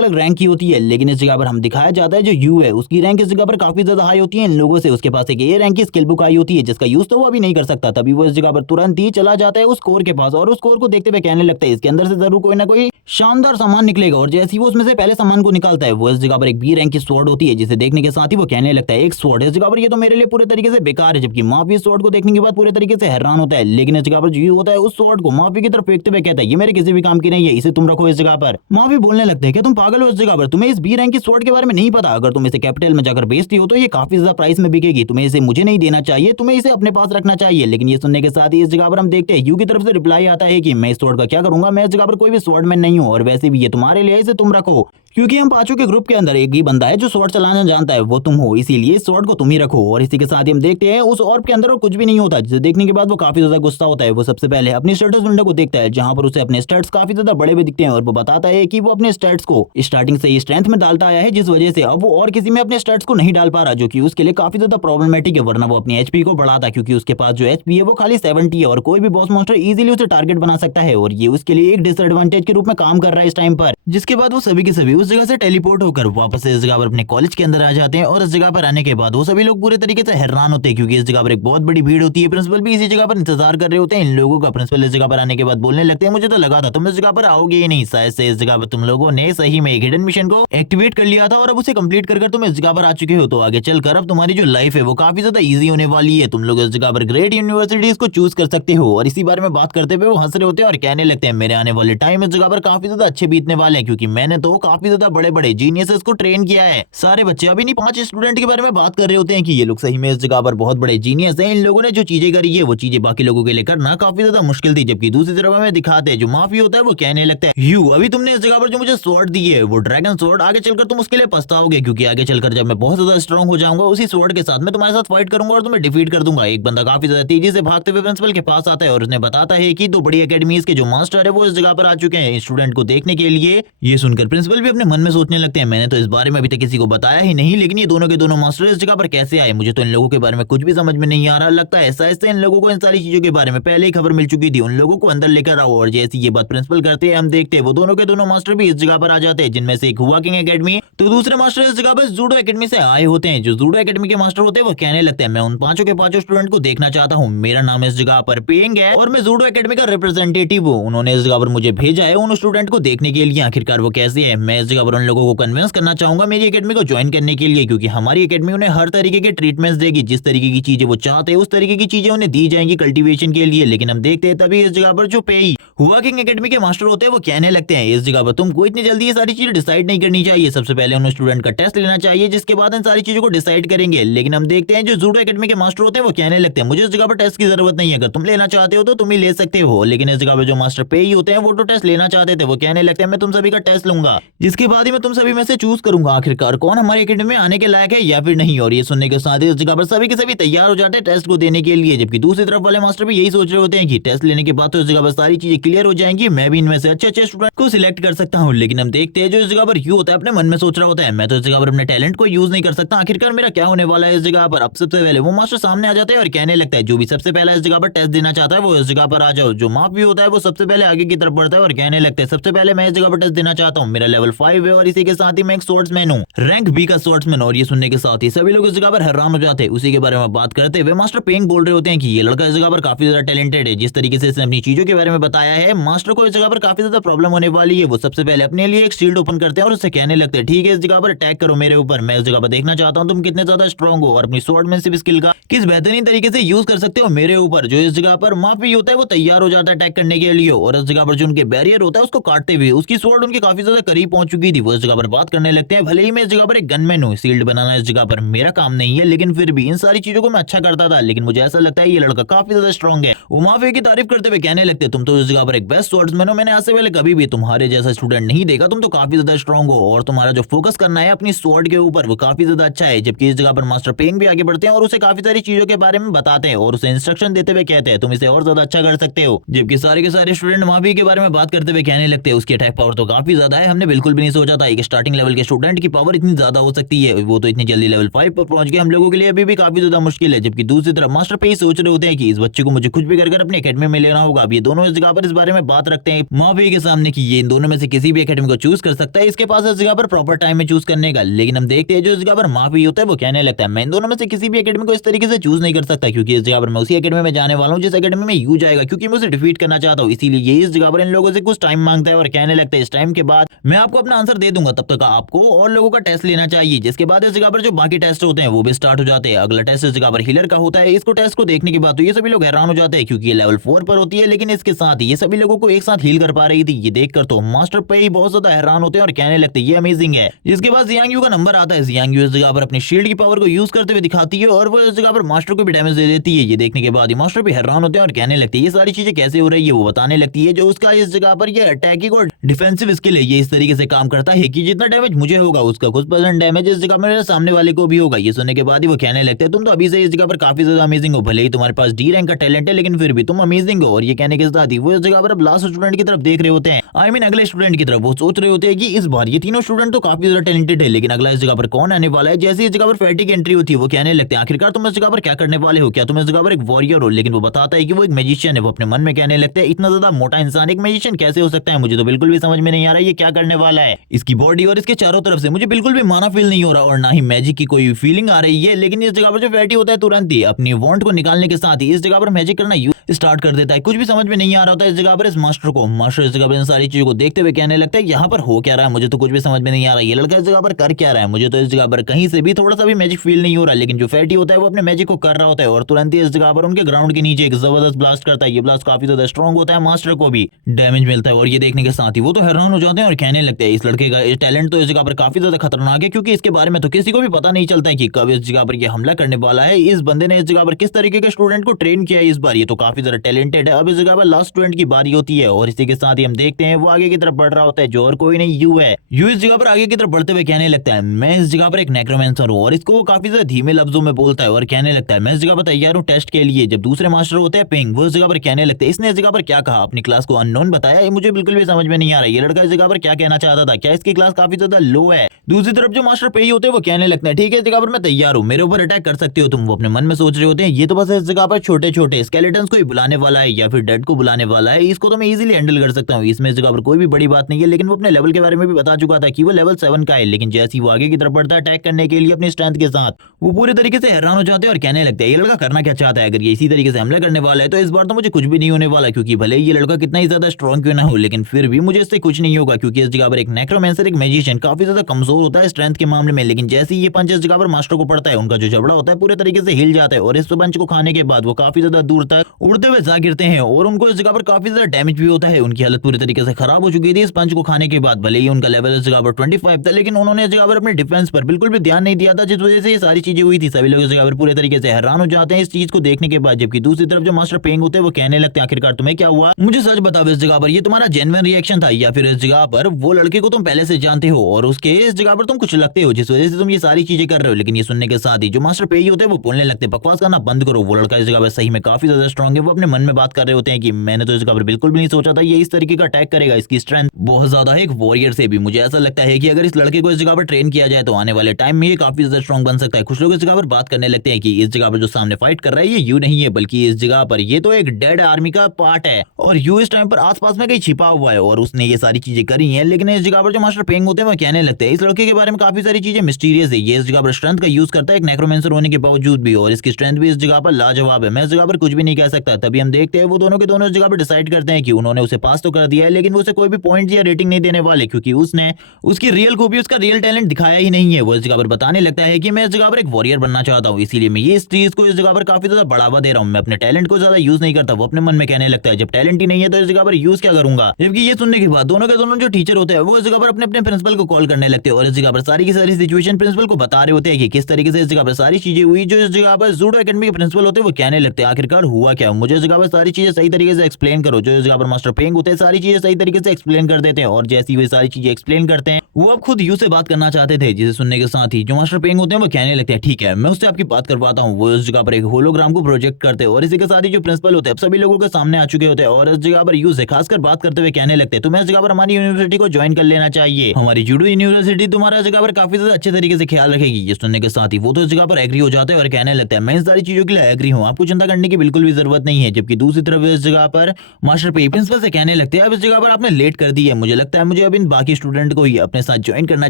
अलग रैंक की होती है। लेकिन इस जगह पर हम दिखाया जाता है जो यू है उसकी रैंक इस जगह पर काफी ज्यादा हाई होती है इन लोगों से। उसके पास एक ए रैंक की स्किल बुक आई होती है जिसका यूज तो वो अभी नहीं कर सकता। तभी वो इस जगह पर तुरंत ही चला जाता है उस कोर के पास और उस कोर को देखते हुए कहने लगता है इसके अंदर से जरूर कोई ना कोई शानदार सामान निकलेगा। और जैसे ही वो उसमें से पहले सामान को निकालता है वो इस जगह पर एक बी रैंक की स्वॉर्ड होती है जिसे देखने के साथ ही वो कहने लगता है एक स्वॉर्ड इस जगह पर ये तो मेरे लिए पूरे तरीके से बेकार है। जबकि माफी इस स्वॉर्ड को देखने के बाद पूरे तरीके से हैरान होता है, लेकिन इस जगह पर जो होता है उस स्वॉर्ड को माफी की तरफ फेंकते हुए कहता है ये मेरे किसी भी काम की नहीं है, इसे तुम रखो इस जगह पर। माफी बोलने लगते हैं क्या तुम पागल हो इस जगह पर, तुम्हें इस बी रैंक की स्वॉर्ड के बारे में नहीं पता, अगर तुम इसे कैपिटल में जाकर बेचती हो तो ये काफी ज्यादा प्राइस में बिकेगी, तुम्हें इसे मुझे नहीं देना चाहिए, तुम्हें इसे अपने पास रखना चाहिए। लेकिन ये सुनने के साथ ही इस जगह पर हम देखते हैं यू की तरफ से रिप्लाई आता है कि मैं इस स्वॉर्ड का क्या करूंगा, मैं इस जगह पर कोई भी स्वॉर्डमैन नहीं हूं और वैसे भी ये तुम्हारे लिए इसे तुम रखो क्योंकि हम पांचों के ग्रुप के अंदर एक ही बंदा है जो स्वॉर्ड चलाना जानता है वो तुम हो, इसीलिए इस स्वॉर्ड को तुम ही रखो। और इसी के साथ ही हम देखते हैं उस ऑर्ब के अंदर और कुछ भी नहीं होता जिसे देखने के बाद वो काफी ज्यादा गुस्सा होता है। वो सबसे पहले अपनी स्टेटस विंडो को देखता है जहां पर उसे अपने स्टैट्स काफी ज्यादा बड़े हुए दिखते हैं और वो बताता है कि वो अपने स्टैट्स को स्टार्टिंग से ही स्ट्रेंथ में डालता आया है जिस वजह से अब वो और किसी में अपने स्टैट्स को नहीं डाल पा रहा जो कि उसके लिए काफी ज्यादा प्रॉब्लमेटिक है। वरना वो अपनी एचपी को बढ़ाता क्योंकि उसके पास जो एचपी है वो खाली 70 है और कोई भी बॉस मॉन्स्टर इजीली उसे टारगेट बना सकता है और ये उसके लिए एक डिसएडवांटेज के रूप में काम कर रहा है इस टाइम पर। जिसके बाद वो सभी के सभी उस जगह से टेलीपोर्ट होकर वापस इस जगह पर अपने कॉलेज के अंदर आ जाते हैं और इस जगह पर आने के बाद वो सभी लोग पूरे तरीके से हैरान होते हैं क्योंकि इस जगह पर एक बहुत बड़ी भीड़ होती है। प्रिंसिपल भी इसी जगह पर इंतजार कर रहे होते हैं इन लोगों का। प्रिंसिपल इस जगह पर आने के बाद बोलने लगते हैं मुझे तो लगा था तुम इस जगह पर आओगे ही नहीं, शायद से इस जगह पर तुम लोगों ने सही में एक हिडन मिशन को एक्टिवेट कर लिया था और अब उसे कंप्लीट कर तुम इस जगह पर आ चुके हो, तो आगे चलकर अब तुम्हारी जो लाइफ है वो काफी ज्यादा इजी होने वाली है, तुम लोग इस जगह पर ग्रेट यूनिवर्सिटीज को चूज कर सकते हो। और इसी बारे में बात करते हुए वो हंस रहे होते हैं और कहने लगते हैं मेरे आने वाले टाइम इस जगह पर काफी ज्यादा अच्छे बीतने वाले हैं क्योंकि मैंने तो काफी ज्यादा बड़े बड़े जीनियसेस को ट्रेन किया है। सारे बच्चे अभी नहीं 5 स्टूडेंट के बारे में बात कर रहे होते हैं कि ये लोग सही में इस जगह पर बहुत बड़े जीनियस हैं, इन लोगों ने जो चीजें करी है वो चीजें बाकी लोगों के लिए करना काफी ज्यादा मुश्किल थी। जबकि दूसरी तरफ हमें दिखाते हैं जो माफी होता है वो कहने लगता है यू अभी तुमने इस जगह पर जो मुझे स्वॉर्ड दी है वो ड्रैगन स्वॉर्ड, आगे चलकर तुम उसके लिए पछताओगे क्योंकि आगे चलकर जब मैं बहुत ज्यादा स्ट्रॉन्ग हो जाऊंगा उसी स्वॉर्ड के साथ मैं तुम्हारे साथ फाइट करूंगा और तुम्हें डिफीट कर दूंगा। एक बंदा काफी ज्यादा तेजी से भागते हुए प्रिंसिपल के पास आता है और उसने बताता है कि 2 बड़ी एकेडमीज के जो मास्टर है वो इस जगह पर आ चुके हैं स्टूडेंट को देखने के लिए। ये सुनकर प्रिंसिपल भी अपने मन में सोचने लगते हैं मैंने तो इस बारे में अभी तक किसी को बताया ही नहीं, लेकिन ये दोनों के दोनों मास्टर इस जगह पर कैसे आए, मुझे तो इन लोगों के बारे में कुछ भी समझ में नहीं आ रहा। लगता है ऐसा इन लोगों को इन सारी चीजों के बारे में पहले ही खबर मिल चुकी थी, उन लोगों को अंदर लेकर आओ। और जैसी ये बात प्रिंसिपल करते हैं हम देखते हैं वो दोनों के दोनों मास्टर भी इस जगह पर आ जाते हैं, जिनमें से एक हुआ किंग एकेडमी तो दूसरे मास्टर इस जगह पर जूडो एकेडमी से आए होते हैं। जो जूडो एकेडमी के मास्टर होते हैं वो कहने लगते हैं मैं उन पांचों के पांचों स्टूडेंट को देखना चाहता हूँ, मेरा नाम इस जगह पर पेंग है और मैं जूडो एकेडमी का रिप्रेजेंटेटिव हूँ, उन्होंने इस जगह पर मुझे भेजा है उन स्टूडेंट को देखने के लिए आखिरकार वो कैसे है। मैं इस जगह पर उन लोगों को कन्विंस करना चाहूंगा मेरी एकेडमी को ज्वाइन करने के लिए क्योंकि हमारी एकेडमी उन्हें हर तरीके के ट्रीटमेंट्स देगी, जिस तरीके की चीजें वो चाहते हैं उस तरीके की चीजें उन्हें दी जाएंगी कल्टीवेशन के लिए। लेकिन हम देखते हैं तभी इस जगह पर जो पेई हुआ किंग एकेडमी के मास्टर होते हैं वो कहने लगते हैं इस जगह पर तुमको इतनी जल्दी ये सारी चीजें डिसाइड नहीं करनी चाहिए, सबसे पहले उन स्टूडेंट का टेस्ट लेना चाहिए जिसके बाद इन सारी चीजों को डिसाइड करेंगे। लेकिन हम देखते हैं जो जूडो एकेडमी के मास्टर होते हैं वो कहने लगते हैं मुझे इस जगह पर टेस्ट की जरूरत नहीं है, अगर तुम लेना चाहते हो तो तुम ही ले सकते हो। लेकिन इस जगह पर जो मास्टर पेई होते हैं वो तो टेस्ट लेना चाहते थे, वो कहने लगते हैं मैं तुम सभी का टेस्ट लूंगा जिसके इसके बाद ही मैं तुम सभी में से चूज करूंगा आखिरकार कौन हमारी एकेडमी में आने के लायक है या फिर नहीं। और ये सुनने के साथ ही इस जगह पर सभी के सभी तैयार हो जाते हैं टेस्ट को देने के लिए, जबकि दूसरी तरफ वाले मास्टर भी यही सोच रहे होते हैं कि टेस्ट लेने के बाद तो इस जगह पर सारी चीजें क्लियर हो जाएंगी, मैं भी इनमें से अच्छे स्टूडेंट को सिलेक्ट कर सकता हूँ। लेकिन हम देखते हैं जो इस जगह पर यू होता है अपने मन में सोच रहा होता है मैं तो इस जगह पर अपने टैलेंट को यूज नहीं कर सकता, आखिरकार मेरा क्या होने वाला है इस जगह पर। अब सबसे पहले वो मास्टर सामने आ जाते हैं और कहने लगता है जो भी सबसे पहले इस जगह पर टेस्ट देना चाहता है वो इस जगह पर आ जाओ। जो माफ भी होता है वो सबसे पहले आगे की तरफ बढ़ता है और कहने लगता है सबसे पहले मैं इस जगह पर टेस्ट देना चाहता हूँ, मेरा लेवल 5 है और इसी के साथ ही मैं एक स्वॉर्ड्समैन हूँ, रैंक बी का स्वॉर्ड्समैन। और ये सुनने के साथ ही सभी लोग इस जगह पर हैरान हो जाते हैं। उसी के बारे में बात करते हुए मास्टर पेंग बोल रहे होते हैं कि ये लड़का इस जगह पर काफी ज्यादा टैलेंटेड है, जिस तरीके से इसने अपनी चीजों के बारे में बताया है मास्टर को इस जगह पर काफी ज्यादा प्रॉब्लम होने वाली है। वो सबसे पहले अपने लिए एक शील्ड ओपन करते हैं और उससे कहने लगते हैं ठीक है इस जगह पर अटैक करो मेरे ऊपर, मैं इस जगह पर देखना चाहता हूँ तुम कितने ज्यादा स्ट्रॉन्ग हो और अपनी स्वॉर्डमैनशिप स्किल का किस बेहतरीन तरीके से यूज कर सकते हो मेरे ऊपर। जो इस जगह पर माफी होता है वो तैयार हो जाता है अटैक करने के लिए और इस जगह पर जो उनके बैरियर होता है उसको काटते हुए उसकी स्वॉर्ड उनके काफी ज्यादा करीब पहुंच चुकी थी। वो इस जगह पर बात करने लगते हैं भले ही मैं इस जगह पर एक गनमैन हूँ, शील्ड बनाना इस जगह पर मेरा काम नहीं है, लेकिन फिर भी इन सारी चीजों को मैं अच्छा करता था, लेकिन मुझे ऐसा लगता है ये लड़का काफी ज्यादा स्ट्रॉन्ग है। वो माफी की तारीफ करते हुए कहने लगते तुम तो इस जगह पर एक बेस्ट स्वॉर्ड्समैन हो, मैंने आज से पहले कभी भी तुम्हारे जैसा स्टूडेंट नहीं देखा, तुम तो काफी ज्यादा स्ट्रॉन्ग हो और तुम्हारा जो फोकस करना है अपनी स्वॉर्ड के ऊपर वो काफी ज्यादा अच्छा है। जबकि इस जगह पर मास्टर पेंग भी आगे बढ़ते हैं और उसे काफी सारी चीजों के बारे में बताते हैं और उसे इंस्ट्रक्शन देते हुए कहते हैं तुम इसे और ज्यादा अच्छा कर सकते हो। जबकि सारे के सारे स्टूडेंट माफी के बारे में बात करते हुए कहने लगते हैं उसकी अटैक पावर तो काफी ज्यादा है, हमने बिल्कुल भी नहीं सोचा था एक स्टार्टिंग लेवल के स्टूडेंट की पावर इतनी ज्यादा हो सकती है, वो तो इतनी जल्दी लेवल 5 पर पहुंच गया, हम लोगों के लिए अभी भी काफी ज्यादा मुश्किल है। जबकि दूसरी तरफ मास्टर पे सोच रहे होते हैं कि इस बच्चे को मुझे कुछ भी कर अपने एकेडमी में लेना होगा। अब ये दोनों इस जगह पर इस बारे में बात रखते हैं माफी के सामने कि ये इन दोनों में से किसी भी एकेडमी को चूज कर सकता है, इसके पास इस जगह पर प्रॉपर टाइम में चूज करने का। लेकिन हम देखते हैं जो इस जगह पर माफी होता है वो कहने लगता है मैं इन दोनों में से किसी भी एकेडमी को इस तरीके से चूज नहीं कर सकता, क्योंकि इस जगह पर मैं उसी एकेडमी में जाने वाला हूँ जिस एकेडमी में यू जाएगा, क्योंकि मैं उसे डिफीट करना चाहता हूँ। इसीलिए ये इस जगह पर इन लोगों से कुछ टाइम मांगता है और कहने लगता है इस टाइम के बाद मैं आपको अपना आंसर दे दूंगा, तब तक आपको और लोगों का टेस्ट लेना चाहिए। जिसके बाद इस जगह पर जो बाकी टेस्ट होते हैं वो भी स्टार्ट हो जाते हैं। अगला टेस्ट इस जगह पर हीलर का होता है। इसको टेस्ट को देखने के बाद तो ये सभी लोग हैरान हो जाते हैं क्योंकि ये लेवल 4 पर होती है, लेकिन इसके साथ ही ये सभी लोगों को एक साथ हील कर पा रही थी। ये देखकर तो मास्टर पे ही बहुत ज्यादा हैरान होते हैं और कहने लगते हैं ये अमेजिंग है। जिसके बाद जियांग यू का नंबर आता है। जियांग यू इस जगह पर अपनी शील्ड की पावर को यूज करते हुए दिखाती है और वो इस जगह पर मास्टर को भी डैमेज दे देती है। ये देखने के बाद ही मास्टर भी हैरान होते हैं और कहने लगते हैं ये सारी चीजें कैसे हो रही है। वो बताने लगती है जो उसका इस जगह पर ये अटैकिंग और डिफेंसिव स्किल है ये इस तरीके से काम करता है कि जितना डैमेज मुझे होगा उसका कुछ % डैमेज इस जगह मेरे सामने वाले को भी होगा। ये सुनने के बाद ही वो कहने लगते हैं तुम तो अभी से इस जगह पर काफी ज्यादा अमेजिंग हो, भले ही तुम्हारे पास डी रैंक का टैलेंट है लेकिन फिर भी तुम अमेजिंग हो। और ये कहने के साथ ही वो इस जगह पर लास्ट स्टूडेंट की तरफ देख रहे होते हैं, आई मीन अगले स्टूडेंट की तरफ। वो सोच रहे होते हैं कि इस बार ये तीनों स्टूडेंट तो काफी ज्यादा टैलेंटेड है, लेकिन अगला इस जगह पर कौन आने वाला है। जैसे इस जगह पर फैटी की एंट्री होती है वो कहने लगते हैं आखिरकार तुम इस जगह पर क्या करने वाले हो, क्या तुम इस जगह पर एक वॉरियर हो। लेकिन वो बताता है कि वो एक मैजिशियन है। वो अपने मन में कहने लगते हैं इतना ज्यादा मोटा इंसान एक मैजिशियन कैसे हो सकता है, मुझे तो बिल्कुल भी समझ में नहीं आ रहा ये क्या करने वाला है। इसकी बॉडी और इसके चारों तरफ से मुझे बिल्कुल भी माना फील नहीं हो रहा और ना ही मैजिक की कोई फीलिंग आ रही है। लेकिन इस जगह पर जो फैटी होता है तुरंत ही अपनी वॉन्ट को निकालने के साथ ही इस जगह पर मैजिक करना स्टार्ट कर देता है। कुछ भी समझ में नहीं आ रहा होता इस जगह पर इस मास्टर को। मास्टर इस जगह पर इन सारी चीजों को देखते हुए कहने लगता है यहाँ पर हो क्या रहा है, मुझे तो कुछ भी समझ में नहीं आ रहा, ये लड़का इस जगह पर कर क्या रहा है, मुझे तो इस जगह पर कहीं से भी थोड़ा सा भी मैजिक फील नहीं हो रहा। लेकिन जो फैटी होता है वो अपने मैजिक को कर रहा होता है और तुरंत ही इस जगह पर उनके ग्राउंड के नीचे एक जबरदस्त ब्लास्ट करता है। ये ब्लास्ट काफी ज्यादा स्ट्रॉन्ग होता है, मास्टर को भी डैमेज मिलता है और ये देखने के साथ ही वो तो हैरान हो जाते हैं और कहने लगते हैं इस लड़के का टैलेंट तो इस जगह पर काफी ज्यादा खतरनाक है, क्योंकि इसके बारे में तो किसी को भी पता नहीं चलता है कि कब इस जगह पर ये हमला करने वाला है। इस बंदे ने इस जगह पर किस तरीके के स्टूडेंट को ट्रेन किया है इस बार, ये तो काफी ज्यादा टैलेंटेड है। अब इस जगह पर लास्ट स्टूडेंट की बारी होती है और इसी के साथ ही हम देखते हैं वो आगे की तरफ बढ़ रहा होता है जो और कोई नहीं यू है। यू इस जगह पर आगे की तरफ बढ़ते हुए कहने लगता है मैं इस जगह पर एक नेक्रोमेंसर हूँ और इसको वो काफी ज्यादा धीमे लफ्जों में बोलता है और कहने लगता है मैं इस जगह पर तैयार हूँ टेस्ट के लिए। जब दूसरे मास्टर होते हैं पिंग वो इस जगह पर कहने लगते हैं इसने इस जगह पर क्या कहा, अपनी क्लास को अननोन बताया, ये मुझे बिल्कुल भी समझ में नहीं आ रहा ये लड़का इस जगह पर क्या कहना चाहता था, क्या इसकी क्लास काफी ज्यादा लो है। दूसरी तरफ जो मास्टर पे होते हैं वो कहने लगते हैं ठीक है इस जगह पर मैं तैयार हूँ, मेरे ऊपर अटैक कर सकते हो तुम। वो अपने मन में सोच रहे होते हैं ये तो बस इस जगह पर छोटे छोटे स्केलेटन्स को ही बुलाने वाला है या फिर डेड को बुलाने वाला है, इसको तो मैं इजीली हैंडल कर सकता हूँ, इसमें इस जगह पर कोई भी बड़ी बात नहीं है। लेकिन वो अपने लेवल के बारे में भी बता चुका था कि वो लेवल 7 का है। लेकिन जैसे ही वो आगे की तरफ बढ़ता है अटैक करने के लिए अपनी स्ट्रेंथ के साथ वो पूरे तरीके से हैरान हो जाते हैं और कहने लगते हैं ये लड़का करना क्या चाहता है, अगर ये इसी तरीके से हमला करने वाला है तो इस बार तो मुझे कुछ भी नहीं होने वाला, क्योंकि भले ही ये लड़का कितना ही ज्यादा स्ट्रॉन्ग क्यों ना हो लेकिन फिर भी मुझे इससे कुछ नहीं होगा, क्योंकि इस जगह पर एक नेक्रोमेंसर एक मैजिशियन काफी ज्यादा कमजोर कमजोर होता है स्ट्रेंथ के मामले में, लेकिन जैसे ही ये पंच इस जगह पर मास्टर को पड़ता है उनका जो जबड़ा होता है पूरे तरीके से हिल जाता है और इस पंच को खाने के बाद वो काफी ज्यादा दूर तक उड़ते हुए जा गिरते हैं और उनको इस जगह पर काफी ज्यादा डैमेज भी होता है। उनकी हालत पूरी तरीके से खराब हो चुकी थी इस पंच को खाने के बाद। भले ही उनका लेवल इस जगह पर 25 था, लेकिन उन्होंने इस जगह पर अपने डिफेंस पर बिल्कुल भी ध्यान नहीं दिया था, जिस वजह से ये सारी चीजें हुई थी। सभी लोग इस जगह पर पूरे तरीके से हैरान हो जाते हैं इस चीज को देखने के बाद, जबकि दूसरी तरफ जो मास्टर पेंग होते हैं वो कहने लगते हैं आखिरकार तुम्हें क्या हुआ, मुझे सच बताओ इस जगह पर ये तुम्हारा जेन्युइन रिएक्शन था या फिर इस जगह पर वो लड़के को तुम पहले से जानते हो और उसके इस जगह पर तुम कुछ लगते हो जिस वजह से तुम ये सारी चीजें कर रहे हो। लेकिन ये सुनने के साथ ही जो मास्टर पेई होते हैं वो बोलने लगते हैं बकवास करना बंद करो, वो लड़का इस जगह पर सही में काफी ज्यादा स्ट्रांग है। वो अपने मन में बात कर रहे होते हैं कि मैंने तो इस जगह पर बिल्कुल भी नहीं सोचा था ये इस तरीके का अटैक करेगा, इसकी स्ट्रेंथ बहुत ज्यादा है एक वॉरियर से भी। मुझे ऐसा लगता है कि अगर इस लड़के को इस जगह पर ट्रेन किया जाए तो आने वाले टाइम में ये काफी ज्यादा स्ट्रांग बन सकता है। कुछ लोग इस जगह पर बात करने लगते हैं कि इस जगह पर जो सामने फाइट कर रहा है ये यू नहीं है, बल्कि इस जगह पर ये तो एक डेड आर्मी का पार्ट है और यू इस टाइम पर आसपास में कहीं छिपा हुआ है और उसने ये सारी चीजें करी हैं। लेकिन इस जगह पर जो मास्टर पेंग होते हैं वो कहने लगते हैं इस लड़के के बारे में काफी सारी चीजें मिस्टीरियस है, ये इस जगह पर स्ट्रेंथ का यूज करता है एक नेक्रोमेंसर होने के बावजूद भी, और इसकी स्ट्रेंथ भी इस जगह पर लाजवाब है। मैं इस जगह पर कुछ भी नहीं कह सकता। तभी हम देखते हैं वो दोनों के दोनों इस जगह पर डिसाइड करते हैं कि उन्होंने उसे पास तो कर दिया है, लेकिन वो उसे कोई भी पॉइंट या रेटिंग नहीं देने वाले, क्योंकि उसने उसकी रियल खूबी उसका रियल टैलेंट दिखाया ही नहीं है। वो इस जगह पर बताने लगता है कि मैं इस जगह पर एक वॉरियर बनना चाहता हूँ, इसीलिए मैं ये इस चीज को इस जगह पर काफी ज्यादा बढ़ावा दे रहा हूँ, मैं अपने टैलेंट को ज्यादा यूज नहीं करता। वो अपने मन में कहने लगता है जब टैलेंट ही नहीं है तो इस जगह पर यूज क्या करूंगा। जबकि ये सुनने के बाद दोनों के दोनों जो टीचर होते हैं वो इस जगह पर अपने अपने प्रिंसिपल को कॉल करने लगते हैं और इस जगह पर सारी की सारी सिचुएशन प्रिंसिपल को बता रहे होते हैं कि किस तरीके से इस जगह पर सारी चीजें हुई। जो इस जगह पर जूडो एकेडमी के प्रिंसिपल होते हैं वो कहने लगते हैं आखिरकार हुआ क्या, मुझे इस जगह पर सारी चीजें सही तरीके से एक्सप्लेन करो। जो इस जगह पर मास्टर पेंग होते हैं सारी चीजें सही तरीके से एक्सप्लेन कर देते हैं और जैसी वे सारी चीजें एक्सप्लेन करते हैं वो अब खुद यू से बात करना चाहते थे, जिसे सुनने के साथ ही जो मास्टर पेंग होते हैं वो कहने लगते हैं ठीक है मैं उससे आपकी बात करवाता हूँ। वो इस जगह पर एक होलोग्राम को प्रोजेक्ट करते हैं और इसी के साथ ही जो प्रिंसिपल होते हैं सभी लोगों के सामने आ चुके होते हैं और इस जगह पर यू से खासकर बात करते हुए कहने लगते हैं तुम्हें इस जगह पर हमारी यूनिवर्सिटी को ज्वाइन कर लेना चाहिए, हमारी जूडो यूनिवर्सिटी तुम्हारा इस जगह पर काफी ज्यादा अच्छे तरीके से ख्याल रखेगी। ये सुनने के साथ ही वो तो इस जगह पर एग्री हो जाते हैं और कहने लगता है मैं इन सारी चीजों के लिए एग्री हूँ, आपको चिंता करने की बिल्कुल भी जरूरत नहीं है। जबकि दूसरी तरफ इस जगह पर मास्टर पे प्रिंसिपल से कहने लगते हैं अब इस जगह पर आपने लेट कर दी है, मुझे लगता है मुझे अब इन बाकी स्टूडेंट को ही अपने साथ ज्वाइन करना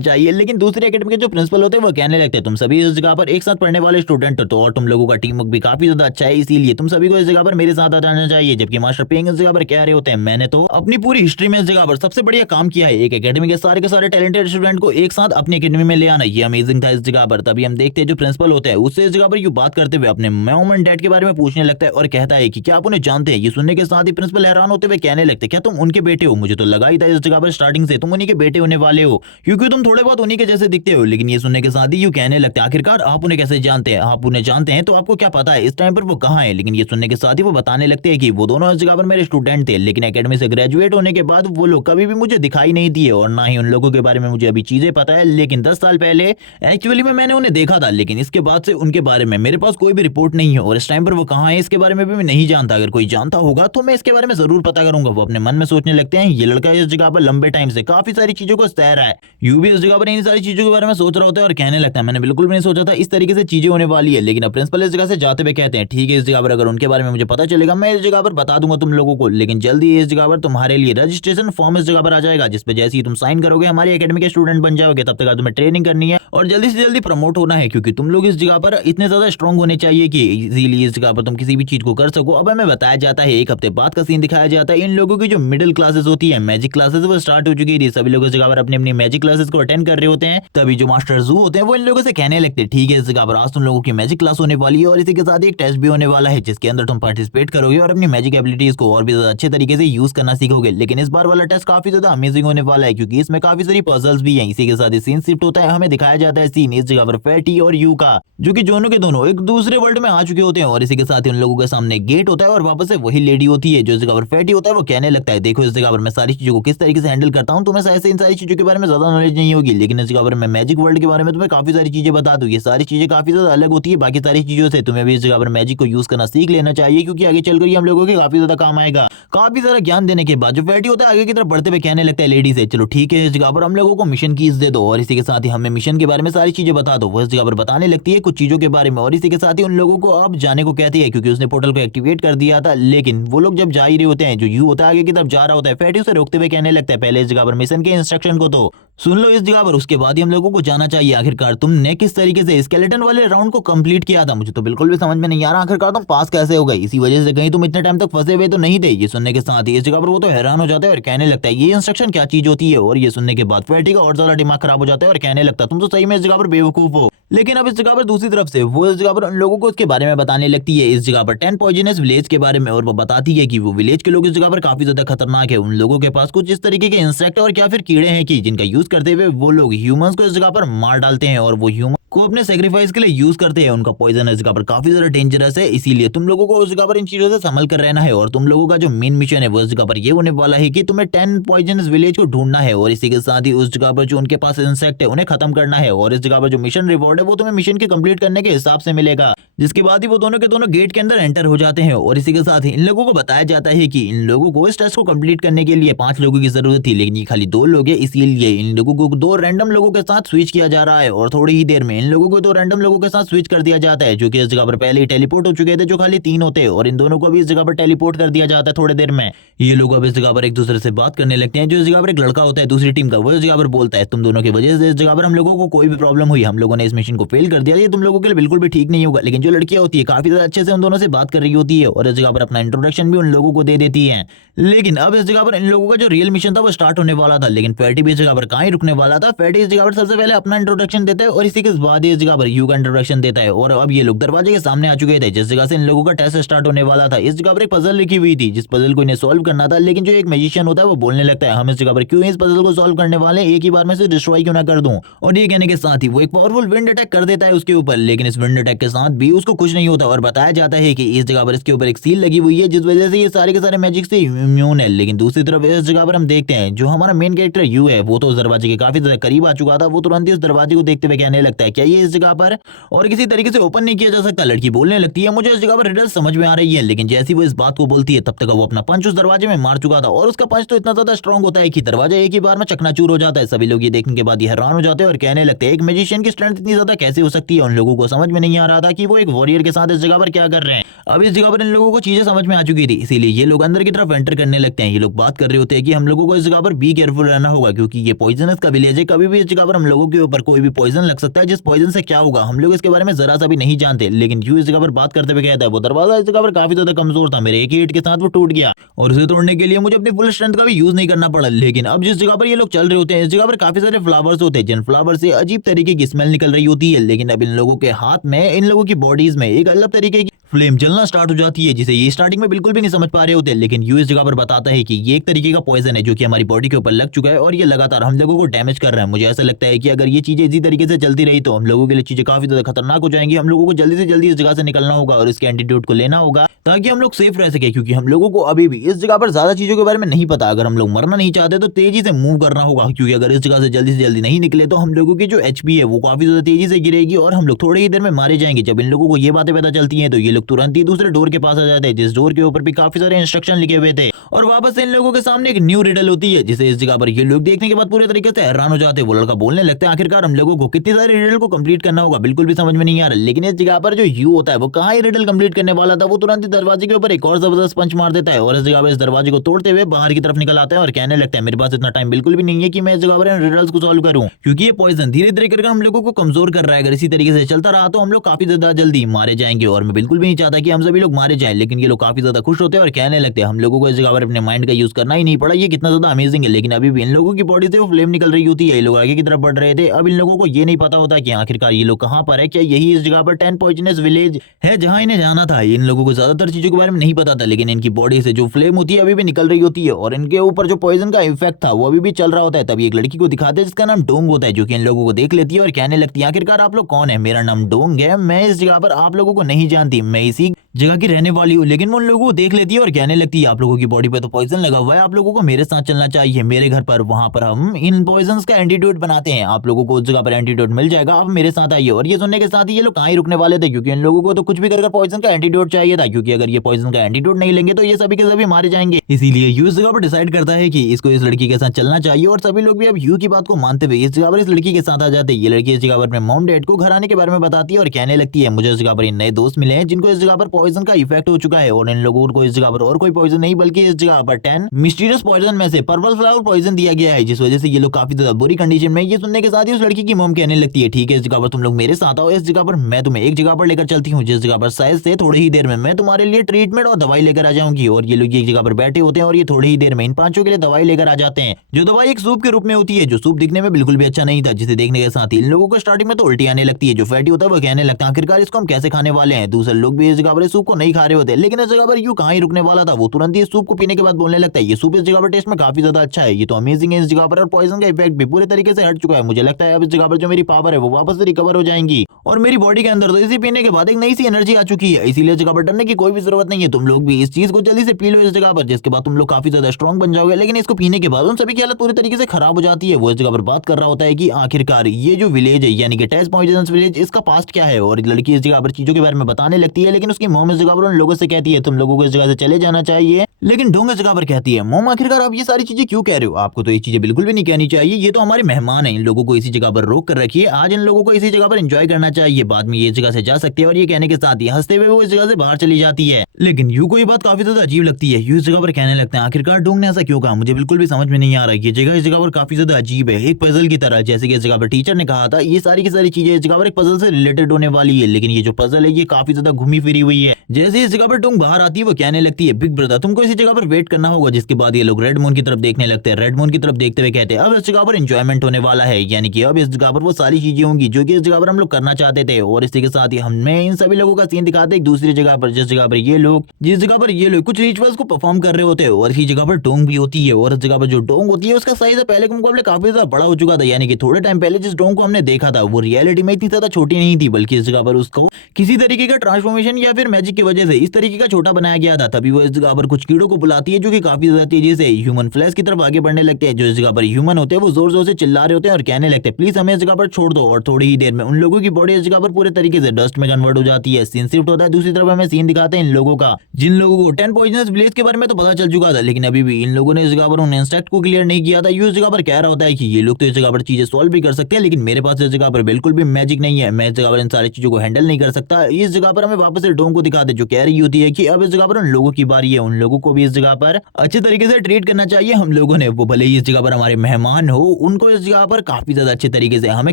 चाहिए। लेकिन दूसरे एकेडमी के जो प्रिंसिपल होते हैं वो कहने लगते हैं तुम सभी इस जगह पर एक साथ पढ़ने वाले स्टूडेंट हो तो और तुम लोगों का टीम वर्क भी काफी ज्यादा अच्छा है, इसीलिए तुम सभी को इस जगह पर मेरे साथ आ जाना चाहिए। जबकि मास्टर पेंग इस जगह पर कह रहे होते हैं मैंने तो अपनी पूरी हिस्ट्री में इस जगह पर सबसे बढ़िया काम किया है, एक एकेडमी के सारे टैलेंटेड स्टूडेंट को एक साथ अपनी एकेडमी में ले आना, ये अमेजिंग था इस जगह पर। तभी हम देखते हैं जो प्रिंसिपल होता है उससे इस जगह पर यू बात करते हुए अपने मॉम एंड डैड के बारे में पूछने लगता है और कहता है कि क्या आप उन्हें जानते हैं। ये सुनने के साथ ही प्रिंसिपल हैरान होते हुए कहने लगते क्या तुम उनके बेटे हो, मुझे तो लगा ही था इस जगह पर स्टार्टिंग से तुम उन्हीं के बेटे होने वाले हो क्योंकि तुम थोड़े बहुत उन्हीं के जैसे दिखते हो। लेकिन ये सुनने के साथ ही यू कहने लगते हैं आखिरकार आप उन्हें कैसे जानते हैं, आप उन्हें जानते हैं तो आपको क्या पता है इस टाइम पर वो कहाँ है। लेकिन ये सुनने के साथ ही वो बताने लगते हैं कि वो दोनों इस जगह पर मेरे स्टूडेंट थे, लेकिन एकेडमी से ग्रेजुएट होने के बाद वो लोग कभी भी मुझे दिखाई नहीं दिए और ना ही उन लोगों के बारे में मुझे अभी चीजें पता है। लेकिन 10 साल पहले एक्चुअली में मैंने उन्हें देखा था, लेकिन इसके बाद से उनके बारे में मेरे पास कोई भी रिपोर्ट नहीं है और इस टाइम पर वो कहाँ है इसके बारे में भी मैं नहीं जानता। अगर कोई जानता होगा तो मैं इसके बारे में जरूर पता करूंगा। वो अपने मन में सोचने लगते हैं ये लड़का इस जगह पर लंबे टाइम से काफी सारी चीजों को सह रहा है, यू भी इस जगह पर इन सारी चीजों के बारे में सोच रहा होता है और कहने लगता है मैंने बिल्कुल भी नहीं सोचा था इस तरीके से चीजें होने वाली है। लेकिन अब प्रिंसिपल इस जगह से जाते हुए कहते हैं ठीक है इस जगह पर अगर उनके बारे में मुझे पता चलेगा मैं इस जगह पर बता दूंगा तुम लोगों को, लेकिन जल्दी इस जगह पर तुम्हारे लिए रजिस्ट्रेशन फॉर्म इस जगह पर आ जाएगा जिसपे जैसे ही तुम साइन करोगे हमारी एकेडमी के स्टूडेंट बन जाओगे। तब तक तुम्हें ट्रेनिंग करनी है और जल्दी से जल्दी प्रमोट होना है क्योंकि तुम लोग इस जगह पर इतने ज्यादा स्ट्रांग होने चाहिए कि इजीली इस जगह पर तुम किसी भी चीज को कर सको। अब हमें बताया जाता है एक हफ्ते बाद का सीन दिखाया जाता है, इन लोगों की जो मिडिल क्लासेस होती है मैजिक क्लासेस वो स्टार्ट हो चुकी थी, सभी लोग इस जगह पर अपनी अपनी मैजिक क्लासेस को अटेंड कर रहे होते हैं। तभी जो मास्टर जू होते हैं वो इन लोगों से कहने लगते हैं ठीक है इस जगह पर आज तुम लोगों की मैजिक क्लास होने वाली है और इसी के साथ एक टेस्ट भी होने वाला है जिसके अंदर तुम पार्टिसिपेट करोगे और अपनी मैजिक एबिलिटीज को और भी ज्यादा अच्छे तरीके से यूज करना सीखोगे। लेकिन इस बार वाला टेस्ट काफी ज्यादा अमेजिंग होने वाला है क्योंकि इसमें काफी सारी पजल्स भी हैं। इसी के साथ ही सीन शिफ्ट होता है, हमें दिखाया जाता है सीन इस जगह पर फैटी और यू का जो कि दोनों के दोनों एक दूसरे वर्ल्ड में आ चुके होते हैं और इसी के साथ ही उन लोगों के सामने गेट होता है और वापस से वही लेडी होती है जो इस जगह पर फैटी होता है। वो कहने लगता है देखो इस जगह पर मैं सारी चीजों को किस तरीके से हैंडल करता हूँ, तुम्हें ऐसे इन सारी चीजों के बारे में ज्यादा नॉलेज नहीं होगी, लेकिन इस जगह पर मैं मैजिक वर्ल्ड के बारे में तुम्हें काफी सारी चीजें बता दूं। ये सारी चीजें काफी ज्यादा अलग होती है बाकी सारी चीजों से, तुम्हें भी इस जगह पर मैजिक को यूज करना सीख लेना चाहिए क्योंकि आगे चलकर ये हम लोगों के काफी ज्यादा काम आएगा। काफी सारा ज्ञान देने के बाद जो फैटी होता है आगे की तरफ बढ़ते हुए कहने लगता है लेडी से चलो ठीक है इस जगह पर हम लोगों को मिशन कीज दे दो और इसी के साथ ही हमें मिशन के बारे में सारी चीजें बता दो। वो इस जगह पर बताने लगती है कुछ चीजों के बारे में और इसी के साथ ही उन लोगों को अब जाने को कहती है क्योंकि उसने पोर्टल को एक्टिवेट कर दिया था। लेकिन वो लोग जब जा ही रहे होते हैं जो यू होता है आगे की तरफ जा रहा होता है, फैटी उसे रोकते हुए कहने लगता है पहले इस जगह पर मिशन के इंस्ट्रक्शन को तो सुन लो इस जगह पर, उसके बाद ही हम लोगों को जाना चाहिए आखिरकार तुमने किस तरीके से स्केलेटन वाले राउंड को कंप्लीट किया था। मुझे तो बिल्कुल भी समझ में नहीं आ रहा आखिरकार तुम पास कैसे हो गए। इसी वजह से कहीं तुम इतने टाइम तक फंसे हुए तो नहीं थे। ये सुनने के साथ ही इस जगह पर वो तो हैरान हो जाता है और कहने लगता है ये इंस्ट्रक्शन क्या चीज होती है। और ये सुनने के बाद फैटी का और ज्यादा दिमाग खराब हो जाता है और कहने लगता है तुम तो सही में इस जगह पर बेवकूफ हो। लेकिन अब इस जगह पर दूसरी तरफ से वो इस जगह पर उन लोगों को उसके बारे में बताने लगती है, इस जगह पर 10 पॉइजनस विलेज के बारे में। और वो बताती है कि वो विलेज के लोग इस जगह पर काफी ज्यादा खतरनाक है। उन लोगों के पास कुछ इस तरीके के इंसेक्ट और क्या फिर कीड़े हैं कि जिनका यूज करते हुए वो लोग ह्यूमंस को इस जगह पर मार डालते हैं और वो ह्यूमन को अपने सेक्रीफाइस के लिए यूज करते हैं। उनका पॉइजन इस जगह पर काफी ज्यादा डेंजरस है, इसीलिए तुम लोगों को उस जगह पर इन चीजों से संभल कर रहना है। और तुम लोगों का जो मेन मिशन है वो इस जगह पर ये होने वाला है कि तुम्हें 10 पॉइजनस विलेज को ढूंढना है और इसी के साथ ही उस जगह पर जो उनके पास इंसेक्ट है उन्हें खत्म करना है। और इस जगह पर जो मिशन रिवॉर्ड है वो तुम्हें मिशन के कंप्लीट करने के हिसाब से मिलेगा, जिसके बाद ही वो दोनों के दोनों गेट के अंदर एंटर हो जाते हैं। और इसी के साथ ही इन लोगों को बताया जाता है कि इन लोगों को इस टेस्ट को कंप्लीट करने के लिए 5 लोगों की जरूरत थी, लेकिन ये खाली 2 लोग हैं, इसीलिए इन लोगों को 2 रैंडम लोगों के साथ स्विच किया जा रहा है। और थोड़ी ही देर में इन लोगों को 2 रैंडम लोगों के साथ स्विच कर दिया जाता है जो कि इस जगह पर पहले ही टेलीपोर्ट हो चुके थे, जो खाली 3 होते हैं। और इन दोनों को भी इस जगह पर टेलीपोर्ट कर दिया जाता है थोड़ी देर में। ये लोग अब इस जगह पर एक दूसरे से बात करने लगते हैं। जो इस जगह पर एक लड़का होता है दूसरी टीम का, वो इस जगह पर बोलता है तुम दोनों की वजह से इस जगह पर हम लोगों को कोई भी प्रॉब्लम हुई, हम लोगों ने इस मिशन को फेल कर दिया, ये तुम लोगों के लिए बिल्कुल भी ठीक नहीं होगा। लेकिन जो लड़कियां होती है काफी ज्यादा अच्छे से उन दोनों से बात कर रही होती है और इस जगह पर अपना इंट्रोडक्शन भी उन लोगों को दे देती है। लेकिन अब इस जगह पर इन लोगों का जो रियल मिशन था वो स्टार्ट होने वाला था, लेकिन फैटी भी इस जगह पर कहाँ ही रुकने वाला था। फैटी इस जगह पर सबसे पहले अपना इंट्रोडक्शन देता है और इसी के बाद इस जगह पर यू का इंट्रोडक्शन देता है। और अब ये लोग दरवाजे के सामने आ चुके थे जिस जगह से इन लोगों का टेस्ट स्टार्ट होने वाला था। इस जगह पर एक पजल लिखी हुई थी जिस पजल को इन्हें सॉल्व करना था, लेकिन जो एक मैजिशियन होता है वो बोलने लगता है हम इस जगह पर क्यों इस पजल को सॉल्व करने वाले, एक ही बार में से डिस्ट्रॉय क्यों ना कर दूं। और ये कहने के साथ ही वो एक पावरफुल विंड अटैक कर देता है उसके ऊपर, लेकिन इस विंड अटैक के साथ भी उसको कुछ नहीं होता। और बताया जाता है कि इस जगह पर इसके ऊपर एक सील लगी हुई है जिस वजह से ये सारे के सारे मैजिक से इम्यून है। लेकिन दूसरी तरफ इस जगह पर हम देखते हैं जो हमारा मेन कैरेक्टर यू है वो तो उस दरवाजे के काफी ज्यादा करीब आ चुका था। वो तुरंत ही उस दरवाजे को देखते हुए कहने लगता है क्या ये इस जगह पर और किसी तरीके से ओपन नहीं किया जा सकता। लड़की बोलने लगती है मुझे इस जगह पर रिडल समझ में आ रही है, लेकिन जैसी वो इस बात को बोलती है तब तक वो अपना पंच उस दरवाजे में मार चुका था। और उसका पंच तो इतना ज्यादा स्ट्रांग होता है कि दरवाजा एक ही बार में चकनाचूर हो जाता है। सभी लोग ये देखने के बाद ये हैरान हो जाते हैं और कहने लगते हैं एक मैजिशियन की स्ट्रेंथ इतनी ज्यादा कैसे हो सकती है। उन लोगों को समझ में नहीं आ रहा था कि वो एक वॉरियर के साथ इस जगह पर क्या कर रहे हैं। अब इस जगह पर इन लोगों को चीजें समझ में आ चुकी थी, इसीलिए ये लोग अंदर की तरफ एंटर करने लगते हैं। ये लोग बात कर रहे होते हैं कि हम लोगों को इस जगह पर बी केयरफुल रहना होगा क्योंकि ये पॉइजनस का विलेज है, कभी भी इस जगह पर हम लोगों के ऊपर कोई भी पॉइजन लग सकता है। जिस पॉइजन से क्या होगा हम लोग इसके बारे में जरा सा भी नहीं जानते। लेकिन यू इस जगह पर बात करते हुए कहता है वो दरवाजा इस जगह पर काफी ज्यादा कमजोर था, मेरे एक ही हिट के साथ वो टूट गया और उसे तोड़ने के लिए मुझे अपनी फुल स्ट्रेंथ का भी यूज नहीं करना पड़ा। लेकिन अब जिस जगह पर ये लोग चल रहे होते हैं इस जगह पर काफी सारे फ्लावर्स होते हैं जिन फ्लावर से अजीब तरीके की स्मेल निकल रही होती है। लेकिन अब इन लोगों के हाथ में इन लोगों की बॉडीज में एक अलग तरीके की फ्लेम जलना स्टार्ट हो जाती है जिसे ये स्टार्टिंग में बिल्कुल भी नहीं समझ पा रहे होते। लेकिन यू इस जगह पर बताता है कि ये एक तरीके का पॉइजन है जो कि हमारी बॉडी के ऊपर लग चुका है और ये लगातार हम लोगों को डैमेज कर रहा है। मुझे ऐसा लगता है कि अगर ये चीजें इसी तरीके से चलती रही तो हम लोगों के लिए चीजें काफी ज्यादा खतरनाक हो जाएंगी। हम लोगों को जल्दी से जल्दी इस जगह से निकलना होगा और इसके एंटीट्यूड को लेना होगा ताकि हम लोग सेफ रह सके, क्योंकि हम लोगों को अभी भी इस जगह पर ज्यादा चीजों के बारे में नहीं पता। अगर हम लोग मरना नहीं चाहते तो तेजी से मूव करना होगा, क्योंकि अगर इस जगह से जल्दी नहीं निकले तो हम लोगों की जो एचपी है वो काफी ज्यादा तेजी से गिरेगी और हम लोग थोड़ी ही देर में मारे जाएंगे। जब इन लोगों को ये बातें पता चलती हैं तो ये लोग तुरंत ही दूसरे डोर के पास आ जाते हैं जिस डोर के ऊपर भी काफी सारे इंस्ट्रक्शन लिखे हुए थे। और वापस से इन लोगों के सामने एक न्यू रिडल होती है जिसे इस जगह पर ये लोग देखने के बाद पूरे तरीके से हैरान हो जाते हैं। वो लड़का बोलने लगता है आखिरकार हम लोगों को कितनी सारी रिडल को कंप्लीट करना होगा, बिल्कुल भी समझ में नहीं आ रहा। लेकिन इस जगह पर जो यू होता है वो कहाँ ही रिडल कंप्लीट करने वाला था, वो तुरंत ही दरवाजे के ऊपर एक और जबरदस्त पंच मार देता है और इस जगह पर इस दरवाजे को तोड़ते हुए बाहर की तरफ निकल आता है और कहने लगता है मेरे पास इतना टाइम बिल्कुल भी नहीं है कि मैं इस जगह पर रिडल्स को सॉल्व करूं, क्योंकि ये पॉइजन धीरे धीरे करके हम लोगों को कमजोर कर रहा है। अगर इसी तरीके से चलता रहा तो हम लोग काफी ज्यादा जल्दी मारे जाएंगे और मैं बिल्कुल भी नहीं चाहता कि हम सभी लोग मारे जाएं। लेकिन ये लोग काफी ज्यादा खुश होते हैं और कहने लगते हैं हम लोगों को इस जगह पर अपने माइंड का यूज करना ही नहीं पड़ा, ये कितना ज्यादा अमेजिंग है। लेकिन अभी भी इन लोगों की बॉडी से वो फ्लेम निकल रही होती है, ये लोग आगे की तरफ बढ़ रहे थे। अब इन लोगों को ये नहीं पता होता कि आखिरकार ये लोग कहां पर है, क्या यही इस जगह पर 10 पॉइजनस विलेज है जहां इन्हें जाना था। इन लोगों को ज्यादातर चीजों के बारे में नहीं पता था, लेकिन इनकी बॉडी से जो फ्लेम होती है अभी भी निकल रही होती है और इनके ऊपर जो पॉइजन का इफेक्ट था वो अभी भी चल रहा होता है। तभी एक लड़की को दिखाते हैं जिसका नाम डोंग होता है, जो कि इन लोगों को देख लेती है और कहने लगती है आखिरकार आप लोग कौन है, मेरा नाम डोंग है, मैं इस जगह पर आप लोगों को नहीं जानती, मैं इसी जगह की रहने वाली हूँ। लेकिन वो उन लोगों को देख लेती है और कहने लगती है आप लोगों की बॉडी पे तो पॉइजन लगा हुआ है, आप लोगों को मेरे साथ चलना चाहिए मेरे घर पर, वहां पर हम इन पॉइजन का एंटीट्यूड बनाते हैं, आप लोगों को उस जगह पर एंटीट्यूड मिल जाएगा, आप मेरे साथ आइए। और ये सुनने के साथ ही ये लोग कहाँ ही रुकने वाले थे, क्योंकि इन लोगों को तो कुछ भी कर पॉइजन का एंटीट्यूड चाहिए था, क्योंकि अगर ये पॉइजन का एंटीट्यूड नहीं लेंगे तो ये सभी के सभी मारे जाएंगे। इसीलिए यू इस जगह पर डिसाइड करता है कि इसको इस लड़की के साथ चलना चाहिए और सभी लोग भी अब यू की बात को मानते हुए इस जगह पर इस लड़की के साथ आ जाते हैं। ये लड़की इस जगह पर अपने मॉम डैड को घर आने के बारे में बताती है और कहने लगती है मुझे इस जगह पर नए दोस्त मिले हैं जिनको इस जगह पर पॉइजन का इफेक्ट हो चुका है और इन लोगों को इस जगह पर और कोई पॉइजन नहीं बल्कि इस जगह पर 10 मिस्टीरियस पॉइजन में से पर्पल फ्लावर पॉइजन दिया गया है, जिस वजह से ये लोग काफी ज्यादा बुरी कंडीशन में। ये सुनने के साथ ही उस लड़की की मॉम कहने लगती है ठीक है इस जगह पर तुम लोग मेरे साथ आओ, इस जगह पर मैं तुम्हें एक जगह पर लेकर चलती हूँ जिस जगह पर शायद से थोड़ी ही देर में मैं तुम्हारे लिए ट्रीटमेंट और दवाई लेकर आ जाऊंगी। और ये लोग एक जगह पर बैठे होते हैं और ये थोड़ी ही देर में इन पांचों के लिए दवाई लेकर आ जाते हैं, जो दवाई एक सूप के रूप में होती है, जो सूप दिखने में बिल्कुल भी अच्छा नहीं था, जिसे देखने के साथ ही इन लोगों को स्टार्टिंग में तो उल्टी आने लगती है। जो फैटी होता है वो कहने लगता है आखिरकार इसको हम कैसे खाने वाले हैं। दूसरे लोग भी इस जगह पर सूप को नहीं खा रहे होते, लेकिन इस जगह पर यूं कहाँ ही रुकने वाला था, वो तुरंत ही इस सूप को पीने के बाद बोलने लगता है ये सूप इस जगह पर टेस्ट में काफी ज्यादा अच्छा है, ये तो अमेजिंग है इस जगह पर, और पॉइजन का इफेक्ट भी पूरे तरीके से हट चुका है। मुझे लगता है अब इस जगह पर जो मेरी पावर है वो वापस से रिकवर हो जाएंगी और मेरी बॉडी के अंदर तो इसी पीने के बाद एक नई सी एनर्जी आ चुकी है, इसीलिए जगह पर डरने की कोई भी जरूरत नहीं है। तुम लोग भी इस चीज को जल्दी से पी लो इस जगह पर, जिसके बाद तुम लोग काफी ज्यादा स्ट्रॉन्ग बन जाओगे। लेकिन इसको पीने के बाद उन सभी की हालत पूरी तरीके से खराब हो जाती है। वो इस जगह पर बात कर रहा होता है कि आखिरकार ये जो विलेज है यानी कि टेस पॉइजन विलेज, इसका पास्ट क्या है। और लड़की इस जगह पर चीजों के बारे में बताने लगती है, लेकिन उसकी मॉम इस जगह पर उन लोगों से कहती है तुम लोगों को इस जगह से चले जाना चाहिए। लेकिन ढोंग इस जगह पर कहती है मॉम आखिरकार आप ये सारी चीजें क्यों कह रहे हो, आपको तो ये चीजें बिल्कुल भी नहीं कहनी चाहिए, ये तो हमारे मेहमान है, इन लोगों को इसी जगह पर रोक कर रखिए, आज इन लोगों को इसी जगह पर एंजॉय करना चाहिए, बाद में ये इस जगह से जा सकते हैं। और ये कहने के साथ ही हंसते हुए वो इस जगह से बाहर चली जाती है। लेकिन यू को ये बात काफी ज्यादा अजीब लगती है, यू इस जगह पर कहने लगते हैं आखिरकार ढोंग ने ऐसा क्यों कहा, मुझे बिल्कुल भी समझ में नहीं आ रहा, ये जगह इस जगह पर काफी ज्यादा अजीब है, एक पजल की तरह, जैसे कि इस जगह पर टीचर ने कहा था ये सारी की सारी चीजें इस जगह पर एक पजल से रिलेटेड होने वाली है। लेकिन ये जो पजल है ये काफी ज्यादा घूमी फिरी हुई है। जैसे इस जगह पर ढोंग बाहर आती है वो कहने लगती है बिग ब्रदर तुमको इसी जगह पर वेट करना होगा, जिसके बाद ये लोग रेड मून की तरफ देखने लगते हैं। रेड मून की तरफ देखते हुए कहते हैं अब इस जगह पर एंजॉयमेंट होने वाला है, यानी कि अब इस जगह पर वो सारी चीजें होंगी जो कि इस जगह पर हम लोग करना चाहते थे। और इसी के साथ ही हमें इन सभी लोगों का सीन दिखाते हैं दूसरी जगह पर, जिस जगह पर ये लोग कुछ रिचुअल्स को परफॉर्म कर रहे होते हैं। और इसी जगह पर डोंग भी होती है, और इस जगह पर जो डोंग होती है उसका साइज पहले के मुकाबले काफी ज्यादा बड़ा हो चुका था, यानी कि थोड़े टाइम पहले जिस डोंग को हमने देखा था वो रियलिटी में इतनी ज्यादा छोटी नहीं थी, बल्कि इस जगह पर उसको किसी तरीके का ट्रांसफॉर्मेशन या फिर मैजिक की वजह से इस तरीके का छोटा बनाया गया था। तभी वो इस जगह पर कुछ कीड़ों को बुलाती है जो कि काफी ज्यादा तेजी से ह्यूमन फ्लैश की तरफ आगे बढ़ने लगते हैं। जो इस जगह पर ह्यूमन होते हैं वो जोर जोर से चिल्ला रहे होते हैं और कहने लगते हैं प्लीज हमें इस जगह पर छोड़ दो। और थोड़ी ही देर में उन लोगों की बॉडी इस जगह पर पूरे तरीके से डस्ट में कन्वर्ट हो जाती है, सीन शिफ्ट होता है। दूसरी तरफ हमें सीन दिखाते हैं इन लोगों का, जिन लोगों को 10 पॉइजनस विलेज के बारे में तो पता चल चुका था, लेकिन अभी भी इन लोगों ने इस जगह पर उन इंसेक्ट को क्लियर नहीं किया था। यू इस जगह पर कह रहा होता है कि ये लोग तो इस जगह पर चीजें सॉल्व भी कर सकते हैं, लेकिन मेरे पास इस जगह पर बिल्कुल भी मैजिक नहीं है, मैं इस जगह पर इन सारी चीजों को हैंडल नहीं कर सकता। इस जगह पर हमें वापस से डोंग को दिखाते जो कह रही होती है कि अब इस जगह पर उन लोगों की बारी है, उन लोगों को भी इस जगह पर अच्छे तरीके से ट्रीट करना चाहिए हम लोगों ने, वो भले ही इस जगह पर हमारे मेहमान हो, उनको इस जगह पर काफी ज्यादा अच्छे तरीके से हमें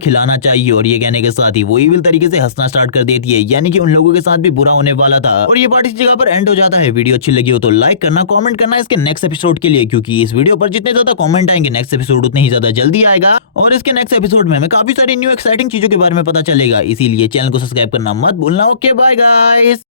खिलाना चाहिए। और ये कहने के साथ ही वो इविल तरीके से हंसना स्टार्ट कर देती है, यानी कि उन लोगों के साथ भी बुरा होने वाला था। और ये पार्ट इस जगह पर एंड हो जाता है। वीडियो अच्छी लगी हो तो लाइक करना, कमेंट करना इसके नेक्स्ट एपिसोड के लिए, क्योंकि इस वीडियो पर जितने ज्यादा कमेंट आएंगे नेक्स्ट एपिसोड उतने ही ज्यादा जल्दी आएगा। और इसके नेक्स्ट एपिसोड में हमें काफी सारी न्यू एक्साइटिंग चीजों के बारे में पता चलेगा, इसीलिए चैनल को सब्सक्राइब करना मत भूलना। Okay bye guys.